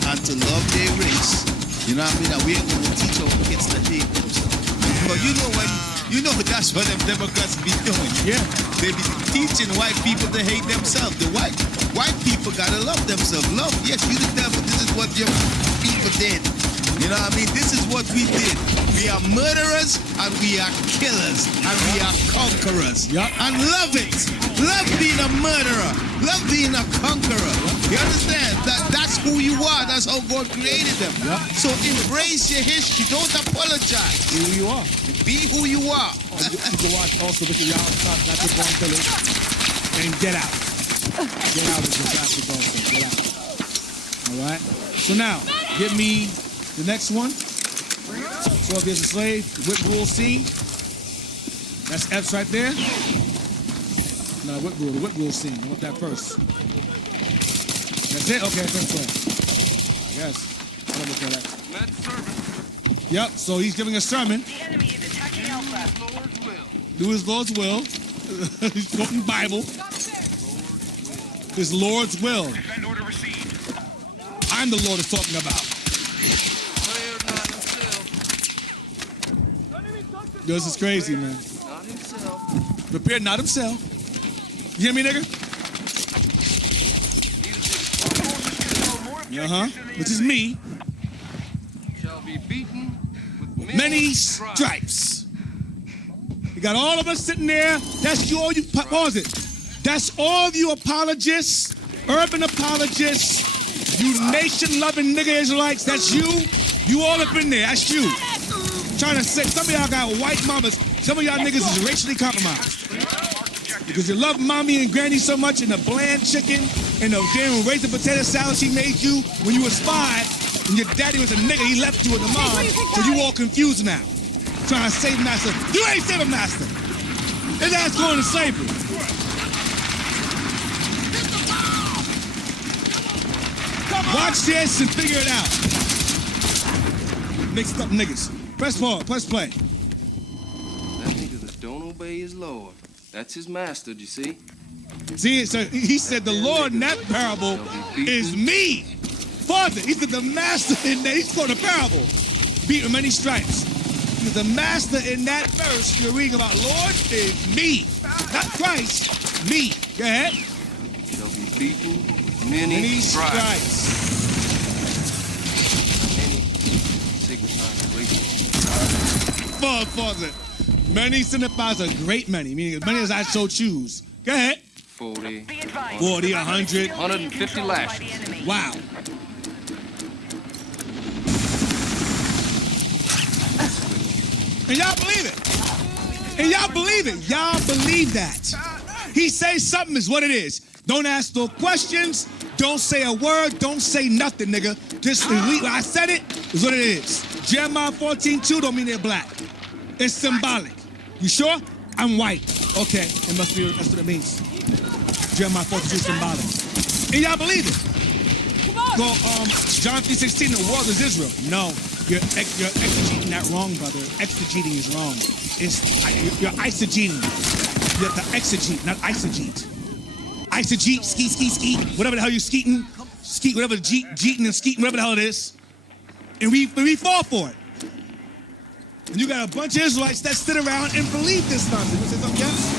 and to love their race. You know what I mean? And we ain't gonna teach our kids to hate themselves. Because you know that's what them Democrats be doing. Yeah. They be teaching white people to hate themselves. The white people gotta love themselves. Love, yes, you the devil. This is what your people did. You know what I mean? This is what we did. We are murderers and we are killers and we are conquerors. And love it. Love being a murderer. Love being a conqueror. You understand? That's who you are. That's how God created them. So embrace your history. Don't apologize. Be who you are. Be who you are. You can watch also Vicky Yard, not your born village, and get out. Get out is the basketball thing. Get out. All right? So now, give me the next one. 12 Years a Slave, the Whip Rule scene. That's F's right there. No, the Whip Rule scene. I want that first. That's it? Okay, first one. I guess. I'll look for that. Yep, so he's giving a sermon. The enemy is attacking Alpha. Lord's will. Do his Lord's will. He's quoting Bible. His Lord's will. I'm the Lord is talking about. This is crazy, man. Not himself. Prepared, not himself. You hear me, nigga? Which is me. Shall be beaten with many stripes. You got all of us sitting there. That's all you, pause it. That's all you apologists, urban apologists, you nation-loving nigga Israelites. That's you. You all up in there. That's you. Trying to say, some of y'all got white mamas. Some of y'all niggas is racially compromised. Because you love mommy and granny so much and the bland chicken and the damn raisin potato salad she made you when you was 5 and your daddy was a nigga, he left you with the mom, so you all confused now. Trying to save master. You ain't saving master. His ass going to slavery. Watch this and figure it out. Mixed up niggas. Press pause, press play. That nigga that don't obey his Lord. That's his master, do you see? See, so he said the Lord in that parable is me. Father, he said the master in there, he's called a parable. beat with many stripes. Because the master in that verse you're reading about, Lord, is me. Not Christ, me. Go ahead. Shall be beaten with many stripes. Many signifies great. Pause. Many signifies a great many, meaning as many as I so choose. Go ahead. 40, 100. 150 lashes. Wow. And y'all believe it. Y'all believe that. He says something is what it is. Don't ask no questions. Don't say a word. Don't say nothing, nigga. Just when I said it is what it is. Jeremiah 14:2 don't mean they're black. It's symbolic. You sure? I'm white. Okay, it must be, that's what it means. Jeremiah 14:2 is symbolic. And y'all believe it. Go, John 3:16, the world is Israel. No, you're exegeting that wrong, brother. Exegeting is wrong. You're eisegeting. You have to exegete, not eisegete. Eisegete, ski. Whatever the hell you're skeeting. Skeet, whatever, jeeting and skeeting, whatever the hell it is. And we fall for it. And you got a bunch of Israelites that sit around and believe this nonsense. You want to say something else?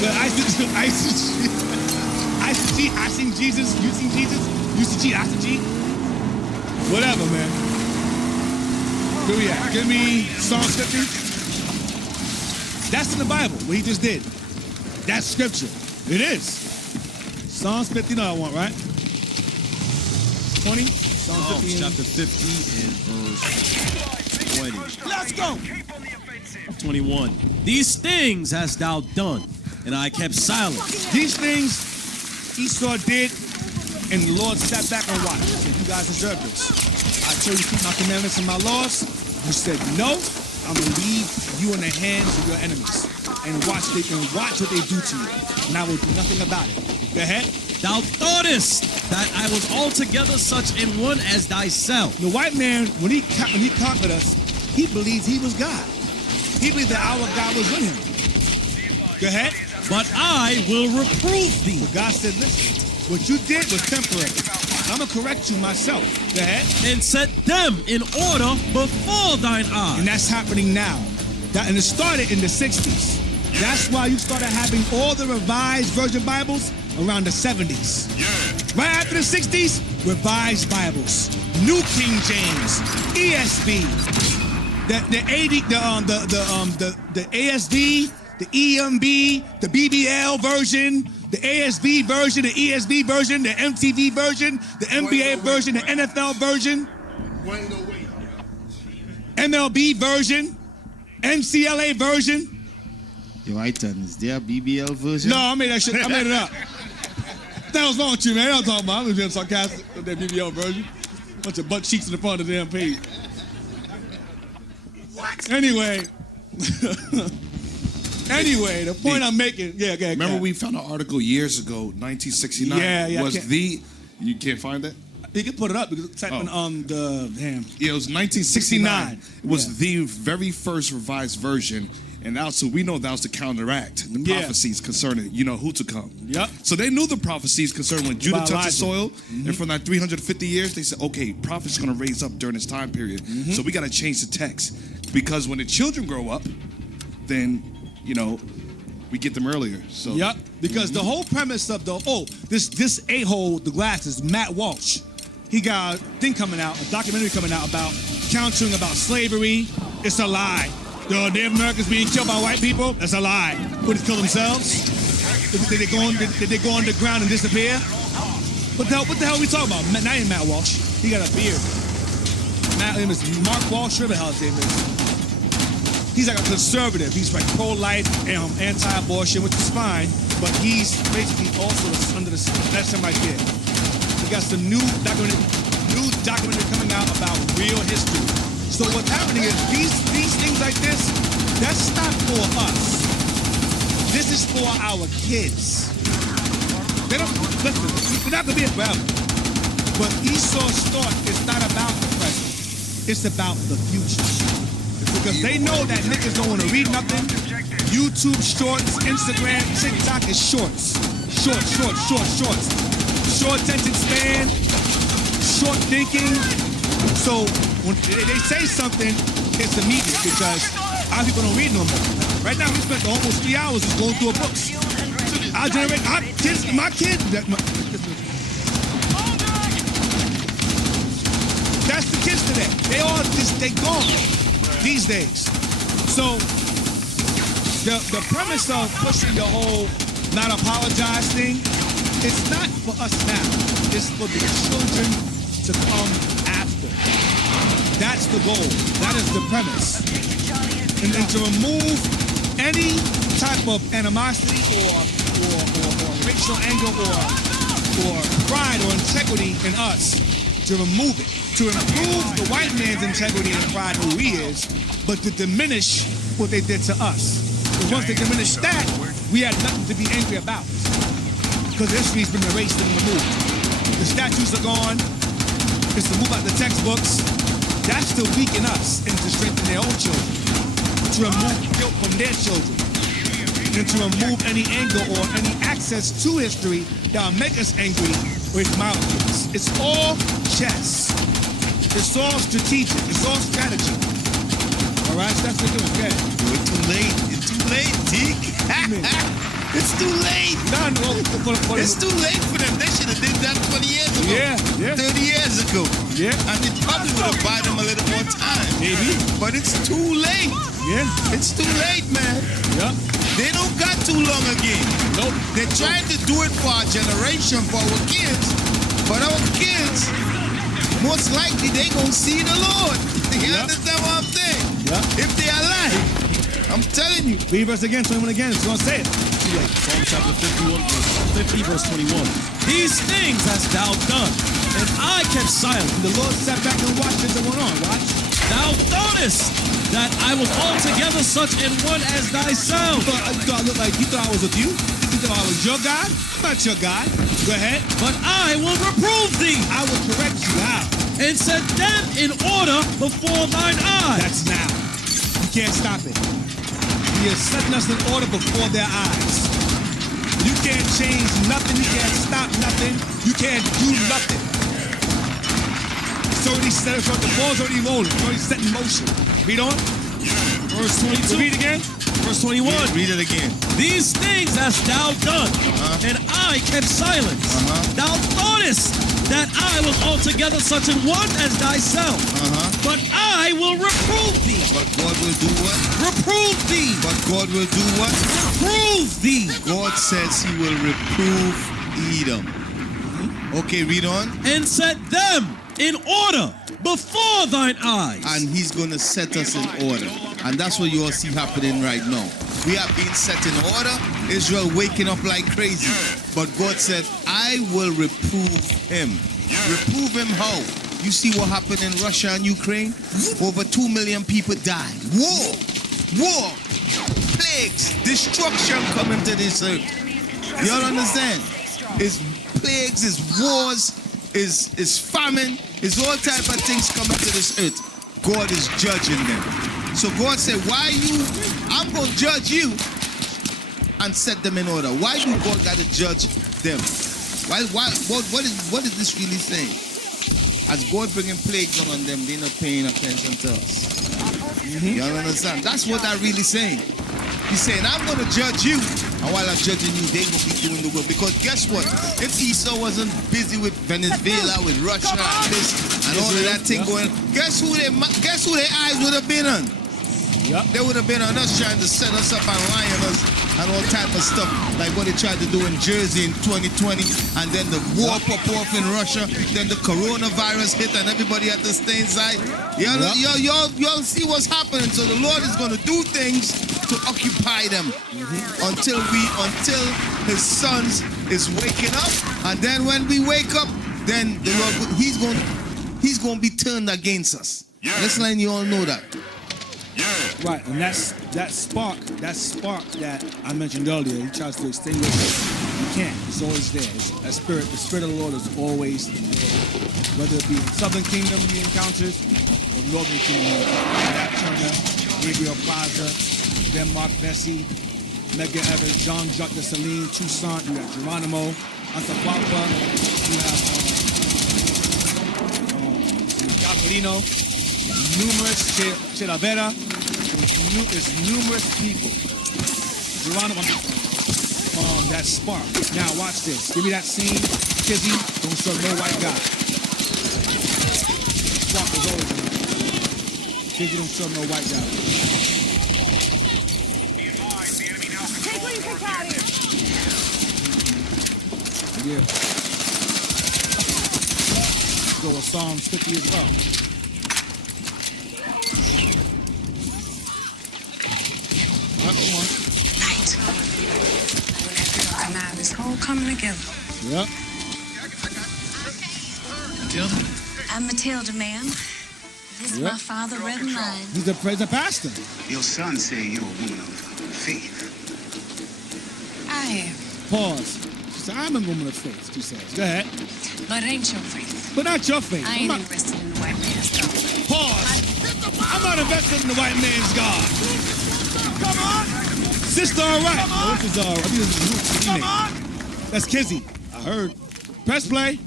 The eisegete, I sing Jesus, you sing Jesus, you see eisegete. Whatever, man. Where we at? Give me Psalm 50. That's in the Bible, what he just did. That's scripture. It is. Psalms 50, no, I want, right? 20? Psalm 50 chapter 50 and verse 20. Let's go! 21. These things hast thou done, and I kept silent. These things Esau did, and the Lord sat back and watched. He said, you guys deserve this. I told you to keep my commandments and my laws. You said no. I'm going to leave you in the hands of your enemies. And watch what they do to you. And I will do nothing about it. Go ahead. Thou thoughtest that I was altogether such in one as thyself. The white man, when he conquered us, he believed he was God. He believed that our God was with him. Go ahead. But I will reprove thee. But God said, listen, what you did was temporary. I'm going to correct you myself. Go ahead. And set them in order before thine eyes. And that's happening now. And it started in the 60s. That's why you started having all the revised version Bibles around the 70s. Yeah. Right after the 60s, revised Bibles. New King James, ESV, the ASV, the EMB, the BBL version, the ASV version, the ESV version, the MTV version, the NBA version, the NFL version, MLB version, NCLA version. Yo, Aitan, is there a BBL version? No, I made that shit. I made it up. What the hell's wrong with you, man? I'm talking about. I'm just being sarcastic with that BBL version. Bunch of butt cheeks in the front of the damn page. What? Anyway, the point I'm making. Yeah. Remember we found an article years ago, 1969. Yeah. You can't find that? You can put it up because type in the damn. Yeah, it was 1969. It was the very first revised version. And also, we know that was to counteract the prophecies concerning, who to come. Yep. So they knew the prophecies concerning when Judah touched the soil. Mm-hmm. And from that 350 years, they said, okay, prophets going to raise up during this time period. Mm-hmm. So we got to change the text. Because when the children grow up, then, we get them earlier. So. Yep. Because the whole premise of this a-hole, the glasses, Matt Walsh, he got a thing coming out, a documentary coming out about countering about slavery. It's a lie. The Native Americans being killed by white people, that's a lie. Would they kill themselves? Did they go underground and disappear? What the hell are we talking about? Not even Matt Walsh. He got a beard. Matt's name is Mark Walsh, whatever the hell his name is. He's like a conservative. He's like pro-life and anti-abortion, which is fine, but he's basically also under the, that's him right there. We got some new documentary coming out about real history. So what's happening is these things like this, that's not for us. This is for our kids. They don't listen. They're not gonna be here forever. But Esau's thought is not about the present. It's about the future. Because they know that niggas don't want to read nothing. YouTube shorts, Instagram, TikTok is shorts. Short attention span. short thinking. So when they say something, it's immediate because a lot of people don't read no more. Right now, we spent almost 3 hours just going through a book. My kid, that's the kids today. They gone these days. So the premise of pushing the whole not apologize thing, it's not for us now. It's for the children to come after. That's the goal. That is the premise. And to remove any type of animosity or racial anger or pride or integrity in us, to remove it. To improve the white man's integrity and pride who he is, but to diminish what they did to us. Because once they diminish that, we had nothing to be angry about. Because history's been erased and removed. The statues are gone. It's to move out the textbooks. That's to weaken us and to strengthen their own children. To remove guilt from their children. And to remove any anger or any access to history that will make us angry with molecules. It's all chess. It's all strategic. It's all strategy. All right, so that's what we're doing. Okay. It's too late. It's too late, Deke. It's too late. It's too late for them. They should have did that 20 years ago. Yeah. 30 years ago. Yeah. And it probably would have bought them a little more time. Maybe. But it's too late. Yeah. It's too late, man. Yeah. They don't got too long again. Nope. They're trying to do it for our generation, for our kids. But our kids, most likely they gonna see the Lord. You understand what I'm saying? Yeah. If they're alive, I'm telling you. Read verse again, 21 again. It's gonna say it. Psalm chapter 50, verse 21. These things hast thou done, and I kept silent. The Lord sat back and watched as it went on. Watch. Thou thoughtest that I was altogether such an one as thyself. You thought I was with you? You thought I was your God? I'm not your God. Go ahead. But I will reprove thee. I will correct you. How? And set them in order before thine eyes. That's now. You can't stop it. He is setting us in order before their eyes. You can't change nothing. You can't stop nothing. You can't do nothing. It's already set. The ball's already rolling. It's already set in motion. Read on. Verse 22. Read again. Verse 21. Read it again. These things hast thou done, and I kept silence. Thou thoughtest that I was altogether such an one as thyself. But I will reprove thee. But God will do what? Reprove thee. But God will do what? Reprove thee. God says he will reprove Edom. Okay, read on. And set them in order before thine eyes. And he's going to set us in order. And that's what you all see happening right now. We are being set in order. Israel waking up like crazy. But God said, I will reprove him. Reprove him how? You see what happened in Russia and Ukraine? Over 2 million people died. War, plagues, destruction coming to this earth. You all understand? It's plagues, it's wars, it's famine, it's all type of things coming to this earth. God is judging them. So God said, I'm going to judge you and set them in order. Why do God got to judge them? What is this really saying? As God bringing plagues on them, they're not paying attention to us. You understand? That's what I'm really saying. He's saying, I'm going to judge you. And while I'm judging you, they're going to be doing the work. Because guess what? If Esau wasn't busy with Venezuela, with Russia, and this, and all of that thing going, guess who their eyes would have been on? They would have been on us trying to set us up and lie on us and all type of stuff like what they tried to do in Jersey in 2020, and then the war pop off in Russia, then the coronavirus hit and everybody had to stay inside. Y'all see what's happening. So the Lord is going to do things to occupy them until his sons is waking up, and then when we wake up, then the Lord, he's going to be turned against us. Let's let you all know that. Right, and that spark that I mentioned earlier, he tries to extinguish it. You can't. It's always there. The spirit of the Lord is always there. Whether it be Southern Kingdom he encounters or Northern Kingdom. Nat Turner, Gabriel Plaza, Denmark Vesey, Medgar Evers, Jean-Jacques Dessalines, Toussaint, you have Geronimo, Atahualpa, you have Molino, numerous Che Lavera, there's numerous people. Geronimo, that spark. Now watch this. Give me that scene. Kizzy, don't serve no white guy. Spark was always in there. Kizzy don't serve no white guy. Take what you can carry. Yeah. Go with Psalms 50 as well. Come on. Night. When that girl come out, it's all coming together. Yep. Matilda? I'm Matilda, ma'am. This is my father, Reverend Lyne. He's the pastor. Your son said you're a woman of faith. I am. Pause. She said, I'm a woman of faith, she says. Go ahead. But it ain't your faith. But not your faith. I ain't interested in the white man's God. Pause. I'm not invested in the white man's God. Come on. Sister, all right. Oh, this is all right. I think this is Roots. Come on. That's Kizzy. I heard. Press play.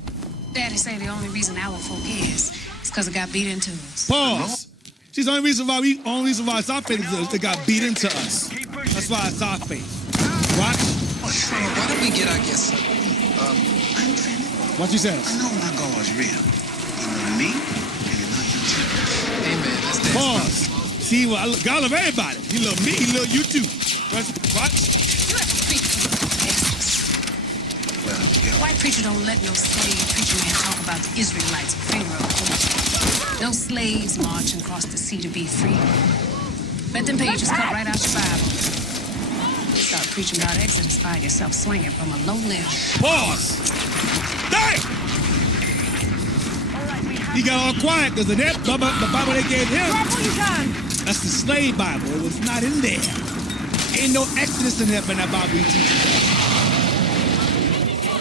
Daddy say the only reason our folk is because it got beat into us. Pause. She's the only reason why it's our faith is it got beat into us. That's why it's our faith. Watch. Why don't we get, I guess, What she says. I know my God's real. You know me, and you love you too. Amen. That's that. Pause. See, well, God love everybody. He love me, he love you too. Watch. White preacher don't let no slave preacher man talk about the Israelites or Pharaoh. No slaves marching across the sea to be free. Let them pages cut right out your Bible. Start preaching about Exodus, find yourself swinging from a low limb. Pause. Damn! He got all quiet because of that the Bible they gave him. That's the slave Bible. It was not in there. Ain't no Exodus in there for that Bible he teaches.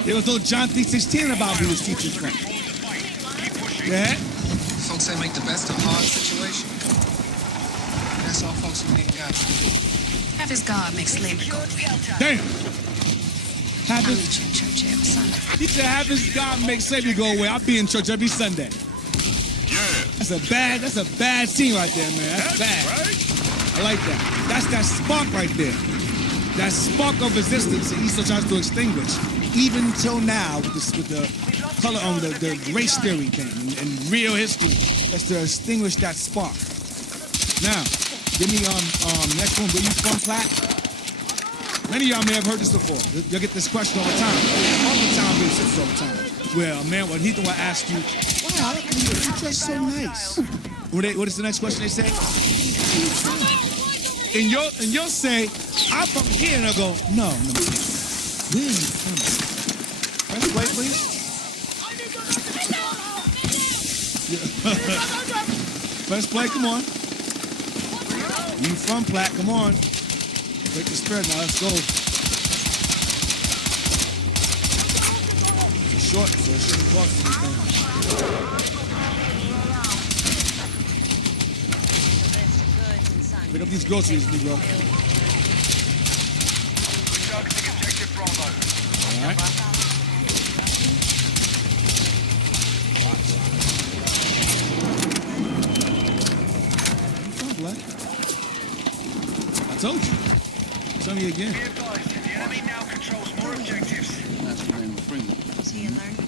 There was no John 3:16 in the Bible he was teaching from. Yeah? Folks say make the best of a hard situation. That's all folks who need God to do. Have his God make slavery go away. Damn. I'll meet you in church every Sunday. He said, have his God make slavery go away. I'll be in church every Sunday. Yeah. That's a bad scene right there, man. That's bad. Right. I like that. That's that spark right there. That spark of resistance that Esau tries to extinguish. Even till now, with the color on the race theory thing and real history, that's to extinguish that spark. Now, give me next one. Where you from, Platt? Many of y'all may have heard this before. You'll get this question all the time. All the time, we sit all the time. Well, man, when Ethan will ask you, wow, you're just so nice. What is the next question they say? And you'll say, I'm from here, and they'll go, no. Where are you from? Press play, please. Press play, come on. You from Platt, come on. Break the spread now, let's go. It's short, so it shouldn't cost anything. Pick up these groceries, Negro. All right. Come on, Black. I told you. Tell me again. The enemy now controls more objectives. So you learned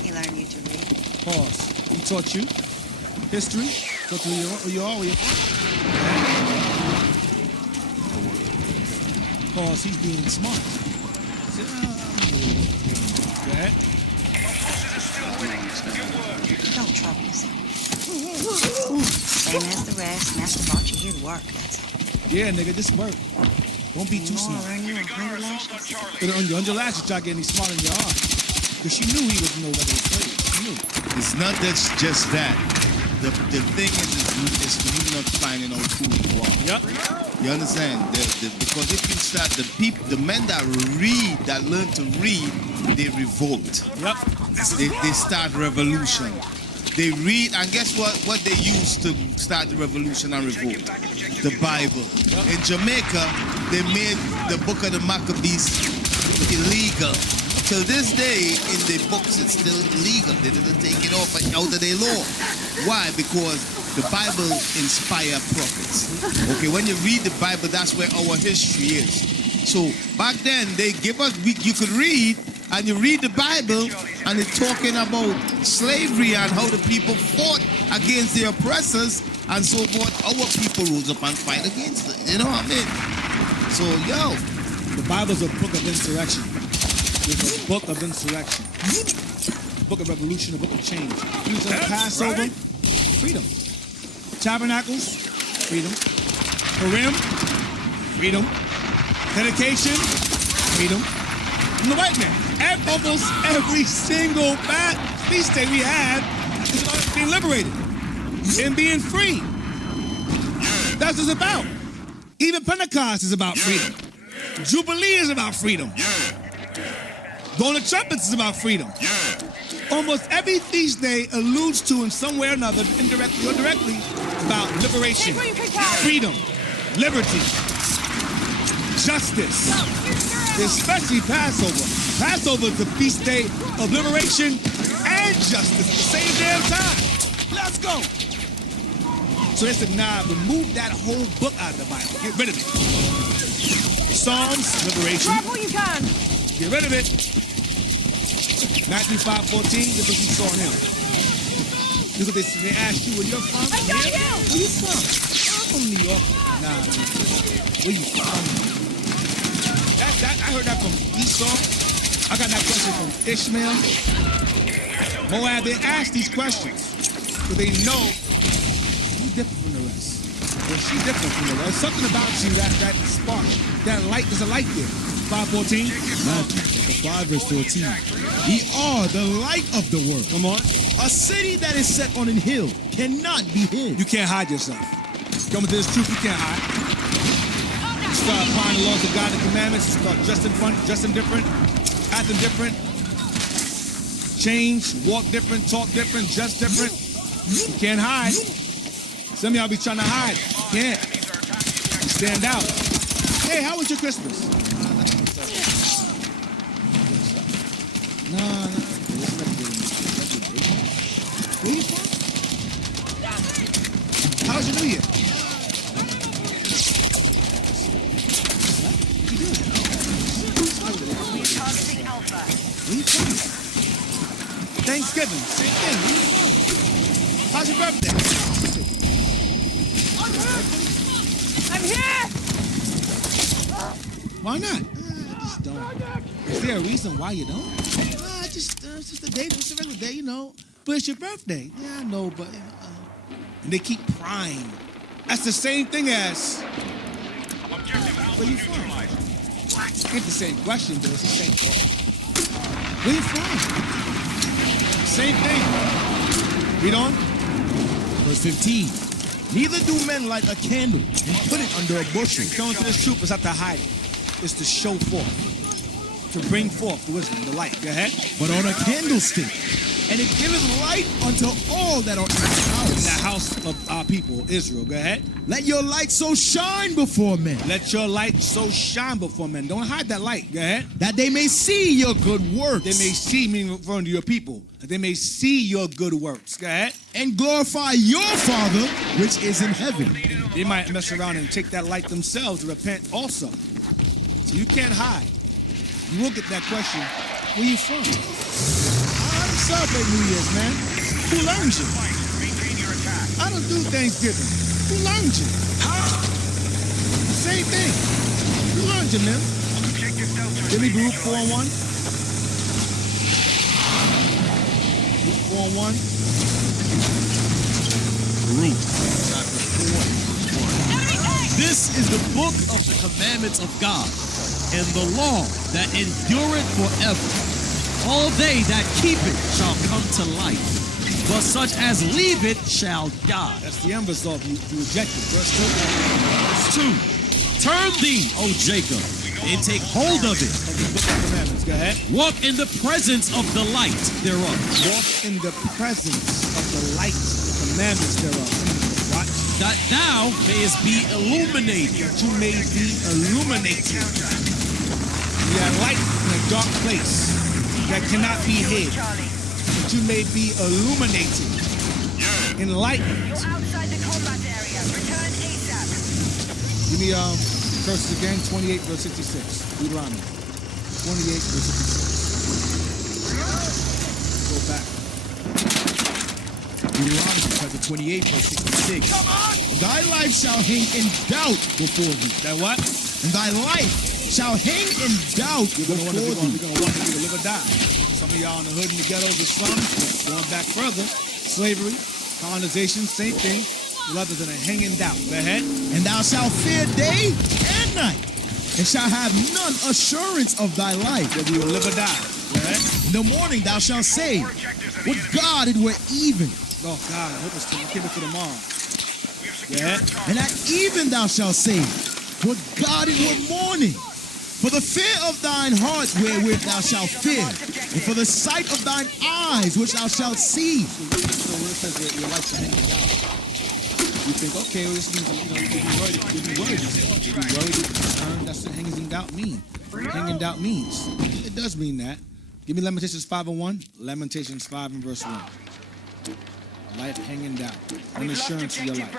He learned you to read. Pause. He taught you history. Taught you who you are, where you're from. Pause. He's being smart. Go ahead. Don't trouble yourself. Same as the rest. Master brought you here to work, that's all. Yeah, nigga, this work. Don't be too smart. Earn you 100 lashes. On your lashes, try getting smart in your arm. Because she knew he was no regular slave. She knew. It's not just that. The thing is for you not finding out who you are. Yep. You understand? Because if you start the men that read, that learn to read, they revolt. Yep. They start revolution. They read, and guess what? What they use to start the revolution and revolt? The Bible. In Jamaica, they made the Book of the Maccabees illegal. till this day, in the books, it's still illegal. They didn't take it off out of their law. Why? Because the Bible inspires prophets. Okay, when you read the Bible, that's where our history is. So back then, they give us, you could read, and you read the Bible, and it's talking about slavery and how the people fought against the oppressors and so forth. Our people rose up and fight against it. You know what I mean? So, yo. The Bible's a book of insurrection. It's a book of insurrection. A book of revolution, a book of change. Passover, right. Freedom. Tabernacles, freedom. Purim, freedom. Dedication, freedom. From the white man. Almost every single feast day we had is about being liberated and being free. That's what it's about. Even Pentecost is about freedom. Jubilee is about freedom. Blowing the trumpets is about freedom. Almost every feast day alludes to in some way or another, indirectly or directly, about liberation, freedom, liberty, justice, especially Passover. Passover is the feast day of liberation and justice at the same damn time. Let's go. So they said, nah, remove that whole book out of the Bible. Get rid of it. Psalms, liberation. Grab what you can. Get rid of it. Matthew 5:14, this is what you saw in him. This is what they asked you where you're from. I got you. Where you from? I'm from New York. Nah, where you from? I heard that from Esau. I got that question from Ishmael. Moab, they ask these questions. So they know you're different from the rest. Or she's different from the rest. Something about you, that spark, that light, there's a light there. 5:14. Matthew 5 verse 14. Ye are the light of the world. Come on. A city that is set on an hill cannot be hid. You can't hide yourself. Coming to this truth, you can't hide. You start applying the laws of God and commandments. You start dressing fun, dressing different, acting different. Change, walk different, talk different, dress different. You can't hide. Some of y'all be trying to hide. You can't. You stand out. Hey, how was your Christmas? Nah. Where you from? How was your New Year? Where you from? Thanksgiving, same thing. Where you from? How's your birthday? I'm here! Why not? Just don't. Is there a reason why you don't? It's just a day. It's a regular day, you know. But it's your birthday. Yeah, I know, but and they keep prying. That's the same thing as where you from? Ain't the same question, but it's the same thing. Where you from? Same thing. Read on. Verse 15. Neither do men light a candle and put it under a bushel. Coming to this truth is not to hide it. It's to show forth. To bring forth the wisdom, the light. Go ahead. But on a candlestick. And it giveth light unto all that are in the house. In the house of our people, Israel. Go ahead. Let your light so shine before men. Let your light so shine before men. Don't hide that light. Go ahead. That they may see your good works. They may see, meaning referring to your people. That they may see your good works. Go ahead. And glorify your Father which is in heaven. They might mess around and take that light themselves to repent also. So you can't hide. You will get that question. Where you from? I don't celebrate New Year's, man. Who learned you? I don't do Thanksgiving. Who learned you? Same thing. Who learned you, man? Give me Baruch 4:1. Baruch 4:1. Baruch chapter 4:1. This is the book of the commandments of God, and the law that endureth forever. All they that keep it shall come to life, but such as leave it shall die. That's the end result. You reject it. Verse 2. Turn thee, O Jacob, and take hold of it. Go ahead. Walk in the presence of the light thereof. Walk in the presence of the light, the commandments thereof. What? That thou mayest be illuminated. That you may be illuminated. You have light in a dark place. that cannot be hid, that you may be illuminated, enlightened. You're outside the combat area. Return ASAP. Give me verses again, 28 verse 66. Deuteronomy 28 verse 66. Go back. Deuteronomy chapter 28, verse 66. Thy life shall hang in doubt before thee. That what? And thy life shall hang in doubt You're before gonna thee. wonder if you live or die. Some of y'all in the hood and the ghettos, the slums, going back further, slavery, colonization, same thing. The others in a hanging doubt. Go ahead. And thou shalt fear day and night, and shalt have none assurance of thy life. That you will live or die. Go ahead. In the morning thou shalt say, would God it were even. Oh God, I hope it's I'll keep it to tomorrow. Yeah. And at even thou shalt say, would God it were morning. For the fear of thine heart wherewith thou shalt fear, and for the sight of thine eyes which thou shalt see. So when it says that your life's hanging down, you think, okay, well, this means, you be worried. You be worried. You be worried, concerned. That's what hanging in doubt mean. Hanging doubt means. It does mean that. Give me Lamentations 5:1. Lamentations 5 and verse 1. Life hanging down. An assurance of your life.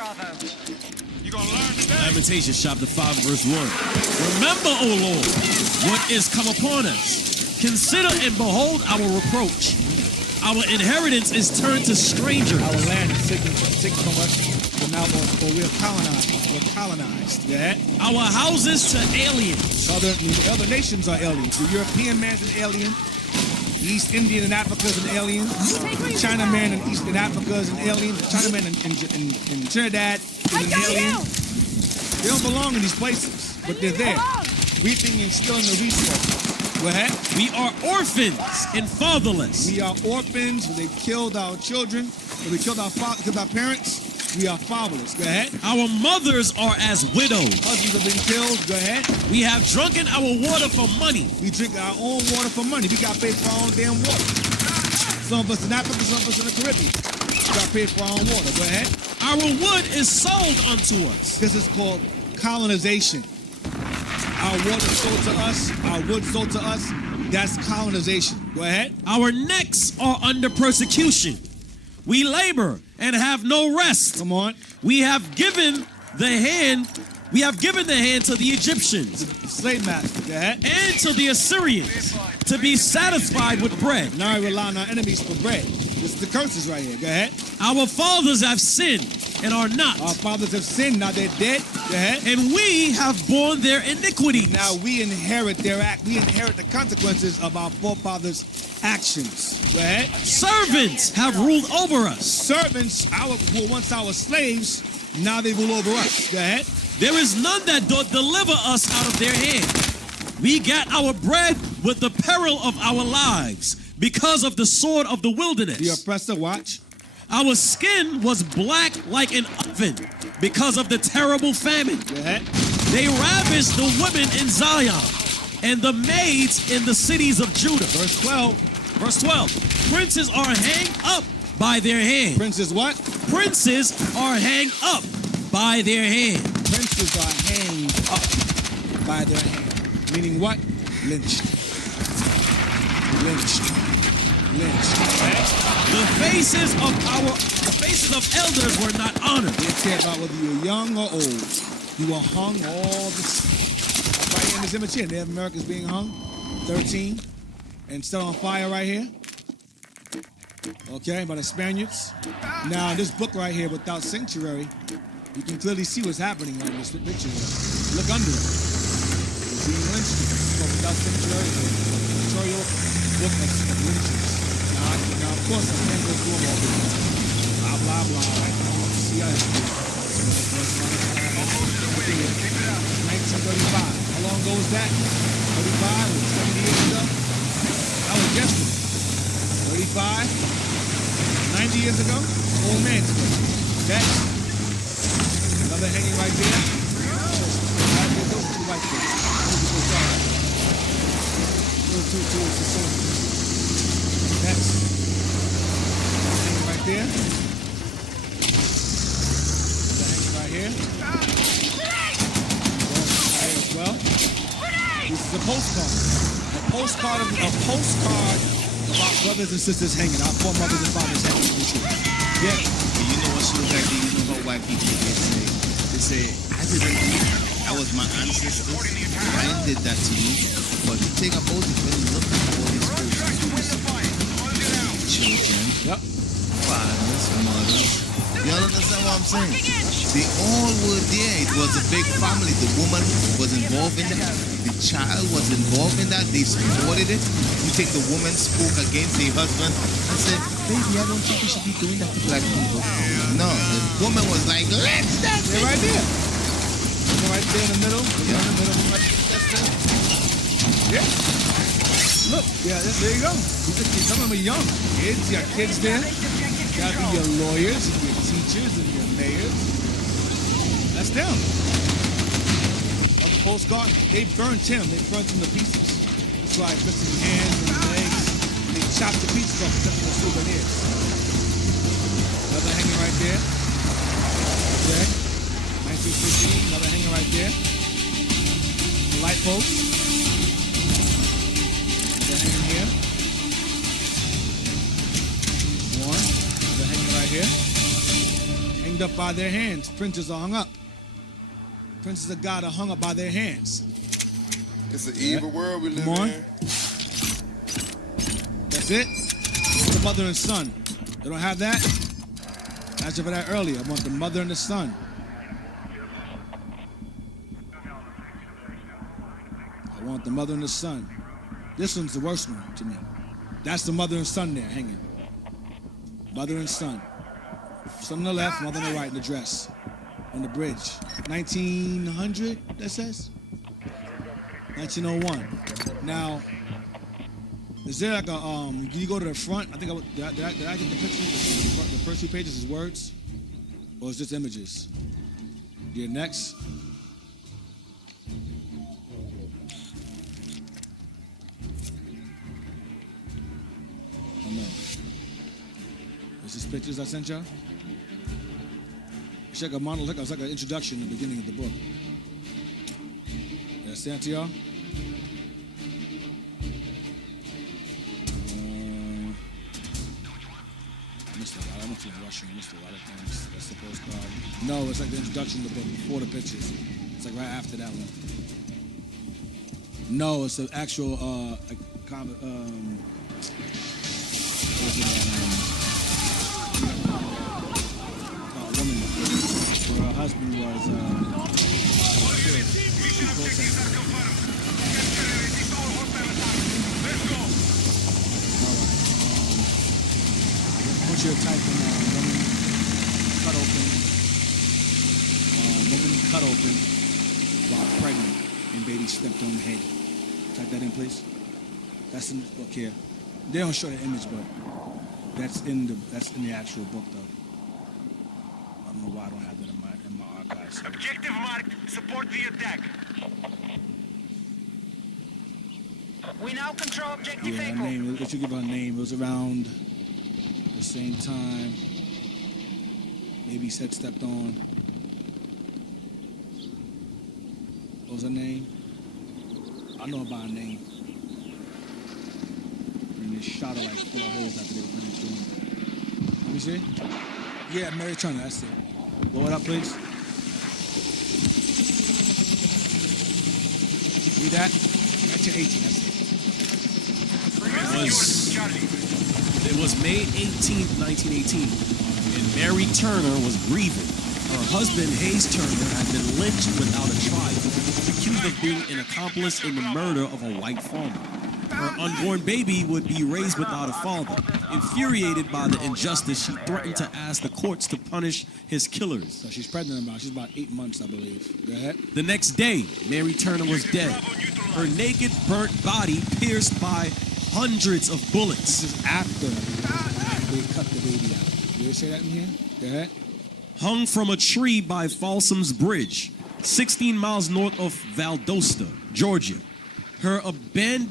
Lamentations chapter 5 verse 1. Remember, O Lord, what is come upon us. Consider and behold our reproach. Our inheritance is turned to strangers. Our land is taken from us, but now we're colonized. We're colonized. Yeah. Our houses to aliens. The other nations are aliens. The European man's an alien. The East Indian in Africa is an alien. The Chinaman in Eastern Africa is an alien. The Chinaman in Trinidad is an alien. They don't belong in these places, but they're there, reaping and stealing the resources. Go ahead. We are orphans and fatherless. We are orphans. They killed our children. We killed our parents. We are fatherless. Go ahead. Our mothers are as widows. Husbands have been killed. Go ahead. We have drunken our water for money. We drink our own water for money. We got paid for our own damn water. Some of us in Africa, some of us in the Caribbean. We got paid for our own water. Go ahead. Our wood is sold unto us. This is called colonization. Our water sold to us. Our wood sold to us. That's colonization. Go ahead. Our necks are under persecution. We labor and have no rest. Come on. We have given the hand to the Egyptians. The slave master. Go ahead. And to the Assyrians to be satisfied with bread. Now we rely on our enemies for bread. This is the curses right here. Go ahead. Our fathers have sinned and are not. Our fathers have sinned. Now they're dead. Go ahead. And we have borne their iniquities. Now we inherit their act. We inherit the consequences of our forefathers' actions. Go ahead. Servants have ruled over us. Servants, who were once our slaves, now they rule over us. Go ahead. There is none that doth deliver us out of their hand. We got our bread with the peril of our lives because of the sword of the wilderness. The oppressor, watch. Our skin was black like an oven because of the terrible famine. Go ahead. They ravished the women in Zion and the maids in the cities of Judah. Verse 12. Verse 12. Princes are hanged up by their hand. Princes what? Princes are hanged up by their hand. Princes are hanged up by their hand. Meaning what? Lynched. Lynched. Lynched. Okay? The faces of elders were not honored. They care about whether you're young or old. You were hung all this. Right here in this image here, Native Americans being hung. 13. And set on fire right here. Okay, by the Spaniards. Now, this book right here, Without Sanctuary, you can clearly see what's happening right in this picture. Look under it. It's being lynched. Without Sanctuary, the editorial book of lynchings. Now, of course, I can't go through them all. Blah, blah, blah. Right now, see how 1935. How long ago was that? 35? 70 years ago? That was yesterday. 35? 90 years ago? Old man's ago. Okay? Another hanging right there. Those two right there. That's hanging right there. The hanging right here. As well. This is a postcard. A postcard Brothers and sisters hanging. Our foremothers and fathers hanging. Yeah. You know what shows like that? You know how white people get say? They say, I didn't do it. That was my ancestors. Mine did that to me. But the thing about it, when you look at all these persons, children, fathers, mothers, you all understand what I'm saying? They all were there. It was a big family. The woman was involved in that. The child was involved in that. They supported it. You think the woman spoke against the husband and said, baby, I don't think you should be doing that to black people. No, the woman was like, let's dance. They're right there. They're right there in the middle. Yeah. In the middle. Yeah. Look, yeah, there you go. Some of them are young. Kids, you got kids there. You got your lawyers and your teachers and your mayors. That's them. On the postcard, they burnt him. They burnt him to pieces. That's why it's missing hands and legs. They chopped the pieces off and sent them to souvenirs. Another hanging right there. Okay. 1915, another hanging right there. The light post. Another hanging here. One. Another hanging right here. Hanged up by their hands. Princes are hung up. Princes of God are hung up by their hands. It's an evil world we live in. That's it. The mother and son. They don't have that? I asked you for that earlier. I want the mother and the son. I want the mother and the son. This one's the worst one to me. That's the mother and son there hanging. Mother and son. Son on the left, mother on the right in the dress. On the bridge. 1900, that says? 1901. Now, is there like a, can you go to the front? I think did I get the picture? The first 2 pages is words? Or is this images? Yeah, next. Oh no. Is this pictures I sent y'all? It's like a monologue, it's like an introduction in the beginning of the book. Did I send it to y'all? I missed a lot. I went through rushing. I missed a lot of things. That's the postcard. No, it's like the introduction to the book before the pictures. It's like right after that one. No, it's the actual comic. Woman. Where her husband was. She protested. Your type in woman cut open while pregnant and baby stepped on the head. Type that in, please. That's in this book here. They don't show the image, but that's in the actual book, though. I don't know why I don't have that in my archives. Objective marked. Support the attack. We now control objective Yeah, her name. If you give her a name, it was around the same time. Baby said stepped on. What was her name? I know about her name. And they shot her like 4 holes after they were finished doing it. Let me see. Yeah, Mary Turner, that's it. Blow it up, please. Read that? 1918, that's It was May 18th, 1918, and Mary Turner was grieving. Her husband, Hayes Turner, had been lynched without a trial, accused of being an accomplice in the murder of a white farmer. Her unborn baby would be raised without a father. Infuriated by the injustice, she threatened to ask the courts to punish his killers. So she's pregnant she's about 8 months, I believe. Go ahead. The next day, Mary Turner was dead. Her naked, burnt body pierced by hundreds of bullets. This is after they cut the baby out. Did you say that in here? Go ahead. Hung from a tree by Folsom's Bridge, 16 miles north of Valdosta, Georgia. Her abdomen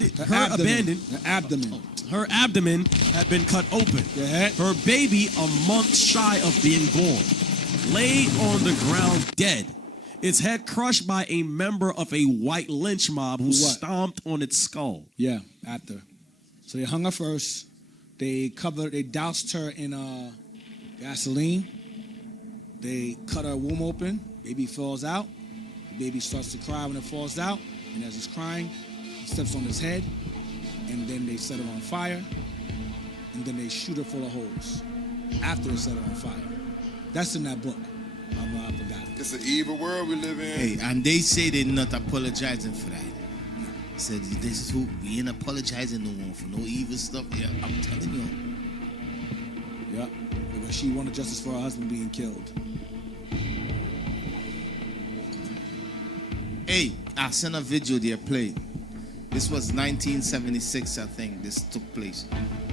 had been cut open. Her baby, a month shy of being born, lay on the ground dead. Its head crushed by a member of a white lynch mob who stomped on its skull. Yeah, after. So they hung her first. They doused her in gasoline. They cut her womb open. Baby falls out. The baby starts to cry when it falls out. And as it's crying, he steps on his head. And then they set her on fire. And then they shoot her full of holes after they set her on fire. That's in that book. I forgot it. It's an evil world we live in. Hey, and they say they're not apologizing for that. Said this is who we ain't apologizing no more for no evil stuff. Yeah, I'm telling you. Yeah, because she wanted justice for her husband being killed. Hey, I sent a video there play. This was 1976, I think. This took place.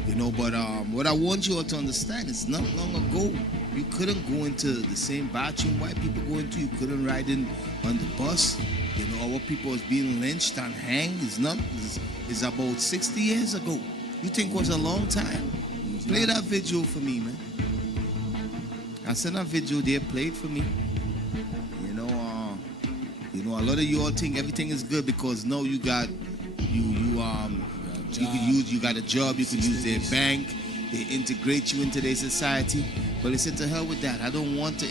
You know, but what I want you all to understand is not long ago, you couldn't go into the same bathroom white people go into. You couldn't ride in on the bus. You know, our people was being lynched and hanged. It's about 60 years ago. You think it was a long time? Play that video for me, man. I sent a video there, play it for me. You know, a lot of you all think everything is good because now you got you got a job, you can use their bank, they integrate you into their society. But they said to hell with that. I don't want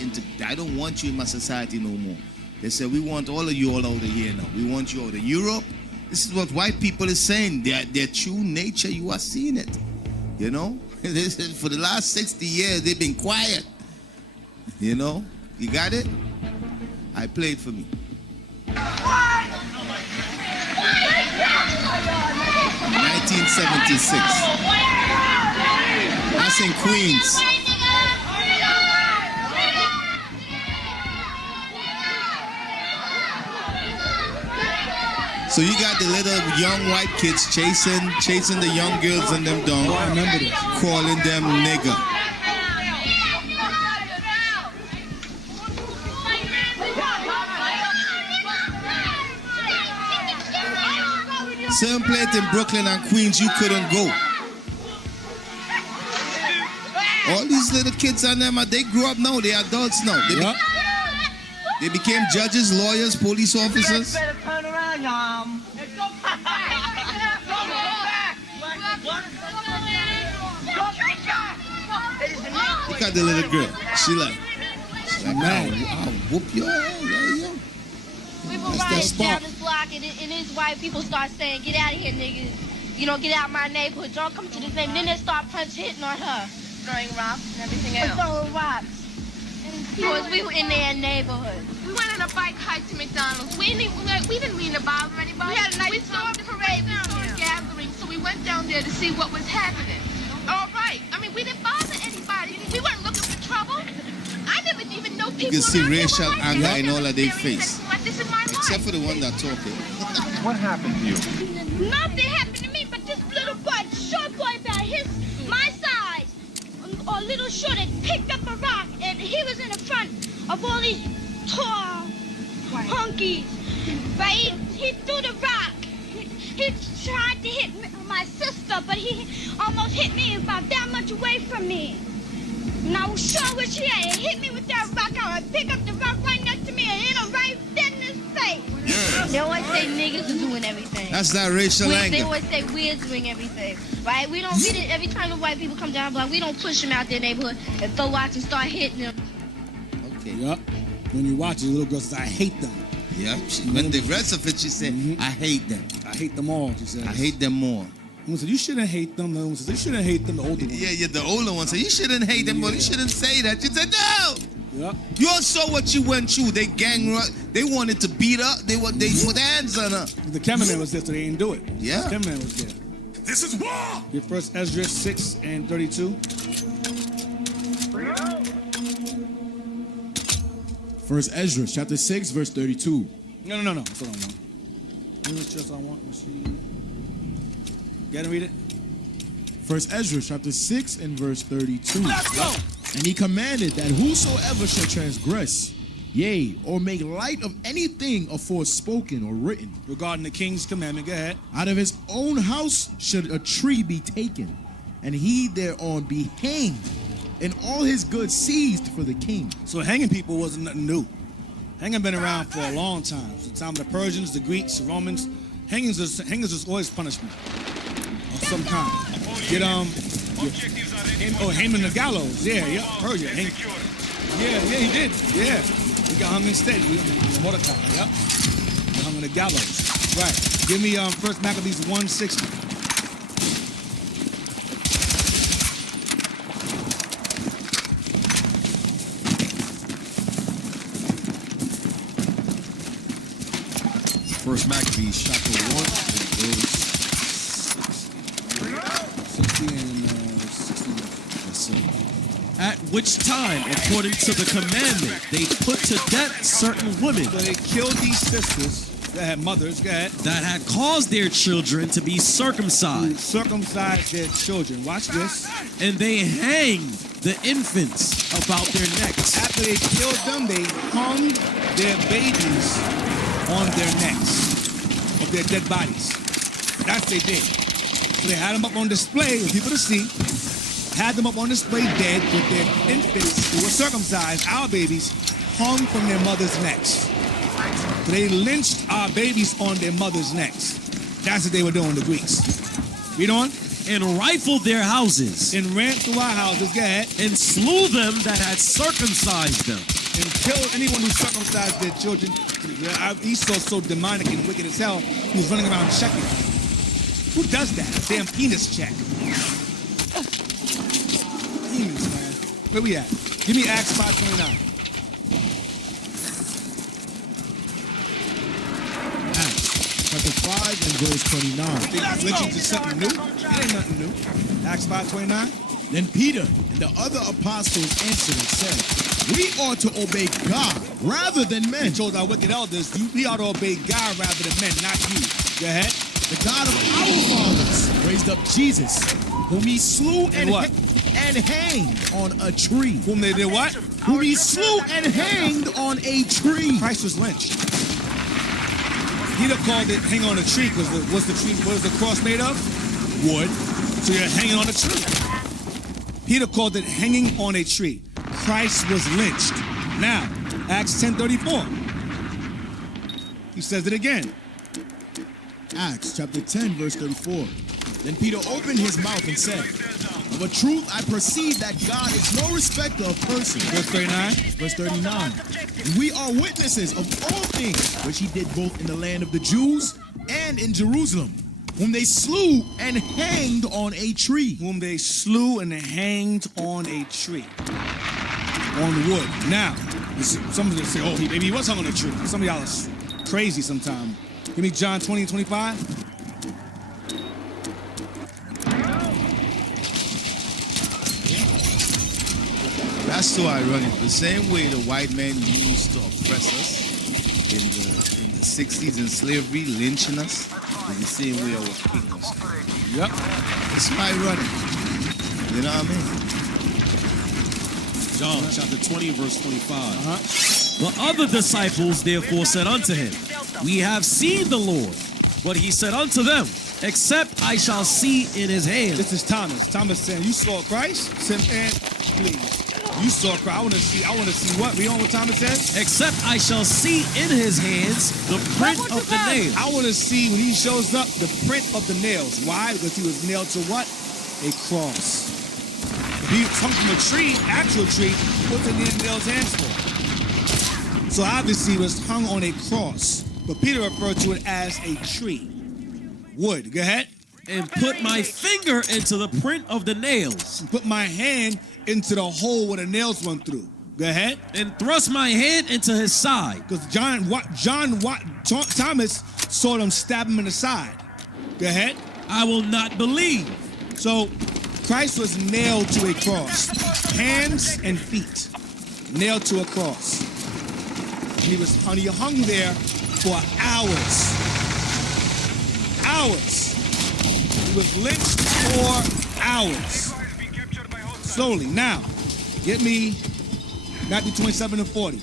you in my society no more. They said we want all of you all out of here now. We want you out of Europe. This is what white people is saying. Their true nature, you are seeing it. You know? For the last 60 years they've been quiet. You know? You got it? I played for me. 1976. That's in Queens. So you got the little young white kids chasing the young girls and them down. I remember this. Calling them nigger. Same place in Brooklyn and Queens, you couldn't go. All these little kids and them, they grew up now. They're adults now. They became judges, lawyers, police officers. Better turn around, y'all. Look at the little girl. She like, man, I'll whoop your ass. Yo. We were That's that riding spark. down this block, and these white people start saying, "Get out of here, niggas. You know, get out my neighborhood. Don't come to this neighborhood." Then they start hitting on her. Throwing rocks and everything else. Throwing rocks. Because we were in their neighborhood. We went on a bike hike to McDonald's. We didn't mean to bother anybody. We had a nice we saw a parade, we saw a gathering, so we went down there to see what was happening. All right. I mean, we didn't bother anybody. We weren't looking for trouble. I never even know people. You can see around here racial were like anger this. in all of their Never face. experienced anything like this in my life. Except for the one that talking. What happened to you? Nothing happened to me, but this little boy, short boy about my size, or little short, had picked up a rock, and he was in the front of all these tall hunkies. But he threw the rock. He tried to hit my sister, but he almost hit me about that much away from me. And I was sure which he had. He hit me with that rock. I would pick up the rock right next to me and hit him right dead in his face. Yeah. They always say niggas are doing everything. That's that racial They anger. always say we're doing everything, right? We didn't, every time the white people come down the block, we don't push them out their neighborhood and throw rocks and start hitting them. Okay. Yep. When you watch it, the little girl says, "I hate them." Yeah. When the rest of it, she said, "I hate them. I hate them all." She said, I hate them more." One said, "You shouldn't hate them." The other one said, "You shouldn't hate them." The older one. Yeah, the older one said, "You shouldn't hate them, but you shouldn't say that." She said, "No." Yep. You all saw what you went through. They they wanted to beat her. They put hands on her. The cameraman was there, so they didn't do it. Yeah. The cameraman was there. This is war! Your first Esdras 6 and 32. First Ezra, chapter 6, verse 32. No. That's what I want. Here's just I want. Let's see. Get and read it. First Ezra, chapter 6 and verse 32. Let's go! And he commanded that whosoever shall transgress, yea, or make light of anything afore spoken or written, regarding the king's commandment, go ahead. Out of his own house should a tree be taken, and he thereon be hanged, and all his goods seized for the king. So hanging people wasn't nothing new. Hanging been around for a long time. From the time of the Persians, the Greeks, the Romans. Hangings was always punishment. some kind. Get hang him in the gallows. Yeah, heard you. Yeah, he did. Yeah, he got hung instead. Mordecai. Yep, he hung on the gallows. Right. Give me First Maccabees 160. First Maccabees chapter 1 and verse 60 and 60. At which time, according to the commandment, they put to death certain women. So they killed these sisters that had mothers, that had caused their children to be circumcised. Circumcised their children. Watch this. And they hanged the infants about their necks. After they killed them, they hung their babies on their necks of their dead bodies. That's what they did. So they had them up on display for people to see. Had them up on display dead with their infants who were circumcised, our babies, hung from their mother's necks. So they lynched our babies on their mother's necks. That's what they were doing, the Greeks. Read on. And rifled their houses. And ran through our houses, go ahead. And slew them that had circumcised them. And killed anyone who circumcised their children. Esau's so demonic and wicked as hell, he was running around checking. Who does that? Damn penis check. Demons, man. Where we at? Give me Acts 5:29. chapter 5 and verse 29. Lynching to something new? It ain't nothing new. Acts 5:29. Then Peter and the other apostles answered and said, we ought to obey God rather than men. He told our wicked elders, we ought to obey God rather than men, not you. Go ahead. The God of our fathers raised up Jesus, whom he slew and hanged on a tree. Whom they did what? Whom he slew and hanged on a tree. Christ was lynched. Peter called it hang on a tree because what is the cross made of? Wood. So you're hanging on a tree. Peter called it hanging on a tree. Christ was lynched. Now, Acts 10:34. He says it again. Acts chapter 10, verse 34. Then Peter opened his mouth and said, of a truth I perceive that God is no respecter of persons. Verse 39. Verse 39. And we are witnesses of all things which he did both in the land of the Jews and in Jerusalem, whom they slew and hanged on a tree. Whom they slew and hanged on a tree. On wood. Now, somebody say, oh, maybe he was hung on a tree. Some of y'all are crazy sometime. Give me John 20:25. That's so ironic. The same way the white man used to oppress us in the 60s in slavery, lynching us, is the same way our king was. Yep. It's ironic. You know what I mean? John chapter 20, verse 25. The other disciples therefore said unto him, we have seen the Lord. But he said unto them, except I shall see in his hands. This is Thomas. Thomas saying, you saw Christ? And please. You saw Christ. I want to see what? Read on what Thomas says? Except I shall see in his hands the print of the nails. I want to see when he shows up the print of the nails. Why? Because he was nailed to what? A cross. If he hung from a tree, actual tree, what's in the nails hands for? So obviously he was hung on a cross. But Peter referred to it as a tree. Wood. Go ahead. And put my finger into the print of the nails. Put my hand into the hole where the nails went through. Go ahead. And thrust my hand into his side. Because Thomas saw them stab him in the side. Go ahead. I will not believe. So Christ was nailed to a cross. Hands and feet. Nailed to a cross. And he was hung there for hours. Hours. He was lynched for hours. Slowly. Now, get me Matthew 27 and 40.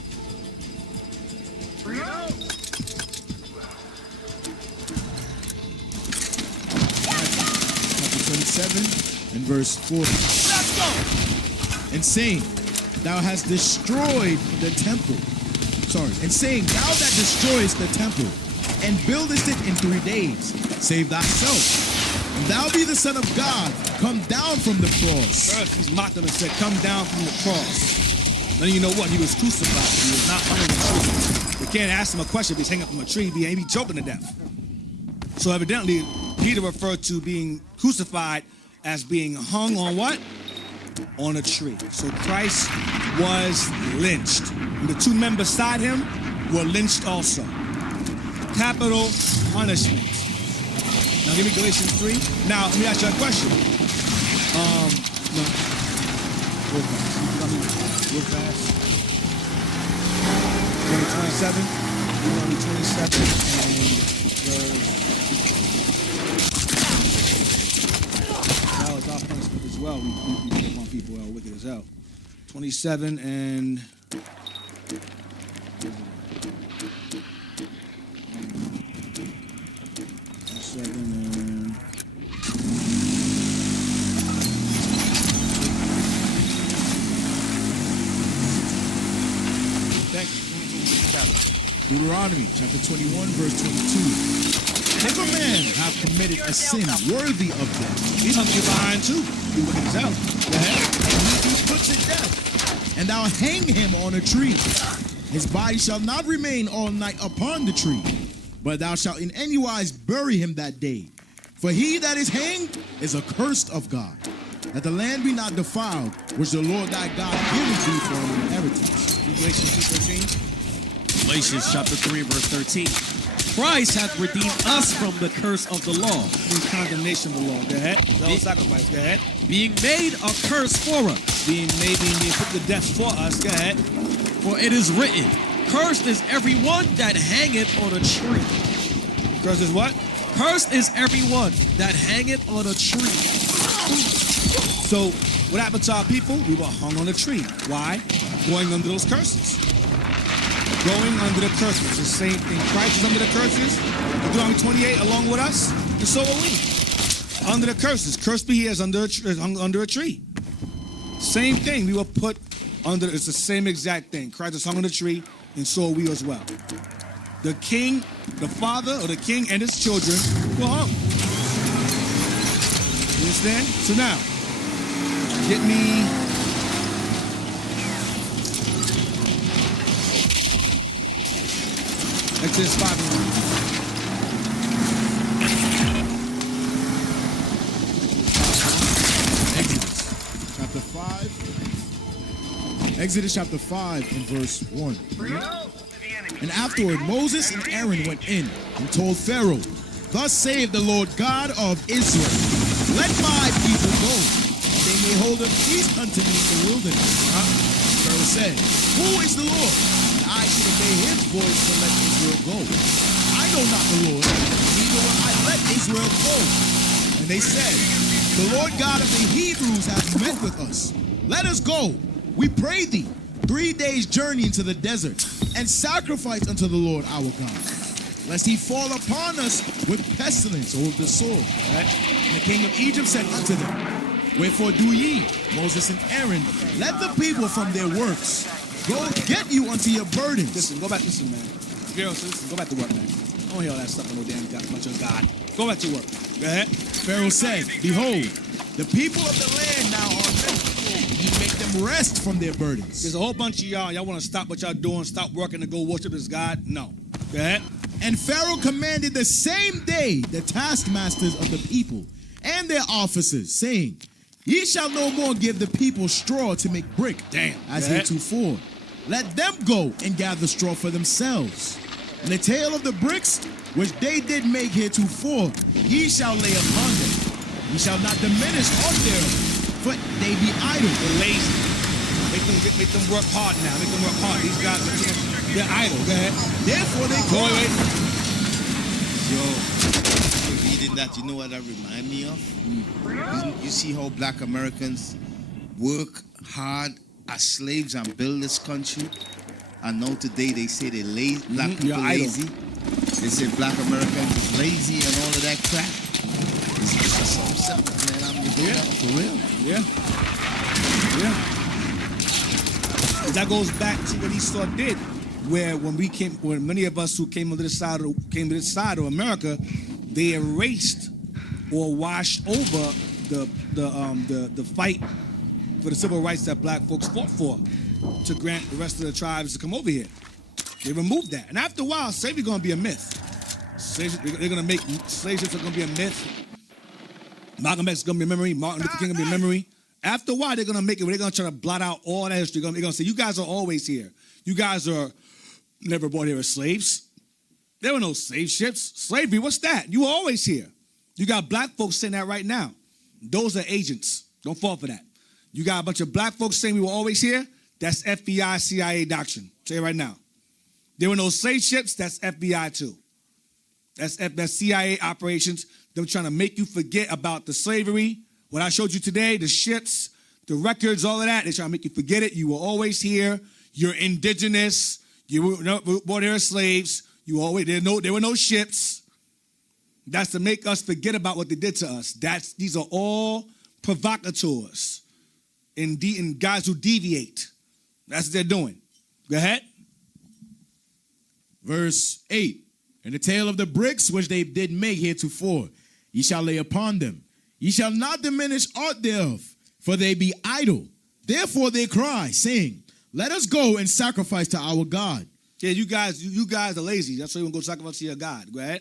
Chapter 27 and verse 40. Let's go! And saying, thou hast destroyed the temple. And saying, thou that destroyest the temple and buildest it in 3 days, save thyself. If thou be the Son of God, come down from the cross. Pharisees mocked him and said, come down from the cross. Then you know what? He was crucified. He was not hung on a tree. They can't ask him a question if he's hanging from a tree. He'd be choking to death. So evidently, Peter referred to being crucified as being hung on what? On a tree. So Christ was lynched. And the two men beside him were lynched also. Capital punishment. Now give me Galatians 3. Now let me ask you a question. No. Real fast. 27. Deuteronomy 27 and that was our punishment as well. We put upon people who are wicked as hell. 27 and 27 and Deuteronomy chapter 21, verse 22. If a man have committed a sin worthy of death, he's under your behind too. You wicked as hell. Go ahead. And he be put to death, and thou hang him on a tree. His body shall not remain all night upon the tree, but thou shalt in any wise bury him that day. For he that is hanged is accursed of God, that the land be not defiled, which the Lord thy God giveth thee for an inheritance. Galatians 2:13. Galatians chapter 3, verse 13. Christ hath redeemed us from the curse of the law. Means condemnation of the law. Go ahead. No sacrifice. Go ahead. Being made a curse for us. Being put to death for us. Go ahead. For it is written, cursed is everyone that hangeth on a tree. Cursed is what? Cursed is everyone that hangeth on a tree. So, what happened to our people? We were hung on a tree. Why? Going under those curses. Going under the curses. The same thing. Christ is under the curses. Deuteronomy 28 along with us. And so are we. Under the curses. Cursed be he as under a tree. Same thing. We were put under. It's the same exact thing. Christ is hung on the tree, and so are we as well. The king, the father, or the king and his children were hung. You understand? So now, get me Exodus 5 and 1. Exodus chapter 5 and verse 1. And afterward Moses and Aaron went in and told Pharaoh, thus saith the Lord God of Israel, let my people go, that they may hold a feast unto me in the wilderness. Pharaoh said, who is the Lord, that I should obey his voice to let Israel go? I know not the Lord, neither will I let Israel go. And they said, the Lord God of the Hebrews hath met with us. Let us go, we pray thee, 3 days' journey into the desert, and sacrifice unto the Lord our God, lest he fall upon us with pestilence or with the sword. And the king of Egypt said unto them, wherefore do ye, Moses and Aaron, let the people from their works go get you unto your burdens. Listen, go back, listen, man. Girls, listen, go back to work, man. I don't hear all that stuff on no damn God, much of God. Go back to work. Go ahead. Pharaoh said, behold, the people of the land now are ready. Ye make them rest from their burdens. There's a whole bunch of y'all want to stop what y'all doing, stop working to go worship this God? No. Go ahead. And Pharaoh commanded the same day the taskmasters of the people and their officers, saying, ye shall no more give the people straw to make brick, as heretofore. Let them go and gather straw for themselves. And the tale of the bricks, which they did make heretofore, ye shall lay upon them. Ye shall not diminish aught thereof, for they be idle. They're lazy. Make them work hard now. Make them work hard. These guys, they're idle. Go ahead. Therefore they go away. Yo, reading that, you know what that remind me of? You see how black Americans work hard as slaves and build this country, and now today they say they're lazy. Black people lazy. They say black Americans is lazy and all of that crap. It's just so simple, man. I'm doing that for real. Yeah. That goes back to what Esau did, where when many of us who came to this side of America, they erased or wash over the fight for the civil rights that black folks fought for to grant the rest of the tribes to come over here. They removed that. And after a while, slavery going to be a myth. They're going to make slave ships are going to be a myth. Malcolm X is going to be a memory. Martin Luther King going to be a memory. After a while, they're going to make it. They're going to try to blot out all that history. They're going to say, you guys are always here. You guys are never brought here as slaves. There were no slave ships. Slavery, what's that? You were always here. You got black folks saying that right now. Those are agents. Don't fall for that. You got a bunch of black folks saying we were always here. That's FBI, CIA doctrine. Say it right now. There were no slave ships. That's FBI too. That's CIA operations. Them trying to make you forget about the slavery. What I showed you today, the ships, the records, all of that. They're trying to make you forget it. You were always here. You're indigenous. You were born here as slaves. You always there were no ships. That's to make us forget about what they did to us. These are all provocateurs and guys who deviate. That's what they're doing. Go ahead. Verse 8. And the tale of the bricks which they did make heretofore, ye shall lay upon them. Ye shall not diminish aught thereof, for they be idle. Therefore they cry, saying, let us go and sacrifice to our God. Yeah, you guys are lazy. That's why you want to go sacrifice to your God. Go ahead.